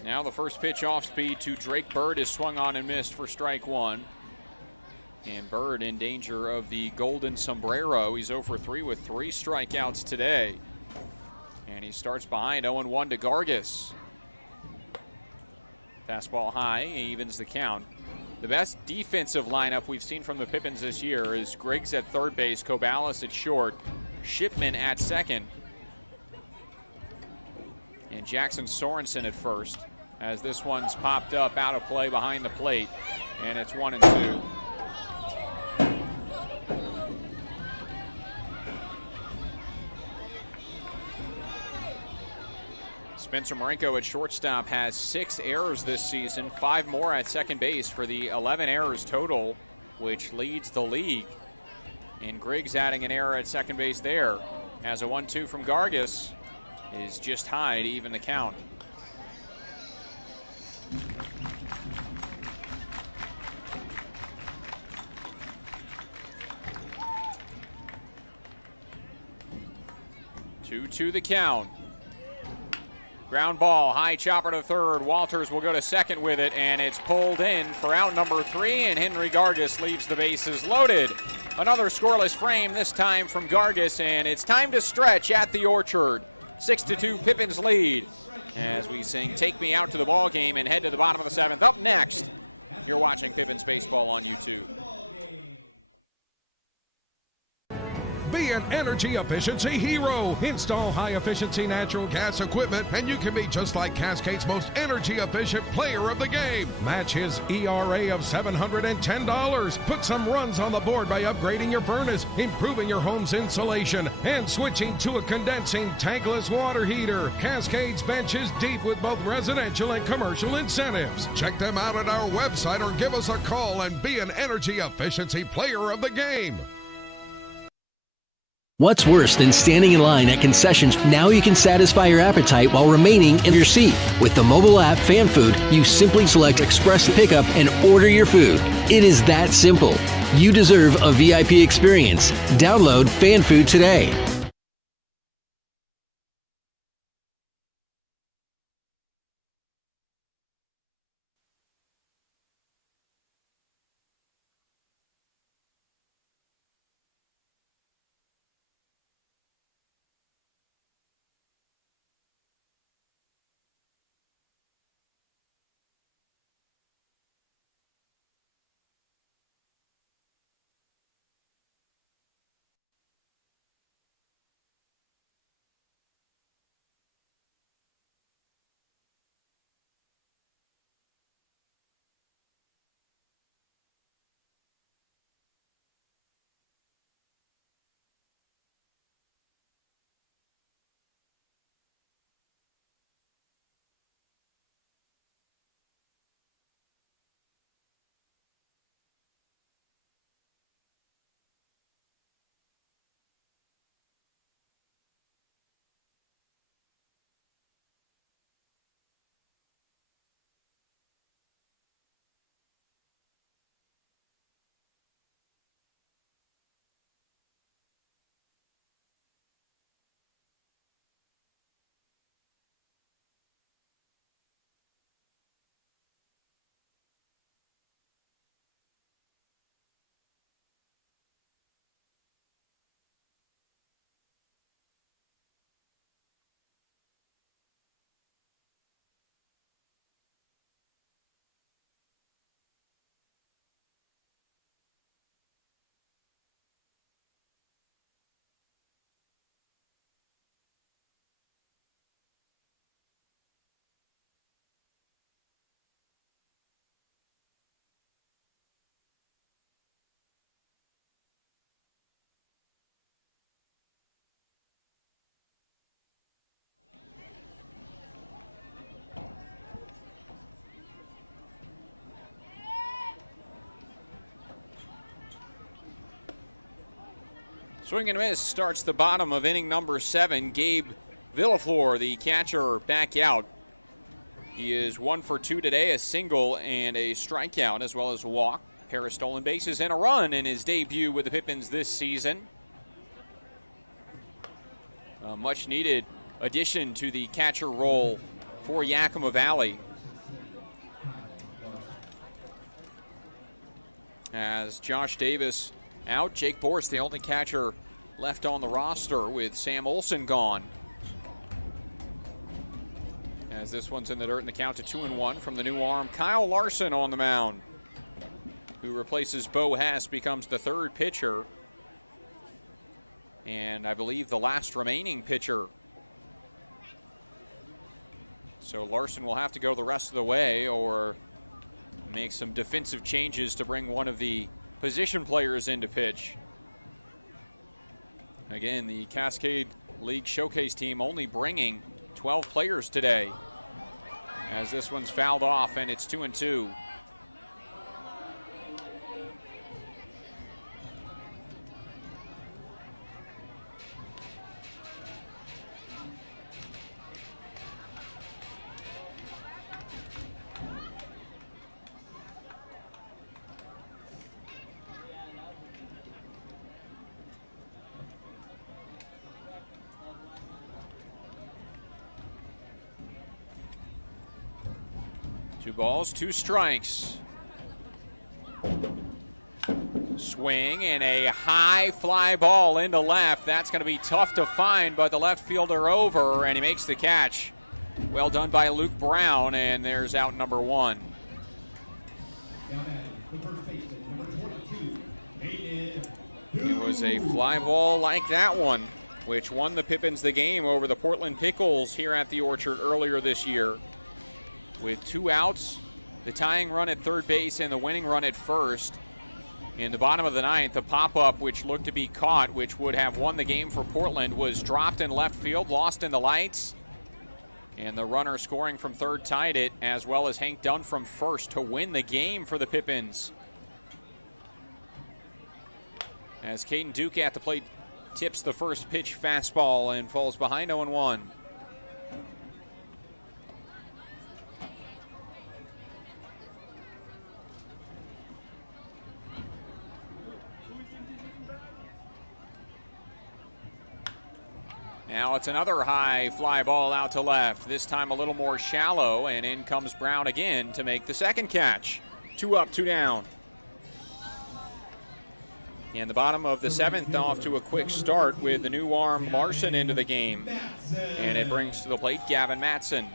Now the first pitch off speed to Drake Bird is swung on and missed for strike one. And Bird in danger of the golden sombrero. He's 0 for 3 with 3 strikeouts today. And he starts behind 0-1 to Gargis. Fastball high, evens the count. The best defensive lineup we've seen from the Pippins this year is Griggs at third base, Kobalas at short, Shipman at second, and Jackson Sorensen at first, as this one's popped up out of play behind the plate, and it's 1-2. Spencer Marenko at shortstop has 6 errors this season, 5 more at second base for the 11 errors total, which leads the league. And Griggs adding an error at second base there, as a 1-2 from Gargis is just high to even the count. Two the count. Ground ball, high chopper to third. Walters will go to second with it, and it's pulled in for out number 3, and Henry Gargis leaves the bases loaded. Another scoreless frame, this time from Gargis, and it's time to stretch at the Orchard. 6-2 Pippins lead as we sing Take Me Out to the Ball Game and head to the bottom of the 7th. Up next, you're watching Pippins Baseball on YouTube. Be an energy efficiency hero. Install high-efficiency natural gas equipment, and you can be just like Cascade's most energy-efficient player of the game. Match his ERA of $710. Put some runs on the board by upgrading your furnace, improving your home's insulation, and switching to a condensing tankless water heater. Cascade's bench is deep with both residential and commercial incentives. Check them out at our website or give us a call and be an energy efficiency player of the game. What's worse than standing in line at concessions? Now you can satisfy your appetite while remaining in your seat. With the mobile app Fan Food, you simply select Express Pickup and order your food. It is that simple. You deserve a VIP experience. Download Fan Food today. Swing and miss starts the bottom of inning number 7. Gabe Villaflor, the catcher, back out. He is 1 for 2 today, a single and a strikeout, as well as a walk. Pair of stolen bases and a run in his debut with the Pippins this season. A much needed addition to the catcher role for Yakima Valley. As Josh Davis out, Jake Borst, the only catcher left on the roster with Sam Olson gone. As this one's in the dirt and the count to 2-1 from the new arm. Kyle Larson on the mound, who replaces Bo Hess, becomes the third pitcher. And I believe the last remaining pitcher. So Larson will have to go the rest of the way or make some defensive changes to bring one of the position players in to pitch. Again, the Cascade League Showcase team only bringing 12 players today. As this one's fouled off and it's 2-2. Two balls, two strikes. Swing and a high fly ball into left. That's going to be tough to find, but the left fielder over, and he makes the catch. Well done by Luke Brown, and there's out number one. It was a fly ball like that one, which won the Pippins the game over the Portland Pickles here at the Orchard earlier this year. With 2 outs, the tying run at third base and the winning run at first. In the bottom of the ninth, the pop-up, which looked to be caught, which would have won the game for Portland, was dropped in left field, lost in the lights. And the runner scoring from third tied it, as well as Hank Dunn from first to win the game for the Pippins. As Caden Duke at the plate tips the first pitch fastball and falls behind 0-1. Now it's another high fly ball out to left, this time a little more shallow, and in comes Brown again to make the second catch. 2 up, 2 down. And the bottom of the seventh off to a quick start with the new arm Larson into the game. And it brings to the plate Gavin Matson.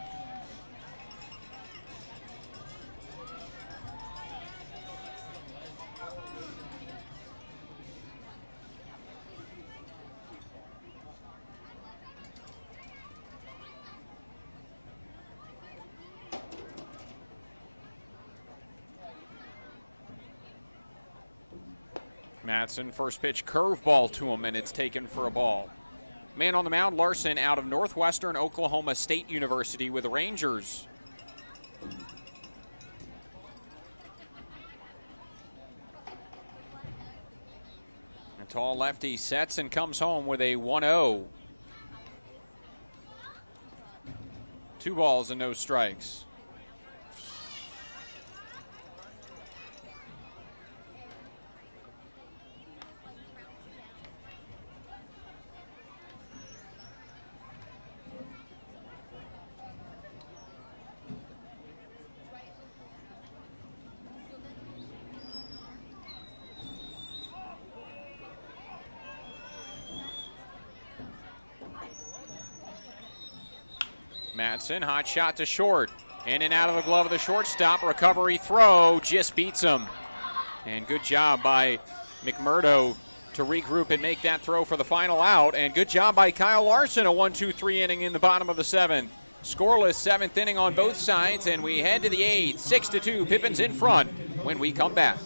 Matson, first pitch curveball to him, and it's taken for a ball. Man on the mound, Larson out of Northwestern Oklahoma State University with the Rangers. A tall lefty sets and comes home with a 1-0. 2 balls and no strikes. Matson, hot shot to short. In and out of the glove of the shortstop. Recovery throw just beats him. And good job by McMurdo to regroup and make that throw for the final out. And good job by Kyle Larson, a 1-2-3 inning in the bottom of the seventh. Scoreless seventh inning on both sides, and we head to the eighth. 6-2, Pippins in front when we come back.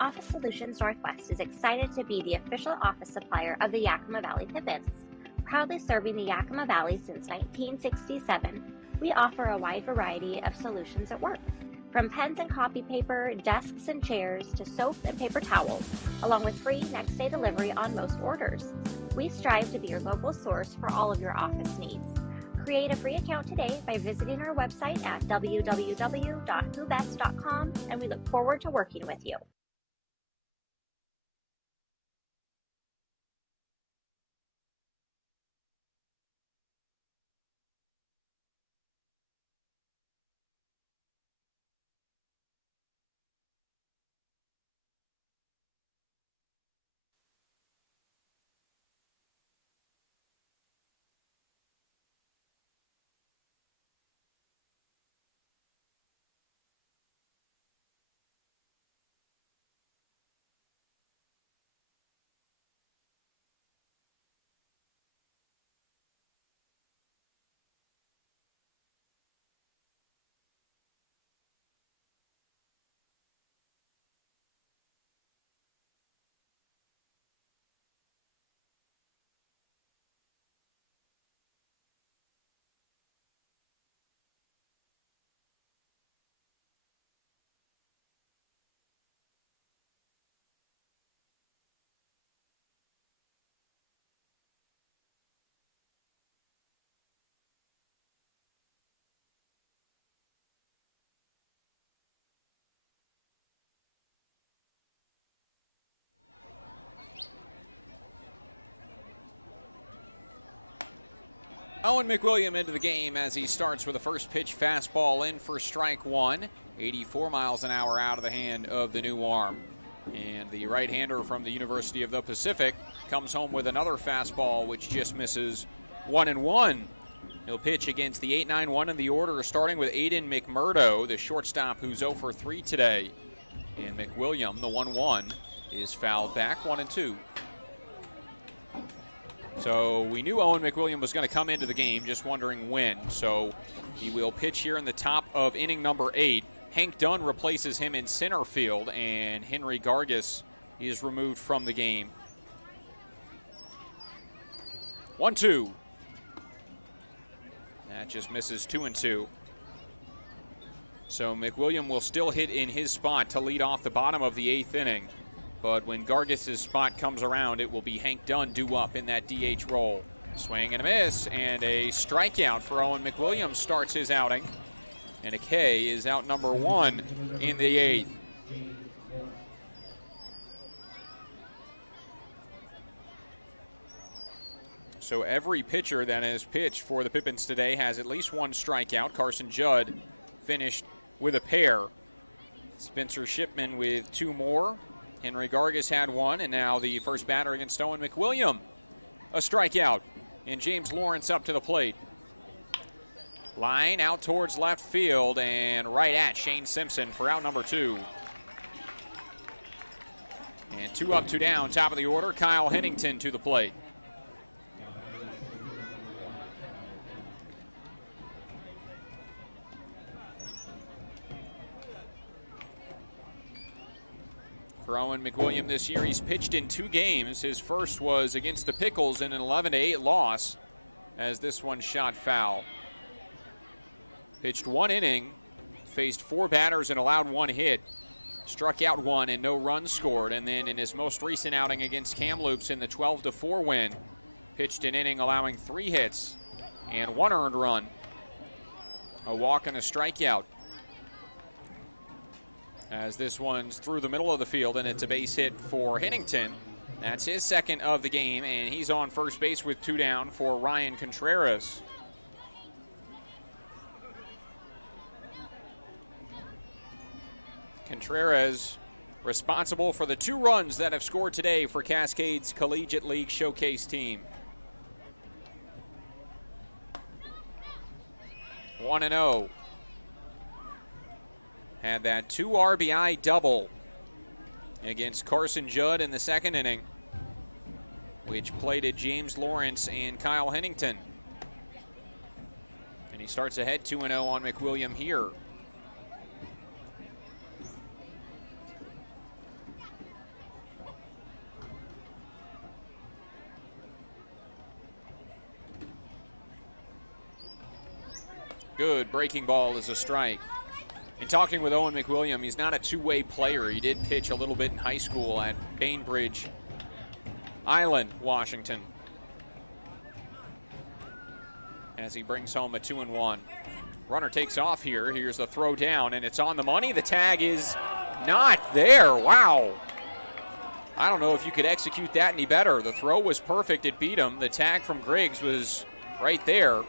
Office Solutions Northwest is excited to be the official office supplier of the Yakima Valley Pippins. Proudly serving the Yakima Valley since 1967, we offer a wide variety of solutions at work. From pens and copy paper, desks and chairs, to soap and paper towels, along with free next-day delivery on most orders. We strive to be your local source for all of your office needs. Create a free account today by visiting our website at www.whobest.com, and we look forward to working with you. Owen McWilliam into the game as he starts with a first pitch fastball in for strike one. 84 miles an hour out of the hand of the new arm. And the right-hander from the University of the Pacific comes home with another fastball which just misses 1-1. He'll pitch against the 8-9-1 in the order, starting with Aiden McMurdo, the shortstop who's 0 for 3 today. And McWilliam, the 1-1, is fouled back, 1-2. So we knew Owen McWilliam was going to come into the game, just wondering when. So he will pitch here in the top of inning number 8. Hank Dunn replaces him in center field, and Henry Gargis is removed from the game. 1-2. That just misses 2-2. So McWilliam will still hit in his spot to lead off the bottom of the 8th inning. But when Gargis' spot comes around, it will be Hank Dunn due up in that DH role. Swing and a miss, and a strikeout for Owen McWilliam starts his outing. And a K is out number 1 in the 8th. So every pitcher that has pitched for the Pippins today has at least one strikeout. Carson Judd finished with a pair. Spencer Shipman with 2 more. Henry Gargis had 1, and now the first batter against Owen McWilliam. A strikeout, and James Lawrence up to the plate. Line out towards left field and right at Shane Simpson for out number 2. And 2 up, 2 down, top of the order, Kyle Hennington to the plate. For Owen McWilliam this year, he's pitched in 2 games. His first was against the Pickles in an 11-8 loss, as this one shot foul. Pitched 1 inning, faced 4 batters and allowed 1 hit. Struck out 1 and no runs scored. And then in his most recent outing against Kamloops in the 12-4 win, pitched an inning allowing 3 hits and 1 earned run. A walk and a strikeout. As this one's through the middle of the field, and it's a base hit for Hennington. That's his second of the game, and he's on first base with 2 down for Ryan Contreras. Contreras responsible for the 2 runs that have scored today for Cascades Collegiate League Showcase team. 1-0. Had that 2 RBI double against Carson Judd in the 2nd inning, which plated James Lawrence and Kyle Hennington. And he starts ahead 2-0 on McWilliam here. good. Breaking ball is a strike. In talking with Owen McWilliam, he's not a two-way player. He did pitch a little bit in high school at Bainbridge Island, Washington, as he brings home a 2-1. Runner takes off here. Here's the throw down, and it's on the money. The tag is not there. Wow. I don't know if you could execute that any better. The throw was perfect. It beat him. The tag from Griggs was right there,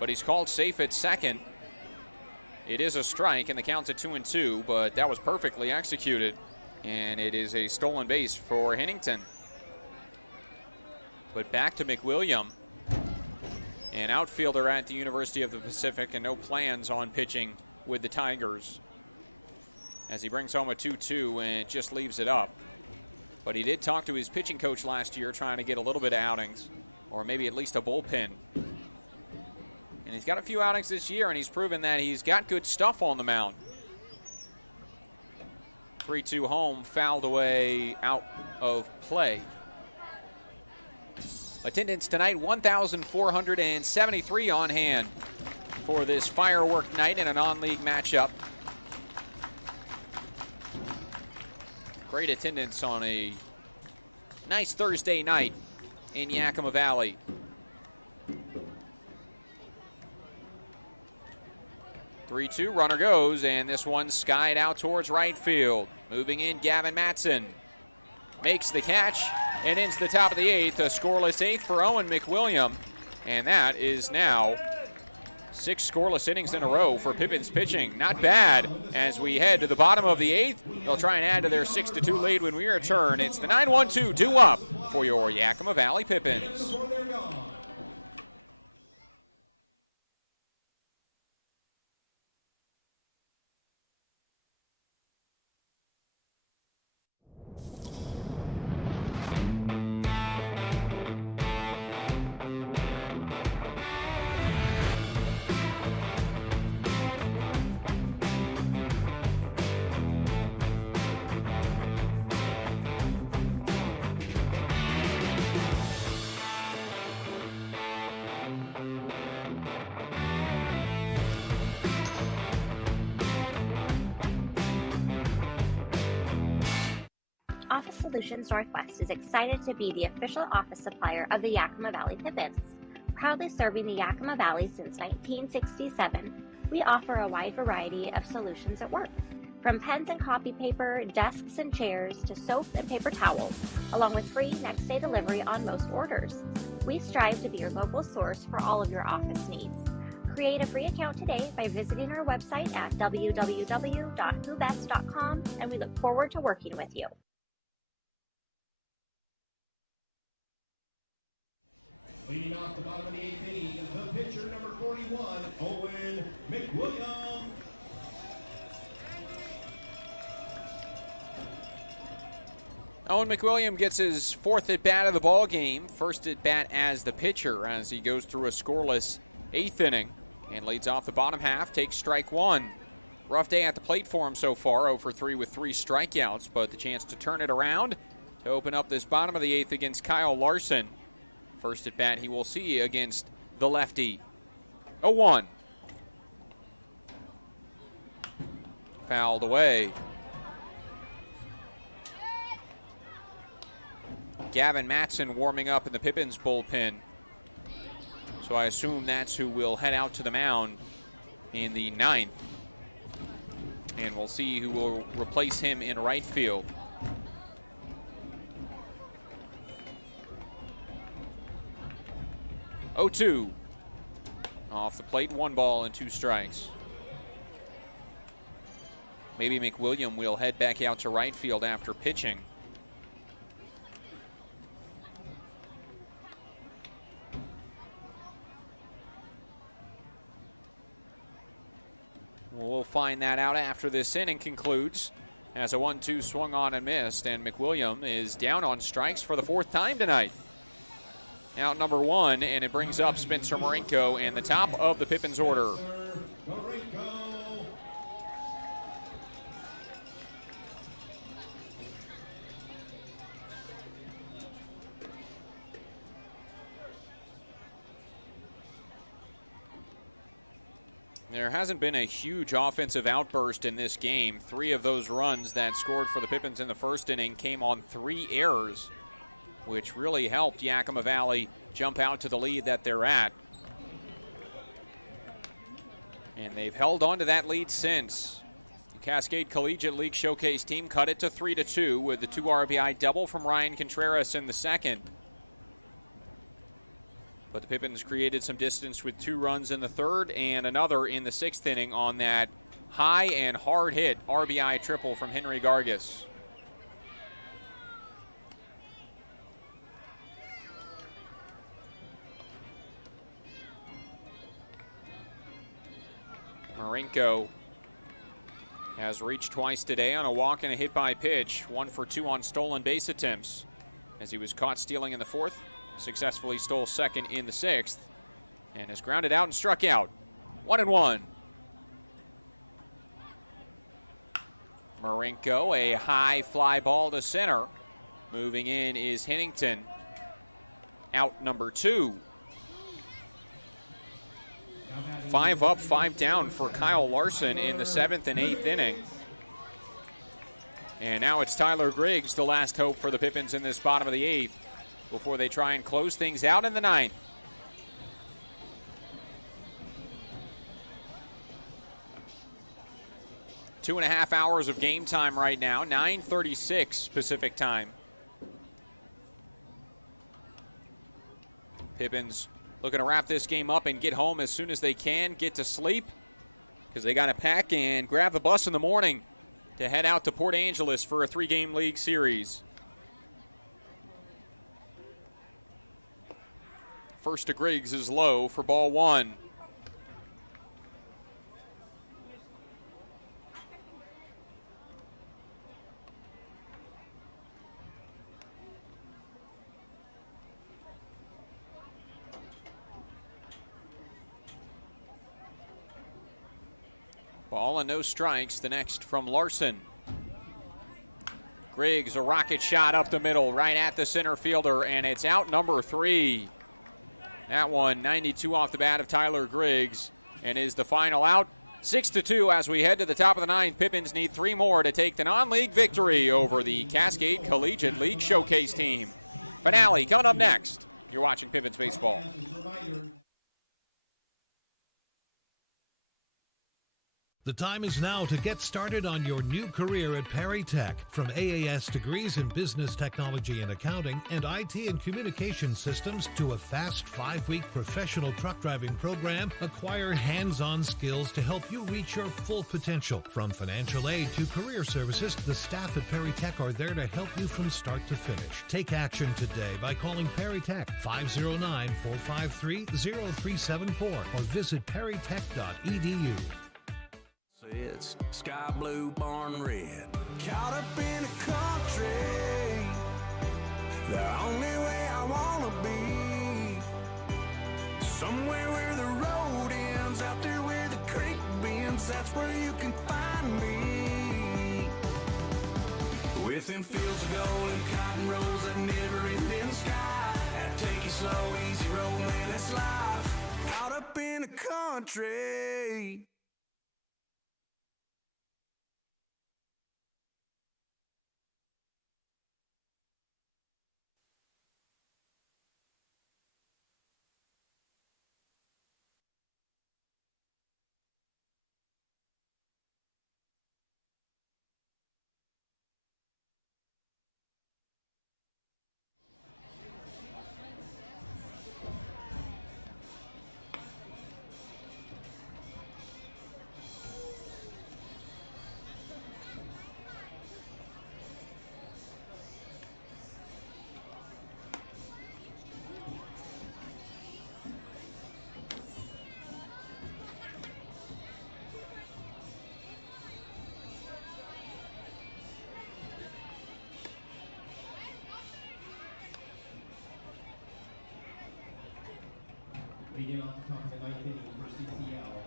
but he's called safe at second. It is a strike, and the count's at 2-2, but that was perfectly executed, and it is a stolen base for Hennington. But back to McWilliam, an outfielder at the University of the Pacific, and no plans on pitching with the Tigers, as he brings home a 2-2 and just leaves it up. But he did talk to his pitching coach last year, trying to get a little bit of outings, or maybe at least a bullpen. And he's got a few outings this year, and he's proven that he's got good stuff on the mound. 3-2 home, fouled away, out of play. Attendance tonight, 1,473 on hand for this firework night in a non-league matchup. Great attendance on a nice Thursday night in Yakima Valley. 3-2, runner goes, and this one skied out towards right field. Moving in, Gavin Matson makes the catch and ends the top of the eighth. A scoreless eighth for Owen McWilliam, and that is now 6 scoreless innings in a row for Pippins pitching. Not bad as we head to the bottom of the eighth. They'll try and add to their 6-2 lead when we return. It's the 9-1-2 due up for your Yakima Valley Pippins. Office Solutions Northwest is excited to be the official office supplier of the Yakima Valley Pippins. Proudly serving the Yakima Valley since 1967, we offer a wide variety of solutions at work. From pens and copy paper, desks and chairs, to soap and paper towels, along with free next day delivery on most orders. We strive to be your local source for all of your office needs. Create a free account today by visiting our website at www.whobest.com, and we look forward to working with you. Leading off the bottom of the eighth inning, the pitcher, number 41, Owen McWilliam. Owen McWilliam gets his fourth at-bat of the ball game, first at-bat as the pitcher as he goes through a scoreless eighth inning and leads off the bottom half, takes strike one. Rough day at the plate for him so far, 0 for 3 with 3 strikeouts, but the chance to turn it around to open up this bottom of the eighth against Kyle Larson. First at bat he will see against the lefty. 0-1. Fouled away. Gavin Matson warming up in the Pippins bullpen. So I assume that's who will head out to the mound in the ninth. And we'll see who will replace him in right field. Oh, 2. Off the plate, 1 ball and 2 strikes. Maybe McWilliam will head back out to right field after pitching. We'll find that out after this inning concludes, as a 1-2 swung on and missed, and McWilliam is down on strikes for the 4th time tonight. Out number 1, and it brings up Spencer Marinko in the top of the Pippins order. There hasn't been a huge offensive outburst in this game. 3 of those runs that scored for the Pippins in the first inning came on 3 errors, which really helped Yakima Valley jump out to the lead that they're at. And they've held on to that lead since. The Cascade Collegiate League Showcase team cut it to 3-2 with the 2 RBI double from Ryan Contreras in the second. But the Pippins created some distance with 2 runs in the third and another in the 6th inning on that high and hard hit RBI triple from Henry Gargis. Marinko has reached twice today on a walk and a hit by pitch. 1 for 2 on stolen base attempts as he was caught stealing in the 4th. Successfully stole second in the 6th and has grounded out and struck out. 1-1. Marinko, a high fly ball to center. Moving in is Hennington. Out number 2. 5 up, 5 down for Kyle Larson in the 7th and 8th inning. And now it's Tyler Griggs, the last hope for the Pippins in this bottom of the 8th, before they try and close things out in the 9th. Two and a half hours of game time right now, 9:36 Pacific time. Pippins looking to wrap this game up and get home as soon as they can, get to sleep, because they got to pack and grab the bus in the morning to head out to Port Angeles for a 3-game league series. First to Griggs is low for ball 1. Ball and no strikes. The next from Larson. Griggs, a rocket shot up the middle, right at the center fielder, and it's out number 3. That one, 92 off the bat of Tyler Griggs, and is the final out. 6-2 as we head to the top of the 9th. Pippins need 3 more to take the non-league victory over the Cascade Collegiate League Showcase team. Finale coming up next. You're watching Pippins Baseball. The time is now to get started on your new career at Perry Tech. From AAS degrees in business technology and accounting and IT and communication systems to a fast 5-week professional truck driving program, acquire hands-on skills to help you reach your full potential. From financial aid to career services, the staff at Perry Tech are there to help you from start to finish. Take action today by calling Perry Tech 509-453-0374 or visit perrytech.edu. It's sky blue, barn red. Caught up in a country, the only way I wanna be. Somewhere where the road ends, out there where the creek bends, that's where you can find me. Within fields of gold and cotton rows that never end in the sky. That take it slow, easy road, man, that's life. Caught up in a country.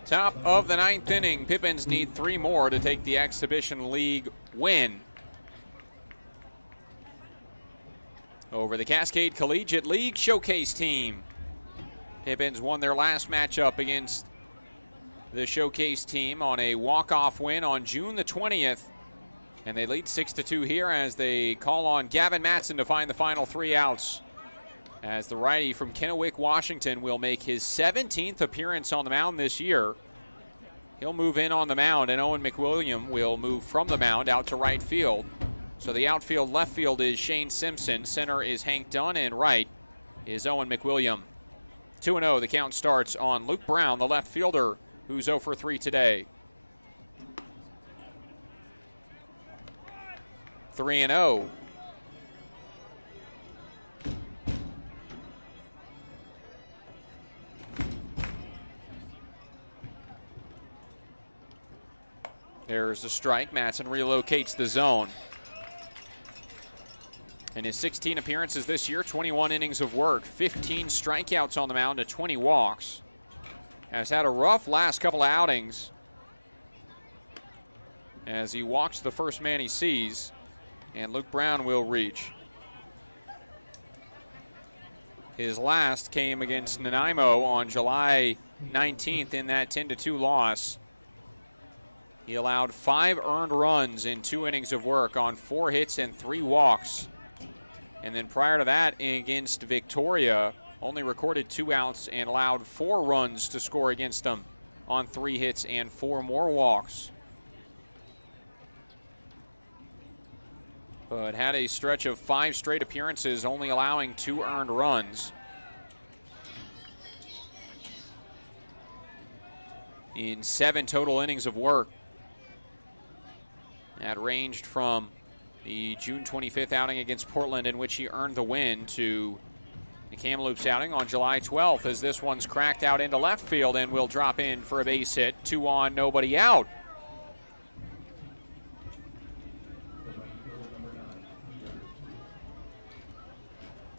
Top of the 9th inning. Pippins need 3 more to take the Exhibition League win over the Cascade Collegiate League Showcase team. Pippins won their last matchup against the Showcase team on a walk-off win on June the 20th. And they lead 6-2 here as they call on Gavin Matson to find the final 3 outs. As the righty from Kennewick, Washington will make his 17th appearance on the mound this year. He'll move in on the mound, and Owen McWilliam will move from the mound out to right field. So the outfield, left field is Shane Simpson, center is Hank Dunn, and right is Owen McWilliam. 2-0, the count starts on Luke Brown, the left fielder, who's 0 for 3 today. 3-0. There's the strike. Matson relocates the zone. In his 16 appearances this year, 21 innings of work, 15 strikeouts on the mound to 20 walks. Has had a rough last couple of outings as he walks the first man he sees, and Luke Brown will reach. His last came against Nanaimo on July 19th in that 10-2 loss. He allowed 5 earned runs in 2 innings of work on 4 hits and 3 walks. And then prior to that, against Victoria, only recorded 2 outs and allowed 4 runs to score against them on 3 hits and 4 more walks. But had a stretch of 5 straight appearances, only allowing 2 earned runs. In 7 total innings of work. That ranged from the June 25th outing against Portland, in which he earned the win, to the Kamloops outing on July 12th, as this one's cracked out into left field and will drop in for a base hit. 2 on, nobody out.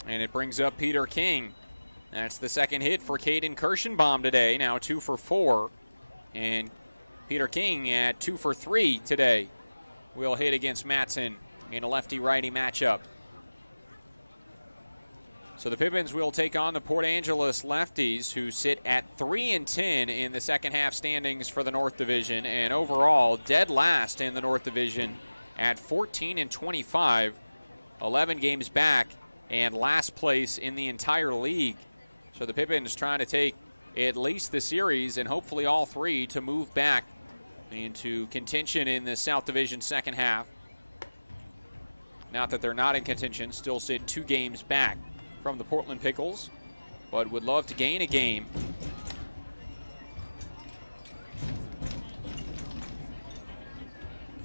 And it brings up Peter King. That's the second hit for Caden Kirschenbaum today, now 2 for 4. And Peter King at 2 for 3 today will hit against Matson in a lefty-righty matchup. So the Pippins will take on the Port Angeles lefties, who sit at 3-10 in the second half standings for the North Division, and overall dead last in the North Division at 14-25, 11 games back, and last place in the entire league. So the Pippins trying to take at least the series and hopefully all 3 to move back into contention in the South Division second half. Not that they're not in contention, still sit 2 games back from the Portland Pickles, but would love to gain a game.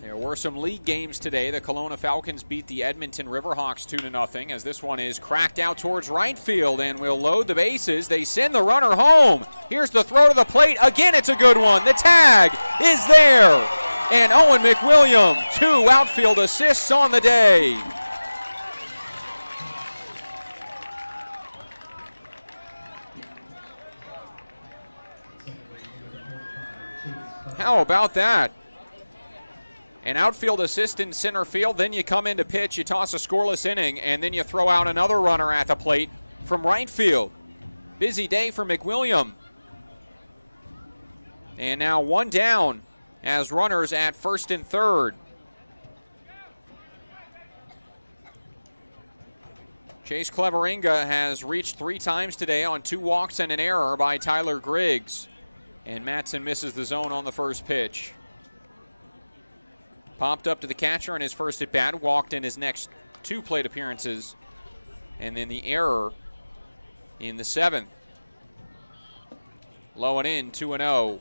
There were some league games today. The Kelowna Falcons beat the Edmonton Riverhawks 2-0, as this one is cracked out towards right field and will load the bases. They send the runner home. Here's the throw to the plate. Again, it's a good one. The tag is there. And Owen McWilliam, 2 outfield assists on the day. How about that? An outfield assist in center field, then you come into pitch, you toss a scoreless inning, and then you throw out another runner at the plate from right field. Busy day for McWilliam. And now 1 down as runners at first and third. Chase Cleveringa has reached 3 times today on 2 walks and an error by Tyler Griggs. And Matson misses the zone on the first pitch. Popped up to the catcher in his first at bat, walked in his next 2 plate appearances, and then the error in the 7th. Low and in, 2-0.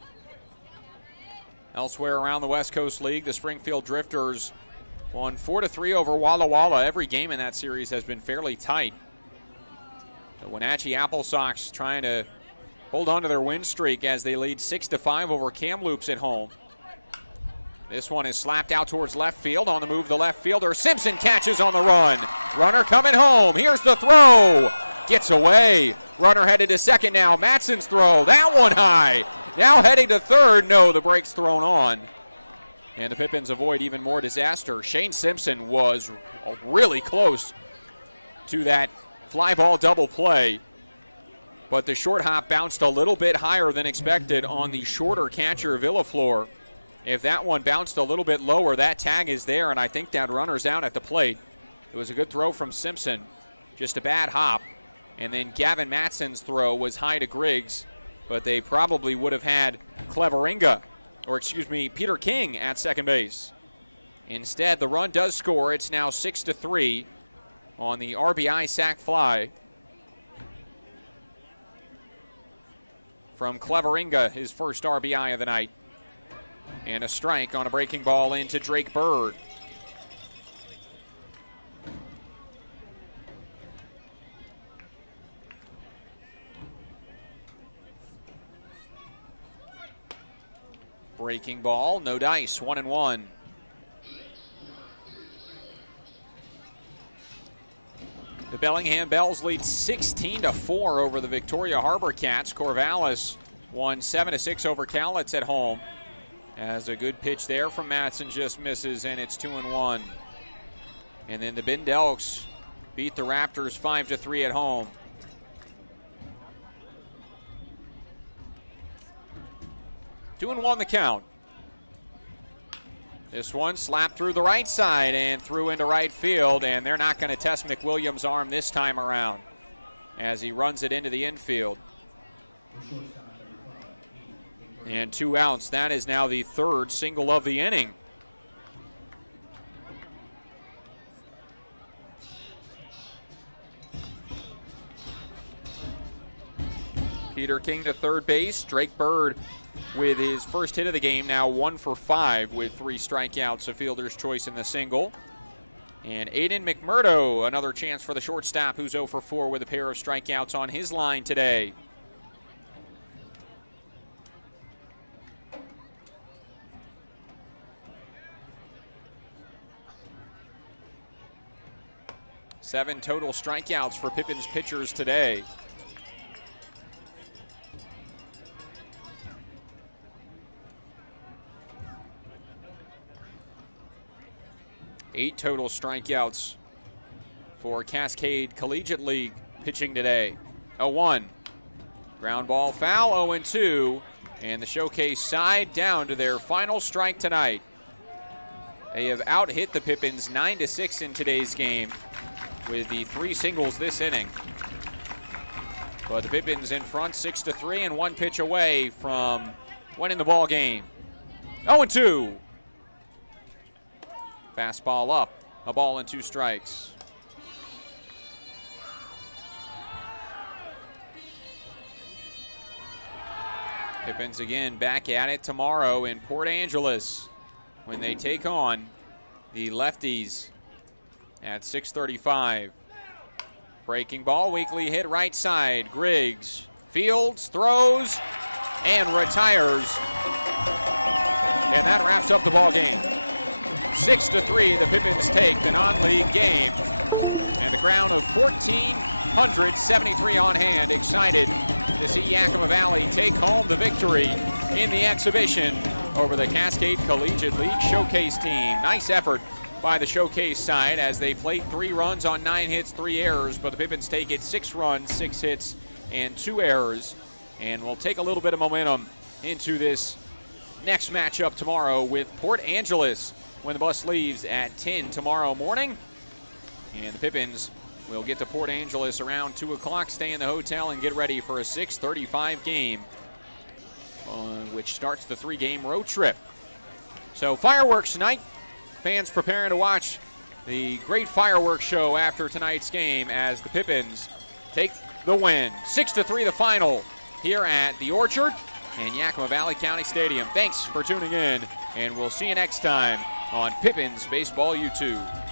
Elsewhere around the West Coast League, the Springfield Drifters won 4-3 over Walla Walla. Every game in that series has been fairly tight. The Wenatchee Apple Sox trying to hold on to their win streak as they lead 6-5 over Kamloops at home. This one is slapped out towards left field. On the move, the left fielder. Simpson catches on the run. Runner coming home. Here's the throw. Gets away. Runner headed to second now. Matson's throw. That one high. Now heading to third. No, the brake's thrown on. And the Pippins avoid even more disaster. Shane Simpson was really close to that fly ball double play, but the short hop bounced a little bit higher than expected on the shorter catcher, Villaflor. If that one bounced a little bit lower, that tag is there, and I think that runner's out at the plate. It was a good throw from Simpson, just a bad hop. And then Gavin Matson's throw was high to Griggs, but they probably would have had Peter King at second base. Instead, the run does score. It's now 6-3 on the RBI sac fly from Cleveringa, his first RBI of the night. And a strike on a breaking ball into Drake Bird. Breaking ball, no dice, 1-1. The Bellingham Bells lead 16-4 over the Victoria Harbor Cats. Corvallis won 7-6 over Cowlitz at home. As a good pitch there from Matson just misses, and it's 2-1. And then the Bend Elks beat the Raptors 5-3 at home. Two and 1 the count. This one slapped through the right side and threw into right field, and they're not going to test McWilliams' arm this time around as he runs it into the infield. And 2 outs. That is now the third single of the inning. Peter King to third base. Drake Bird with his first hit of the game, now 1 for 5 with 3 strikeouts, a fielder's choice in the single. And Aiden McMurdo, another chance for the shortstop, who's 0 for 4 with a pair of strikeouts on his line today. Seven total strikeouts for Pippins pitchers today. Eight total strikeouts for Cascade Collegiate League pitching today. 0-1. Ground ball foul, 0-2. And the Showcase side down to their final strike tonight. They have out-hit the Pippins 9-6 in today's game with the 3 singles this inning. But the Pippins in front 6-3 and 1 pitch away from winning the ball game. 0-2. Fastball up, a ball and 2 strikes. Pippins again back at it tomorrow in Port Angeles when they take on the lefties at 6:35. Breaking ball, weakly hit right side. Griggs fields, throws, and retires. And that wraps up the ball game. 6-3, the Pippins take the non-league game. And the crowd of 1,473 on hand, excited to see Yakima Valley take home the victory in the exhibition over the Cascade Collegiate League Showcase team. Nice effort by the Showcase side as they played 3 runs on 9 hits, 3 errors, but the Pippins take it 6 runs, 6 hits, and 2 errors. And we'll take a little bit of momentum into this next matchup tomorrow with Port Angeles when the bus leaves at 10 tomorrow morning. And the Pippins will get to Port Angeles around 2 o'clock, stay in the hotel, and get ready for a 6:35 game, which starts the 3-game road trip. So fireworks tonight. Fans preparing to watch the great fireworks show after tonight's game as the Pippins take the win. 6-3 the final here at the Orchard and Yakima Valley County Stadium. Thanks for tuning in, and we'll see you next time on Pippins Baseball YouTube.